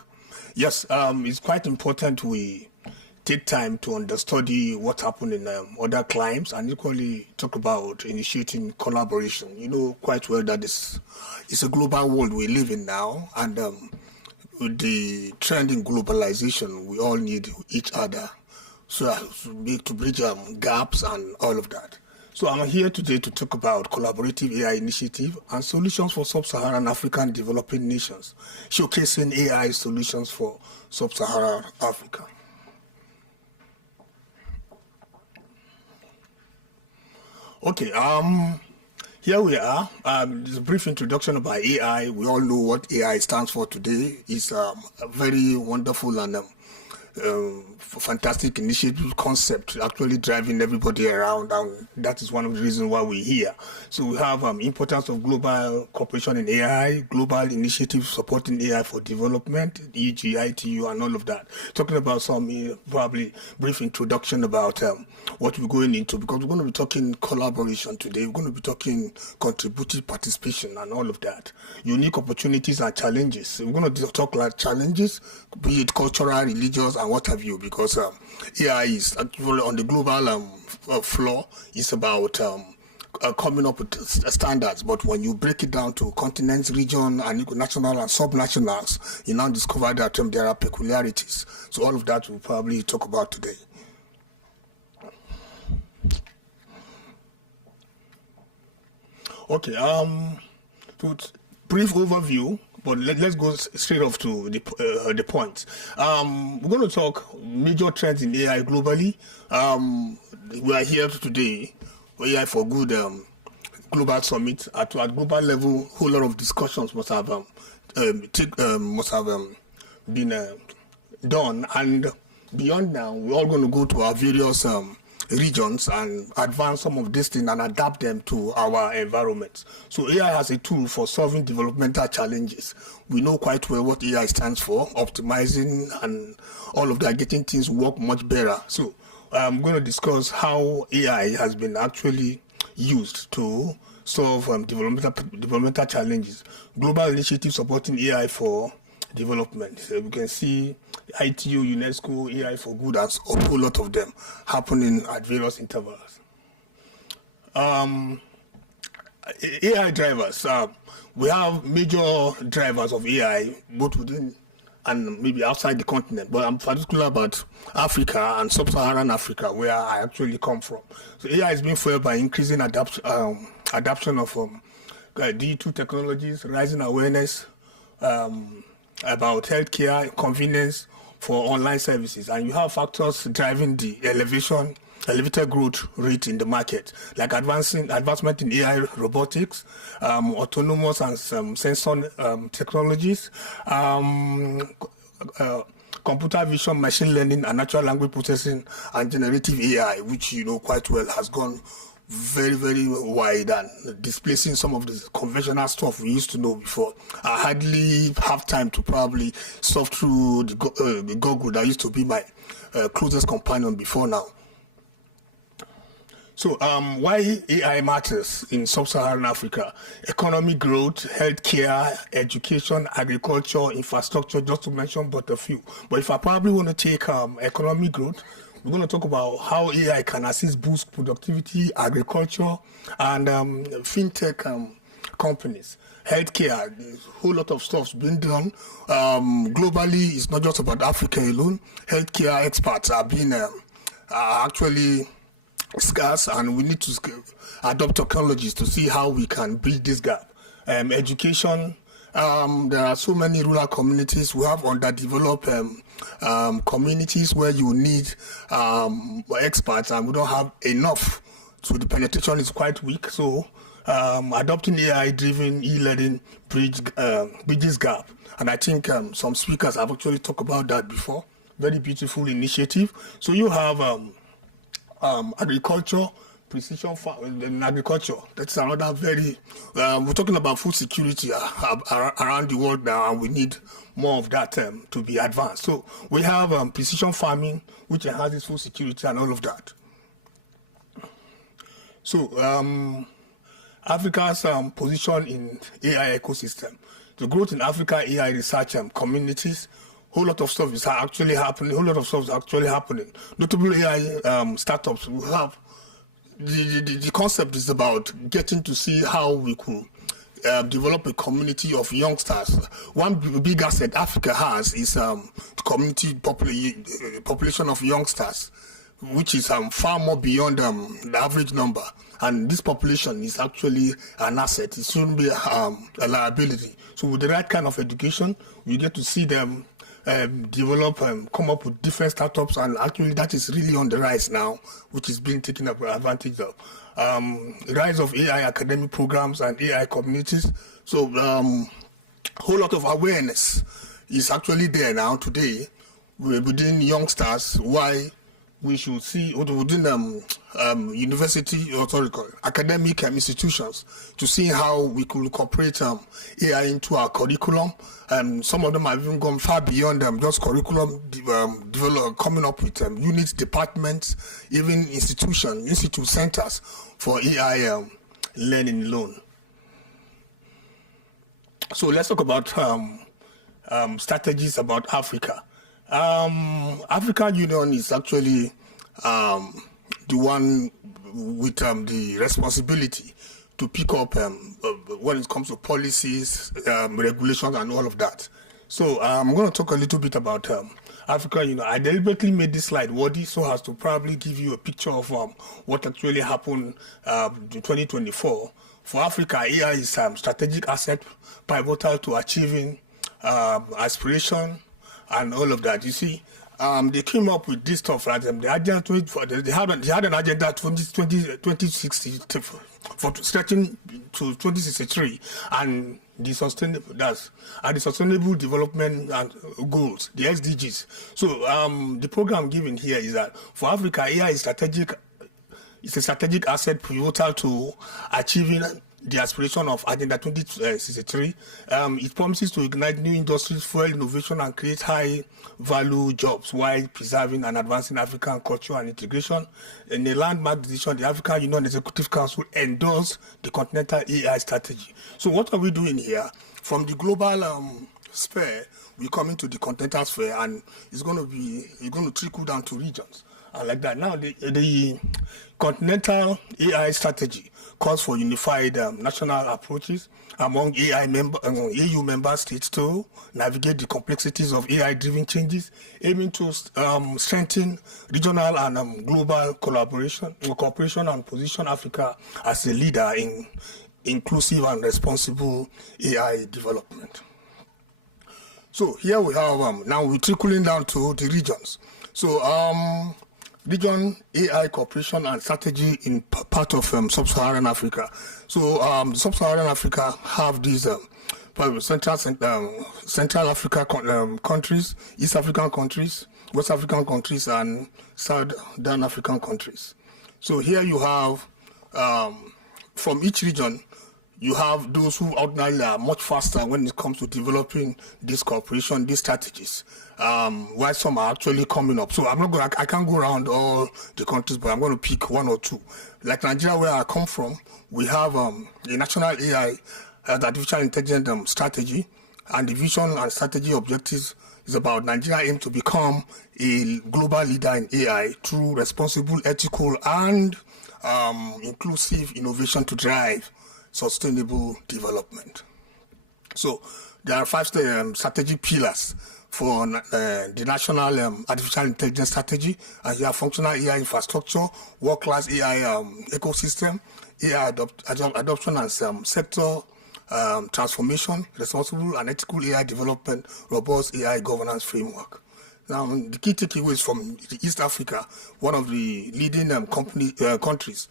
Yes, it's quite important we take time to understudy what happened in other climes and equally talk about initiating collaboration. You know quite well that it's a global world we live in now, and with the trend in globalization, we all need each other so as to bridge gaps and all of that. So I'm here today to talk about collaborative AI initiative and solutions for sub-Saharan African developing nations, showcasing AI solutions for sub-Saharan Africa. Okay, here we are. There's a brief introduction about AI. We all know what AI stands for today. It's a very wonderful and fantastic initiative concept actually driving everybody around, and that is one of the reasons why we're here. So we have importance of global cooperation in AI, global initiatives supporting AI for development, e.g. ITU and all of that. Talking about some probably brief introduction about what we're going into, because we're going to be talking collaboration today. We're going to be talking contributive participation and all of that. Unique opportunities and challenges. We're going to talk like challenges, be it cultural, religious, and what have you, because AI is actually on the global floor. It's about coming up with standards, but when you break it down to continents, region, and national and subnationals, you now discover that there are peculiarities. So all of that we'll probably talk about today. Okay, so brief overview, but let's go straight off to the points. We're going to talk major trends in AI globally. We are here today, AI for Good Global Summit. At global level, a whole lot of discussions must have been done, and beyond now, we're all going to go to our various regions and advance some of these things and adapt them to our environments. So AI has a tool for solving developmental challenges. We know quite well what AI stands for, optimizing and all of that, getting things work much better. So I'm going to discuss how AI has been actually used to solve developmental challenges. Global initiatives supporting AI for development. So we can see ITU, UNESCO, AI for Good, and a whole lot of them happening at various intervals. AI drivers. We have major drivers of AI, both within and maybe outside the continent, but I'm particular about Africa and sub-Saharan Africa, where I actually come from. So AI is being fueled by increasing adoption of digital technologies, rising awareness about healthcare, convenience for online services, and you have factors driving the elevated growth rate in the market, like advancement in AI robotics, autonomous and sensor technologies, computer vision, machine learning, and natural language processing, and generative AI, which you know quite well has gone very, very wide and displacing some of the conventional stuff we used to know before. I hardly have time to probably surf through the Google that used to be my closest companion before now. So why AI matters in sub-Saharan Africa? Economic growth, healthcare, education, agriculture, infrastructure, just to mention but a few. But if I probably want to take economic growth, we're going to talk about how AI can assist boost productivity, agriculture, and fintech companies. Healthcare, a whole lot of stuff's been done. Globally, it's not just about Africa alone. Healthcare experts are being actually scarce, and we need to adopt technologies to see how we can bridge this gap. Education, there are so many rural communities. We have underdeveloped communities where you need experts, and we don't have enough. So the penetration is quite weak. So adopting AI-driven e-learning bridges gap. And I think some speakers have actually talked about that before. Very beautiful initiative. So you have agriculture, precision farming in agriculture. That's another very, we're talking about food security around the world now, and we need more of that to be advanced. So we have precision farming, which enhances food security and all of that. So Africa's position in AI ecosystem. The growth in Africa AI research communities, whole lot of stuff is actually happening. Notable AI startups we have. The concept is about getting to see how we could develop a community of youngsters. One big asset Africa has is community population of youngsters, which is far more beyond the average number. And this population is actually an asset. It shouldn't be a liability. So with the right kind of education, we get to see them develop, come up with different startups, and actually that is really on the rise now, which is being taken advantage of. Rise of AI academic programs and AI communities. So whole lot of awareness is actually there now today. within youngsters why we should see within university or academic institutions to see how we could incorporate AI into our curriculum. Some of them have even gone far beyond just curriculum, coming up with units, departments, even institute centers for AI learning alone. So let's talk about strategies about Africa. African Union is actually the one with the responsibility to pick up when it comes to policies, regulations, and all of that. So I'm going to talk a little bit about African Union. I deliberately made this slide wordy so as to probably give you a picture of what actually happened in 2024. For Africa, AI is strategic asset pivotal to achieving aspiration and all of that. You see, they came up with this stuff, right? They had an agenda 2060 for stretching to 2063, and the sustainable development and goals, the SDGs. So the program given here is that for Africa, AI is strategic. It's a strategic asset pivotal to achieving the aspiration of Agenda 2063. It promises to ignite new industries, fuel innovation, and create high-value jobs while preserving and advancing African culture and integration. In a landmark decision, the African Union Executive Council endorsed the continental AI strategy. So what are we doing here? From the global sphere, we come into the continental sphere, and it's going to trickle down to regions. Like that. Now, the continental AI strategy calls for unified national approaches among EU member states to navigate the complexities of AI-driven changes, aiming to strengthen regional and global cooperation and position Africa as a leader in inclusive and responsible AI development. So here we have, now we're trickling down to the regions. So region AI cooperation and strategy in part of sub-Saharan Africa. So sub-Saharan Africa have these Central Africa countries, East African countries, West African countries, and Southern African countries. So here you have, from each region, you have those who ordinarily are much faster when it comes to developing this cooperation, these strategies, while some are actually coming up. So I can't go around all the countries, but I'm going to pick one or two. Like Nigeria, where I come from, we have the National AI, Artificial Intelligence Strategy, and the vision and strategy objectives is about Nigeria aim to become a global leader in AI through responsible, ethical, and inclusive innovation to drive sustainable development. So there are 5 strategic pillars for the national artificial intelligence strategy, and you have functional AI infrastructure, world-class AI ecosystem, AI adoption and sector transformation, responsible and ethical AI development, robust AI governance framework. Now, the key takeaways from East Africa, one of the leading countries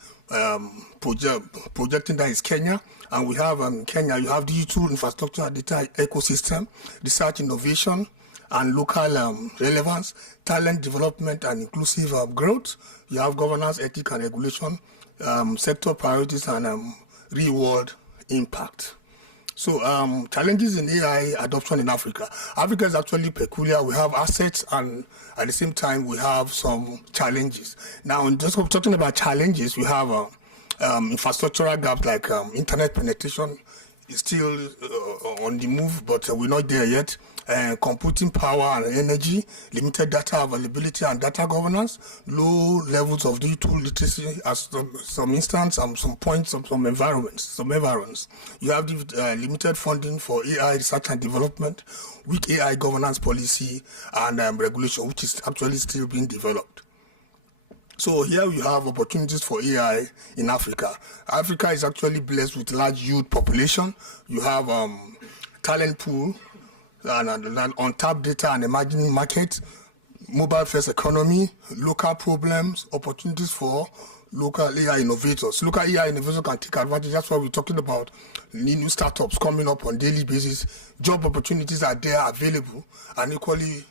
projecting that is Kenya, and we have Kenya, you have digital infrastructure, data ecosystem, research innovation, and local relevance, talent development, and inclusive growth. You have governance, ethics, and regulation, sector priorities, and real-world impact. So challenges in AI adoption in Africa. Africa is actually peculiar. We have assets, and at the same time, we have some challenges. Now, just talking about challenges, we have infrastructural gaps like internet penetration is still on the move, but we're not there yet. Computing power and energy, limited data availability and data governance, low levels of digital literacy as some instance and some points of some environments. You have limited funding for AI research and development, weak AI governance policy and regulation, which is actually still being developed. So here we have opportunities for AI in Africa. Africa is actually blessed with large youth population. You have talent pool, and untapped data and emerging markets, mobile first economy, local problems, opportunities for local AI innovators. Local AI innovators can take advantage. That's why we're talking about new startups coming up on daily basis. Job opportunities are there available, and equally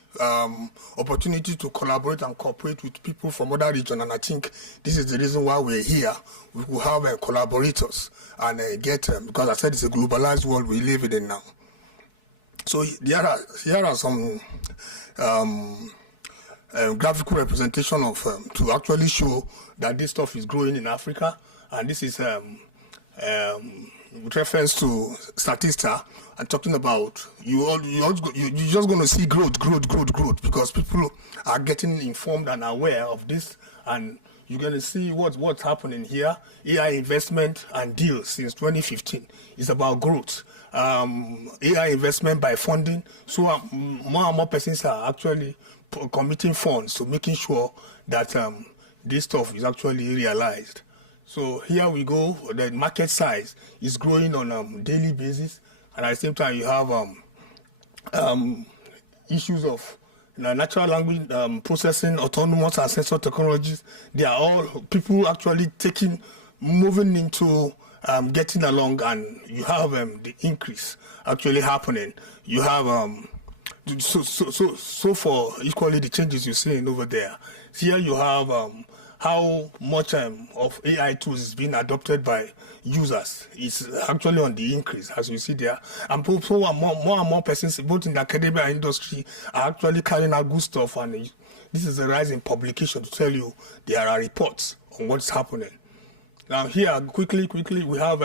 opportunity to collaborate and cooperate with people from other regions. And I think this is the reason why we're here. We will have collaborators and get because I said it's a globalized world we live in now. So here are some graphical representation of to actually show that this stuff is growing in Africa, and this is with reference to Statista and talking about you're just going to see growth because people are getting informed and aware of this, and you're going to see what's happening here. AI investment and deals since 2015 is about growth. AI investment by funding, so more and more persons are actually committing funds to making sure that this stuff is actually realized. So here we go. The market size is growing on a daily basis, and at the same time you have issues of natural language processing, autonomous and sensor technologies. They are all people actually moving into getting along, and you have the increase actually happening. You have so for equally the changes you're seeing over there. Here you have how much of AI tools is being adopted by users. It's actually on the increase, as you see there. And more and more persons, both in the academia and industry, are actually carrying out good stuff. And this is a rise in publication to tell you there are reports on what's happening. Now here, quickly, we have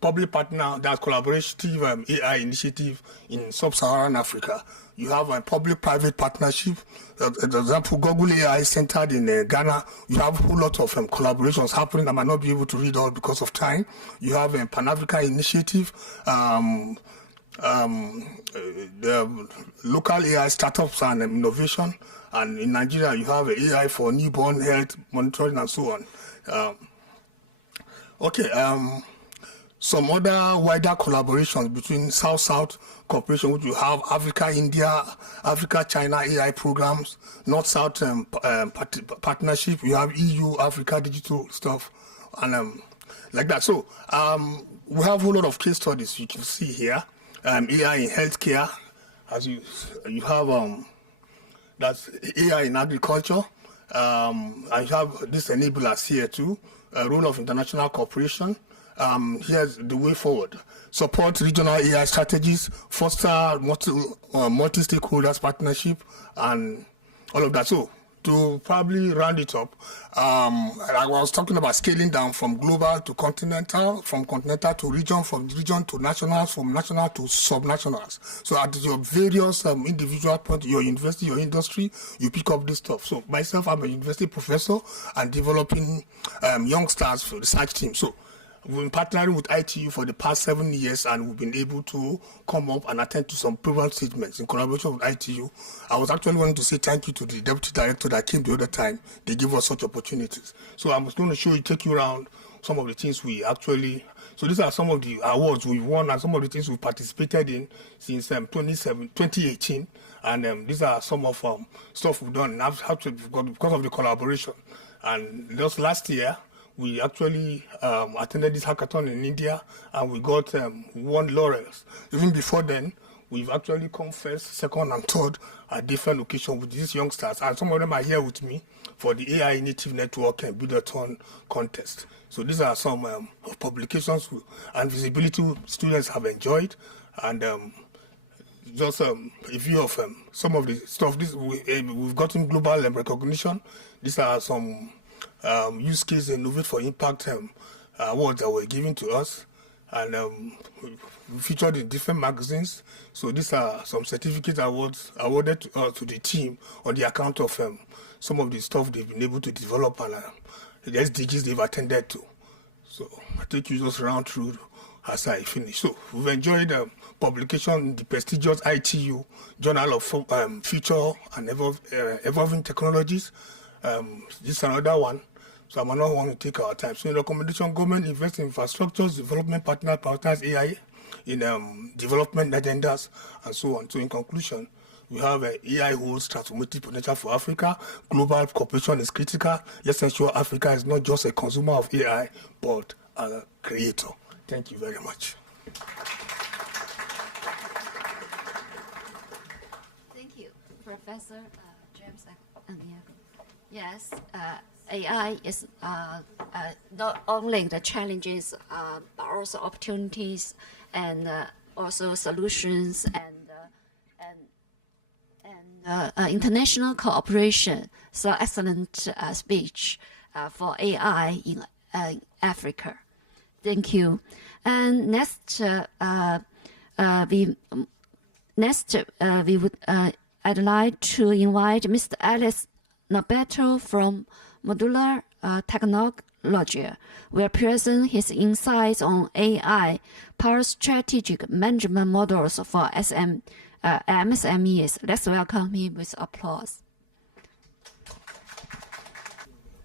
public partner, that collaborative AI initiative in sub-Saharan Africa. You have a public-private partnership. For example, Google AI centered in Ghana. You have a whole lot of collaborations happening. I might not be able to read all because of time. You have a Pan-Africa initiative. The local AI startups and innovation. And in Nigeria, you have AI for newborn health monitoring and so on. Some other wider collaborations between South-South cooperation, which you have Africa-India, Africa-China AI programs, North-South partnership, you have EU-Africa digital stuff, and like that. So we have a whole lot of case studies you can see here. AI in healthcare, as you have that's AI in agriculture, and you have this enablers here too, role of international cooperation. Here's the way forward. Support regional AI strategies, foster multi-stakeholders partnership, and all of that. So to probably round it up, I was talking about scaling down from global to continental, from continental to region, from region to nationals, from national to subnationals. So at your various individual point, your university, your industry, you pick up this stuff. So myself, I'm a university professor and developing young stars for research team. So we've been partnering with ITU for the past 7 years, and we've been able to come up and attend to some program statements in collaboration with ITU. I was actually wanting to say thank you to the deputy director that came the other time. They gave us such opportunities. So I'm going to take you around some of the things we actually. So these are some of the awards we've won and some of the things we've participated in since 2018. And these are some of stuff we've done because of the collaboration. And just last year, we actually attended this hackathon in India, and we got won laurels. Even before then, we've actually come first, second, and third at different locations with these youngsters. And some of them are here with me for the AI Native Network and Buildathon contest. So these are some publications and visibility students have enjoyed. And just a view of some of the stuff. We've gotten global recognition. These are some use case Innovate for Impact awards that were given to us, and we featured in different magazines. So these are some certificate awards awarded to the team on the account of some of the stuff they've been able to develop and the SDGs they've attended to. So I take you just round through as I finish. So we've enjoyed publication in the prestigious ITU Journal of Future and Evolving Technologies. This is another one, so I might not want to take our time. So in recommendation, government invest in infrastructures, development partners AI in development agendas, and so on. So in conclusion, We have AI holds transformative potential for Africa. Global cooperation is critical. Let's ensure Africa is not just a consumer of AI, but a creator. Thank you very much. Thank you, Professor James. Yes, AI is not only the challenges, but also opportunities and also solutions and international cooperation. So excellent speech for AI in Africa. Thank you. And next, I'd like to invite Mr. Alex Norberto from Modular Technology will present his insights on AI power strategic management models for MSMEs. Let's welcome him with applause.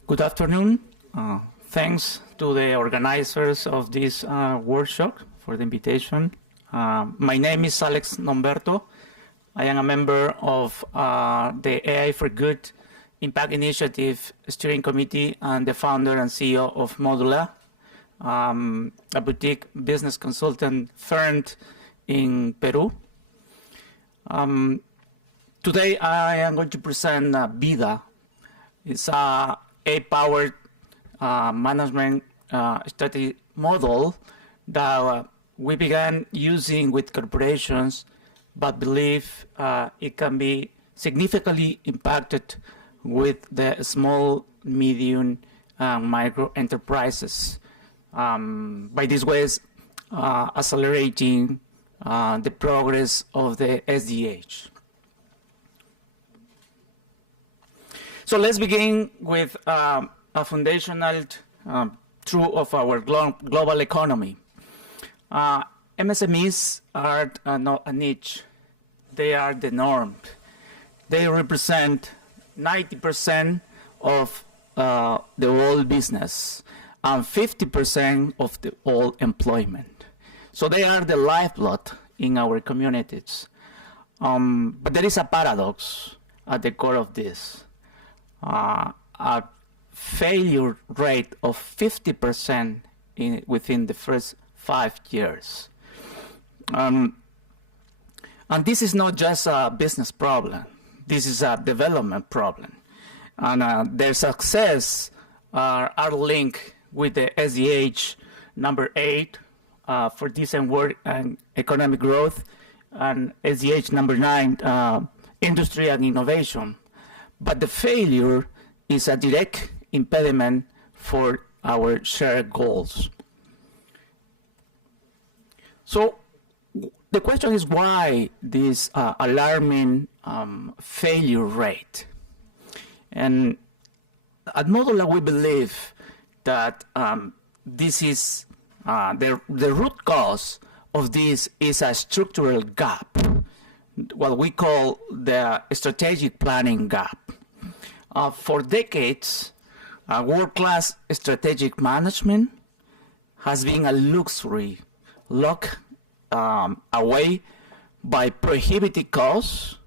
Good afternoon. Thanks to the organizers of this workshop for the invitation. My name is Alex Norberto. I am a member of the AI for Good Impact Initiative Steering Committee and the founder and CEO of Modular, a boutique business consultant firm in Peru. Today I am going to present BIDA. It's a AI-powered management strategy model that we began using with corporations, but believe it can be significantly impacted with the small, medium, micro enterprises. By these ways, accelerating the progress of the SDH. So let's begin with a foundational truth of our global economy. MSMEs are not a niche. They are the norm. They represent 90% of the whole business and 50% of the whole employment. So they are the lifeblood in our communities. But there is a paradox at the core of this. A failure rate of 50% within the first 5 years. And this is not just a business problem. This is a development problem. And their success are linked with the SDH number 8 for decent work and economic growth, and SDH number 9, industry and innovation. But the failure is a direct impediment for our shared goals. So the question is, why this alarming failure rate? And at Modular, we believe that this is the root cause of this is a structural gap, what we call the strategic planning gap. For decades, world-class strategic management has been a luxury locked away by prohibitive costs,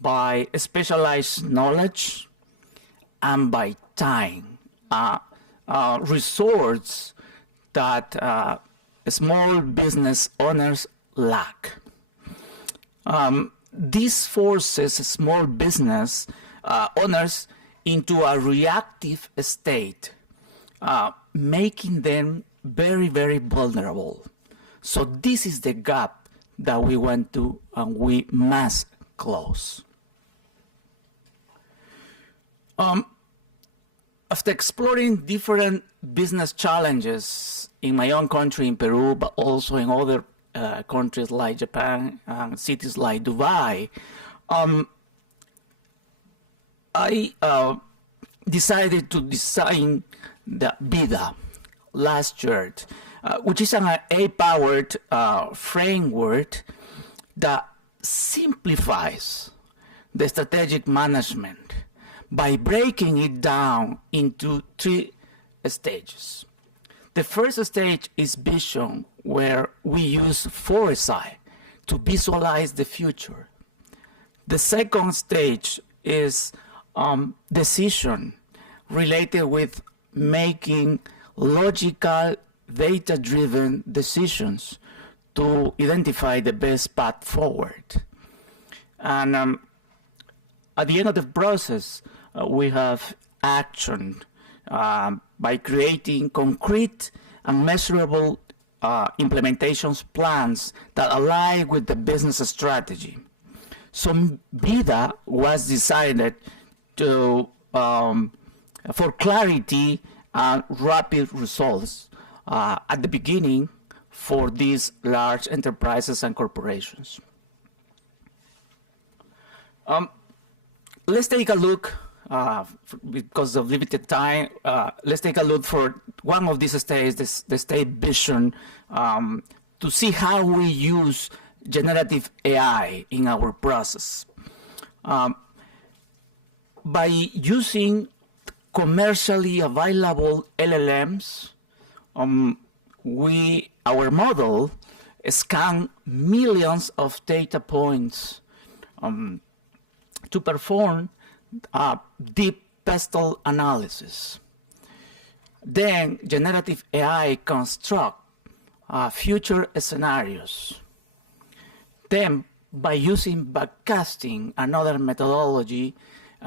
by specialized knowledge, and by time, resources that small business owners lack. This forces small business owners into a reactive state, making them very, very vulnerable. So this is the gap that we want to and we must close. After exploring different business challenges in my own country, in Peru, but also in other countries like Japan and cities like Dubai, I decided to design the BIDA last year, which is an AI-powered framework that simplifies the strategic management by breaking it down into 3 stages. The first stage is vision, where we use foresight to visualize the future. The second stage is decision related with making logical, data-driven decisions to identify the best path forward. And at the end of the process, we have action by creating concrete and measurable implementations plans that align with the business strategy. So BIDA was decided to for clarity and rapid results at the beginning for these large enterprises and corporations. Let's take a look, because of limited time, let's take a look for one of these states, the state vision, to see how we use generative AI in our process. By using commercially available LLMs, our model scan millions of data points to perform deep pestle analysis. Then generative AI construct future scenarios. Then, by using backcasting, another methodology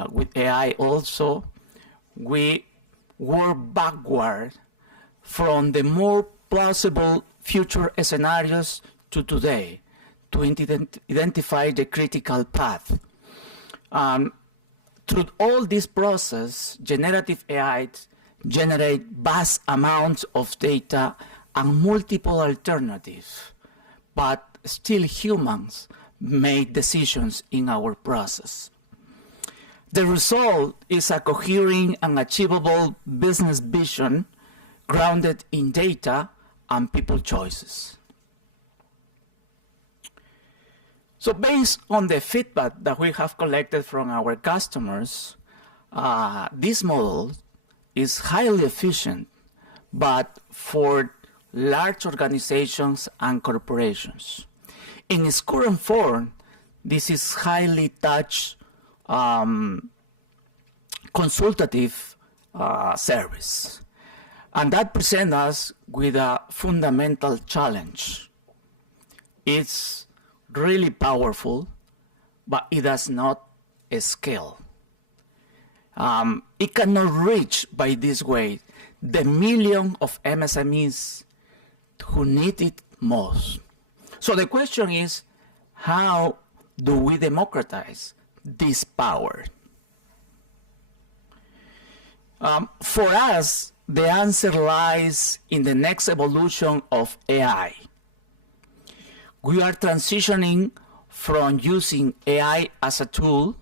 with AI also, we work backward from the more plausible future scenarios to today to identify the critical path. Through all this process, generative AI generate vast amounts of data and multiple alternatives, but still humans make decisions in our process. The result is a coherent and achievable business vision grounded in data and people choices. So based on the feedback that we have collected from our customers, this model is highly efficient, but for large organizations and corporations. In its current form, this is highly touch consultative service. And that presents us with a fundamental challenge. It's really powerful, but it does not scale. It cannot reach by this way the million of MSMEs who need it most. So the question is, how do we democratize this power? For us, the answer lies in the next evolution of AI. We are transitioning from using AI as a tool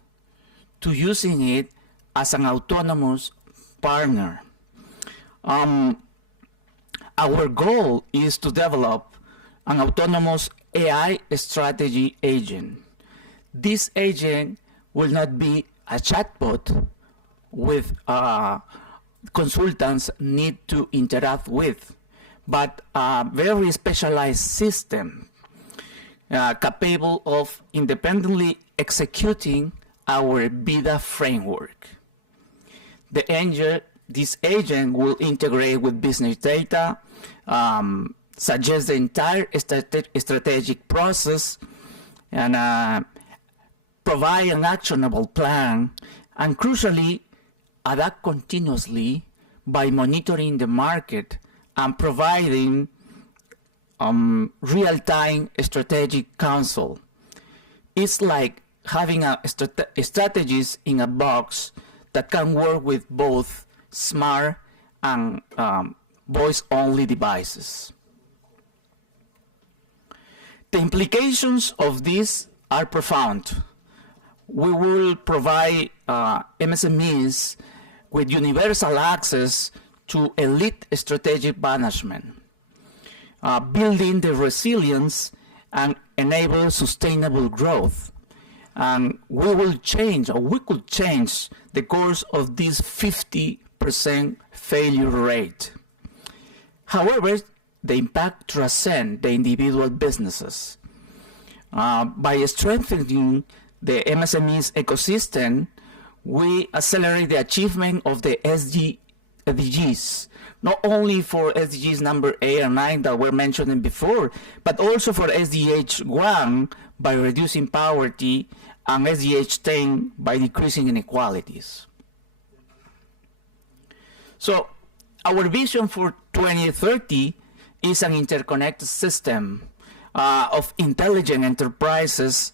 to using it as an autonomous partner. Our goal is to develop an autonomous AI strategy agent. This agent will not be a chatbot with consultants need to interact with, but a very specialized system capable of independently executing our BIDA framework. This agent will integrate with business data, suggest the entire strategic process, and provide an actionable plan, and crucially, adapt continuously by monitoring the market and providing real-time strategic counsel. It's like having a strategist in a box that can work with both smart and voice-only devices. The implications of this are profound. We will provide MSMEs with universal access to elite strategic management, building the resilience and enable sustainable growth. And we could change the course of this 50% failure rate. However, the impact transcends the individual businesses. By strengthening the MSMEs ecosystem, we accelerate the achievement of the SDGs, not only for SDGs number 8 and 9 that were mentioned before, but also for SDH 1 by reducing poverty and SDH 10 by decreasing inequalities. So our vision for 2030 is an interconnected system of intelligent enterprises.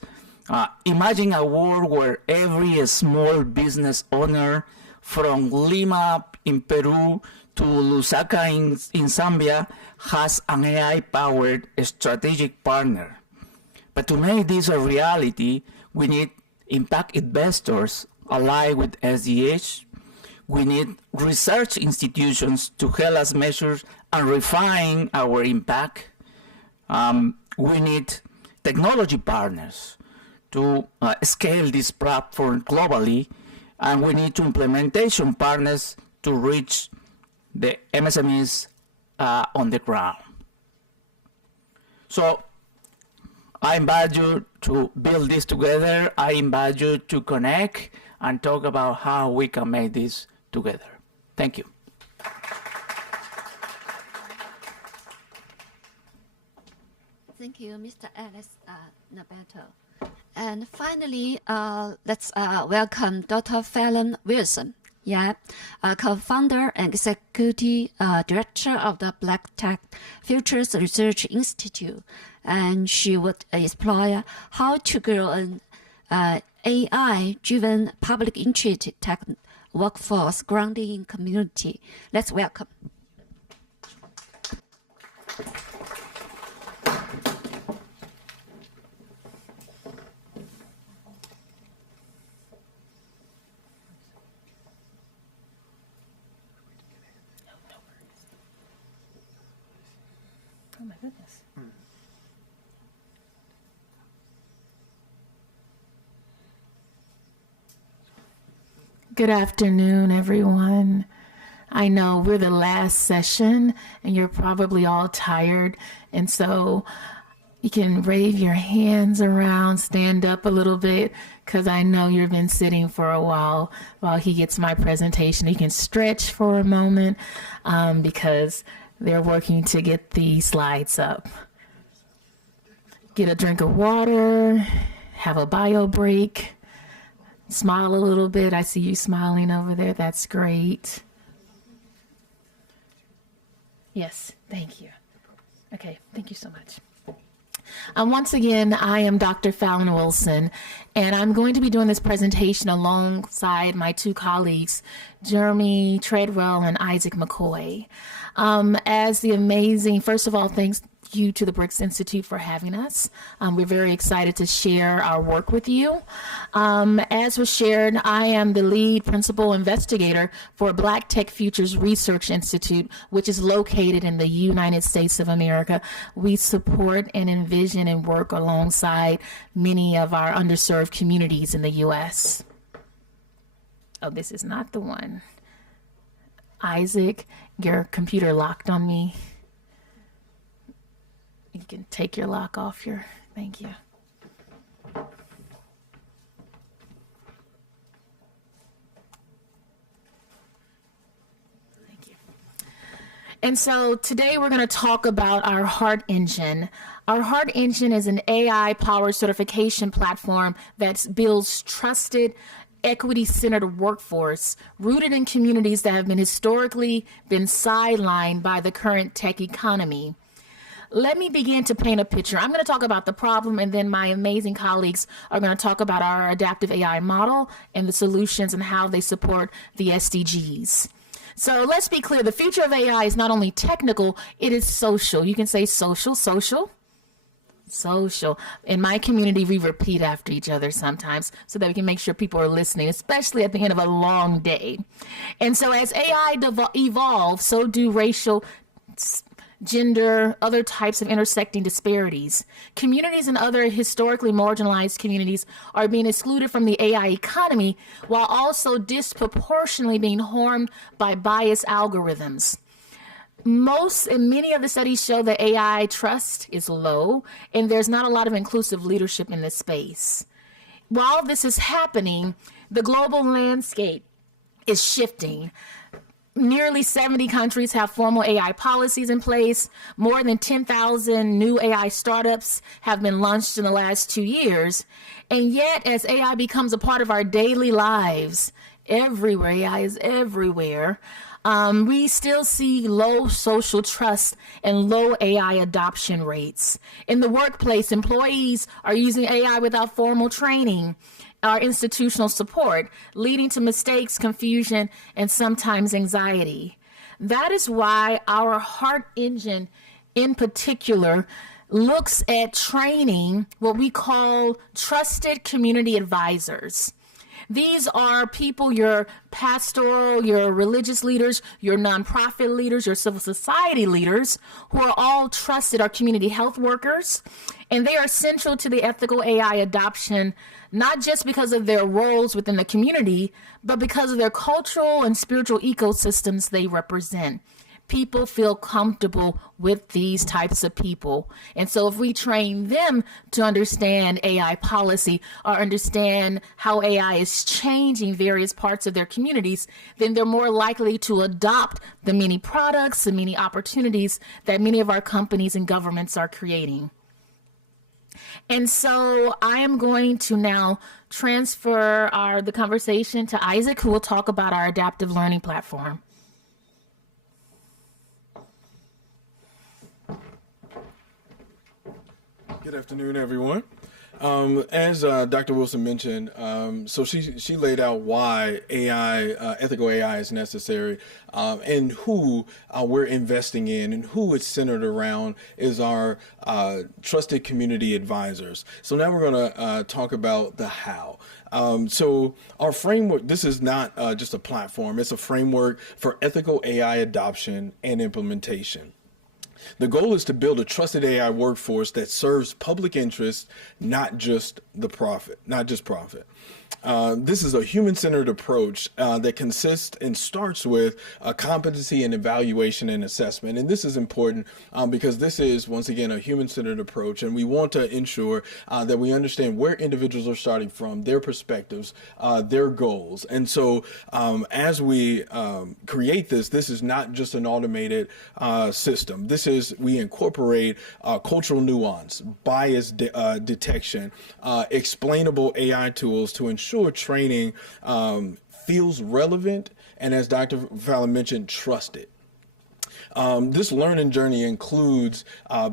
Imagine a world where every small business owner from Lima in Peru to Lusaka in Zambia has an AI-powered strategic partner. But to make this a reality, we need impact investors allied with SDH. We need research institutions to help us measure and refine our impact. We need technology partners to scale this platform globally, and we need implementation partners to reach the MSMEs on the ground. So I invite you to build this together. I invite you to connect and talk about how we can make this together. Thank you. Thank you, Mr. Alex Nabeto. And finally, let's welcome Dr. Fallon Wilson, co-founder and executive director of the Black Tech Futures Research Institute. And she would explore how to grow an AI-driven public interest tech workforce grounded in community. Let's welcome. Oh my goodness. Good afternoon, everyone. I know we're the last session and you're probably all tired, and so you can wave your hands around, stand up a little bit, because I know you've been sitting for a while he gets my presentation. You can stretch for a moment because they're working to get the slides up. Get a drink of water, have a bio break, smile a little bit. I see you smiling over there. That's great. Yes, thank you. Okay, thank you so much. Once again, I am Dr. Fallon Wilson, and I'm going to be doing this presentation alongside my two colleagues, Jeremy Treadwell and Isaac McCoy. First of all, thanks you to the BRICS Institute for having us. We're very excited to share our work with you. As was shared, I am the lead principal investigator for Black Tech Futures Research Institute, which is located in the United States of America. We support and envision and work alongside many of our underserved communities in the U.S. Oh, this is not the one. Isaac, your computer locked on me. You can take your lock off your, thank you. Thank you. And so today we're going to talk about our Heart Engine. Our Heart Engine is an AI-powered certification platform that builds trusted, equity-centered workforce rooted in communities that have been historically sidelined by the current tech economy. Let me begin to paint a picture. I'm going to talk about the problem, and then my amazing colleagues are going to talk about our adaptive AI model and the solutions and how they support the SDGs. So let's be clear. The future of AI is not only technical, it is social. You can say social, social. Social. In my community, we repeat after each other sometimes so that we can make sure people are listening, especially at the end of a long day. And so as AI evolves, so do racial, gender, other types of intersecting disparities. Communities and other historically marginalized communities are being excluded from the AI economy while also disproportionately being harmed by biased algorithms. Many of the studies show that AI trust is low, and there's not a lot of inclusive leadership in this space. while this is happening, the global landscape is shifting. Nearly 70 countries have formal AI policies in place. More than 10,000 new AI startups have been launched in the last 2 years. And yet, as AI becomes a part of our daily lives, everywhere, AI is everywhere, we still see low social trust and low AI adoption rates. In the workplace, employees are using AI without formal training or institutional support, leading to mistakes, confusion, and sometimes anxiety. That is why our heart engine in particular looks at training what we call trusted community advisors. These are people, your pastoral, your religious leaders, your nonprofit leaders, your civil society leaders, who are all trusted, are community health workers, and they are central to the ethical AI adoption, not just because of their roles within the community, but because of their cultural and spiritual ecosystems they represent. People feel comfortable with these types of people. And so if we train them to understand AI policy or understand how AI is changing various parts of their communities, then they're more likely to adopt the many products, the many opportunities that many of our companies and governments are creating. And so I am going to now transfer the conversation to Isaac, who will talk about our adaptive learning platform. Good afternoon, everyone. As Dr. Wilson mentioned, so she laid out why AI, ethical AI is necessary, and who we're investing in, and who it's centered around is our trusted community advisors. So now we're going to talk about the how. So our framework, this is not just a platform, it's a framework for ethical AI adoption and implementation. The goal is to build a trusted AI workforce that serves public interest, not just profit. This is a human-centered approach that consists and starts with competency and evaluation and assessment. And this is important because this is, once again, a human-centered approach. And we want to ensure that we understand where individuals are starting from, their perspectives, their goals. And so as we create this is not just an automated system. We incorporate cultural nuance, bias detection, explainable AI tools to ensure training feels relevant and, as Dr. Fallon mentioned, trusted. This learning journey includes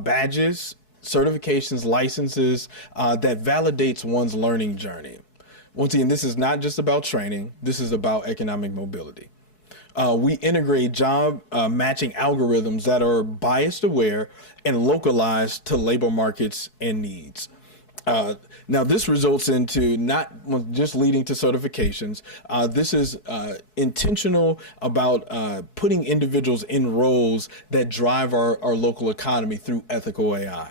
badges, certifications, licenses that validates one's learning journey. Once again, this is not just about training, this is about economic mobility. We integrate job matching algorithms that are bias aware and localized to labor markets and needs. Now, this results into not just leading to certifications. This is intentional about putting individuals in roles that drive our local economy through ethical AI.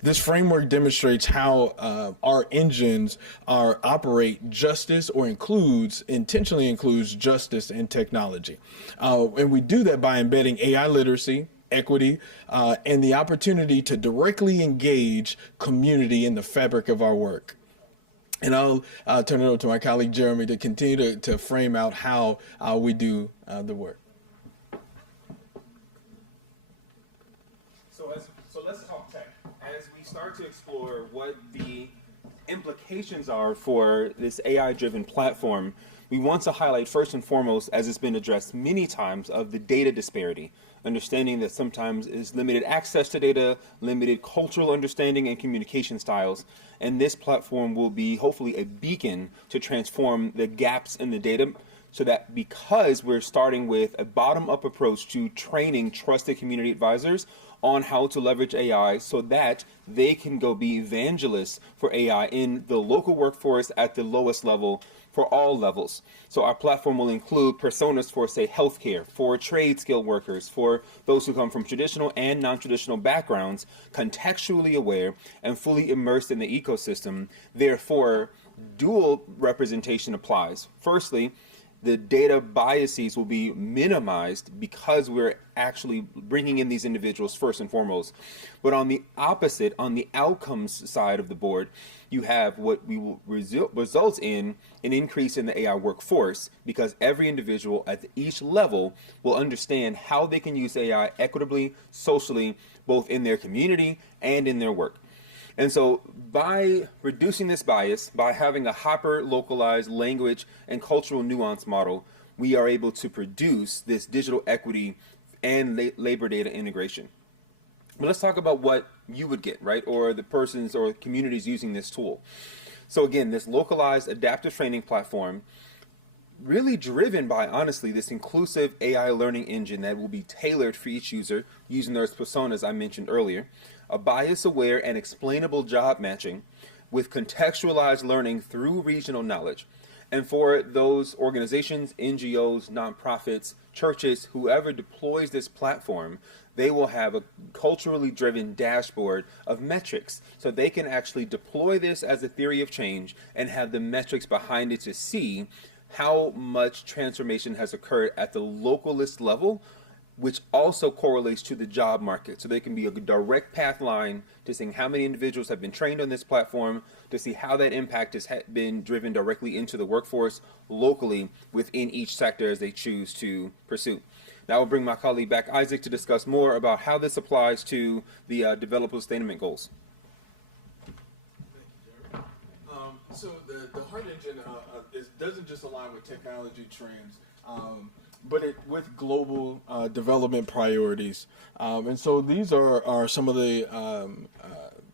This framework demonstrates how our engines operate justice or intentionally includes justice in technology. And we do that by embedding AI literacy, equity, and the opportunity to directly engage community in the fabric of our work. And I'll turn it over to my colleague Jeremy to continue to frame out how we do the work. So let's talk tech. As we start to explore what the implications are for this AI-driven platform, we want to highlight first and foremost, as it's been addressed many times, of the data disparity. Understanding that sometimes is limited access to data, limited cultural understanding and communication styles. And this platform will be hopefully a beacon to transform the gaps in the data, so that because we're starting with a bottom-up approach to training trusted community advisors on how to leverage AI so that they can go be evangelists for AI in the local workforce at the lowest level for all levels. So our platform will include personas for, say, healthcare, for trade skill workers, for those who come from traditional and non-traditional backgrounds, contextually aware and fully immersed in the ecosystem. Therefore, dual representation applies. Firstly, the data biases will be minimized because we're actually bringing in these individuals first and foremost. But on the opposite, on the outcomes side of the board, you have what we will result in an increase in the AI workforce, because every individual at each level will understand how they can use AI equitably, socially, both in their community and in their work. And so by reducing this bias, by having a hyper-localized language and cultural nuance model, we are able to produce this digital equity and labor data integration. But let's talk about what you would get, right? Or the persons or communities using this tool. So again, this localized adaptive training platform, really driven by, honestly, this inclusive AI learning engine that will be tailored for each user using those personas I mentioned earlier, a bias-aware and explainable job matching with contextualized learning through regional knowledge. And for those organizations, NGOs, nonprofits, churches, whoever deploys this platform, they will have a culturally driven dashboard of metrics. So they can actually deploy this as a theory of change and have the metrics behind it to see how much transformation has occurred at the localist level, which also correlates to the job market. So there can be a direct path line to seeing how many individuals have been trained on this platform, to see how that impact has been driven directly into the workforce locally within each sector as they choose to pursue. Now I'll bring my colleague back, Isaac, to discuss more about how this applies to the Development Sustainment Goals. So the Heart Engine doesn't just align with technology trends, but with global development priorities. And so these are some of the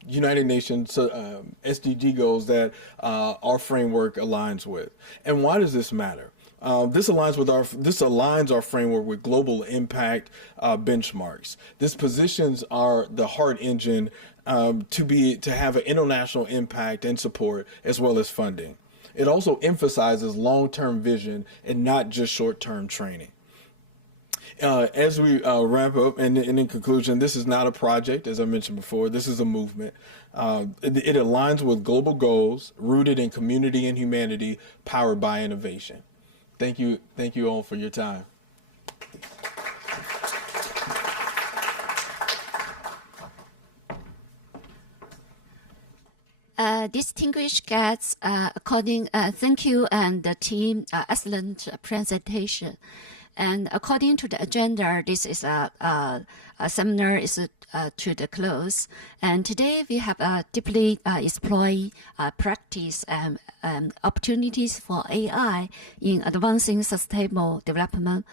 United Nations SDG goals that our framework aligns with. And why does this matter? This aligns our framework with global impact benchmarks. This positions the Heart Engine to have an international impact and support, as well as funding. It also emphasizes long-term vision and not just short-term training. As we wrap up, and in conclusion, this is not a project, as I mentioned before. This is a movement. It aligns with global goals rooted in community and humanity, powered by innovation. Thank you all for your time. Distinguished guests, thank you and the team, excellent presentation. And according to the agenda, this is a seminar is to the close. And today we have deeply explored practice and opportunities for AI in advancing sustainable development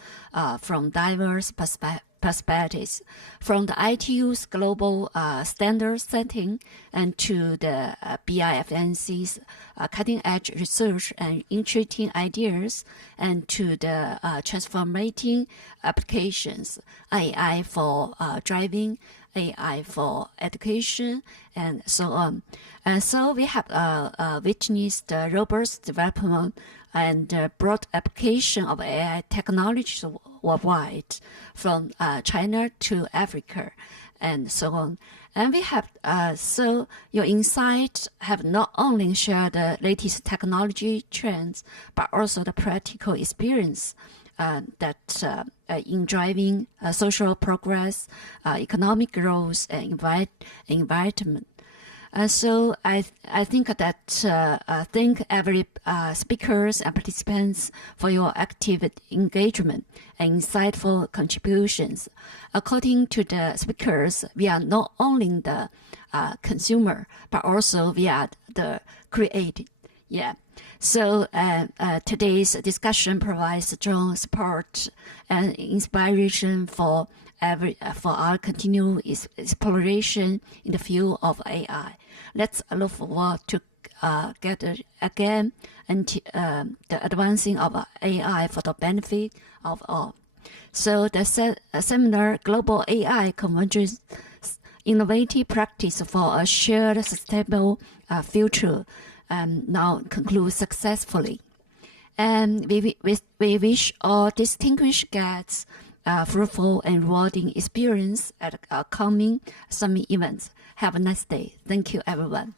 from diverse perspectives, from the ITU's global standard setting and to the BIFNC's cutting-edge research and interesting ideas, and to the transformating applications, AI for driving, AI for education, and so on. And so we have witnessed the robust development and broad application of AI technologies worldwide, from China to Africa, and so on. And we have, so your insights have not only shared the latest technology trends, but also the practical experience that in driving social progress, economic growth, and environment. So I think that thank every speakers and participants for your active engagement and insightful contributions. According to the speakers, we are not only the consumer, but also we are the creator. Yeah. So today's discussion provides strong support and inspiration for our continued exploration in the field of AI. Let's look forward to gather again and the advancing of AI for the benefit of all. So the seminar, Global AI Convergence, Innovative Practice for a Shared Sustainable Future, now concludes successfully. And we wish all distinguished guests fruitful and rewarding experience at upcoming summit events. Have a nice day. Thank you, everyone.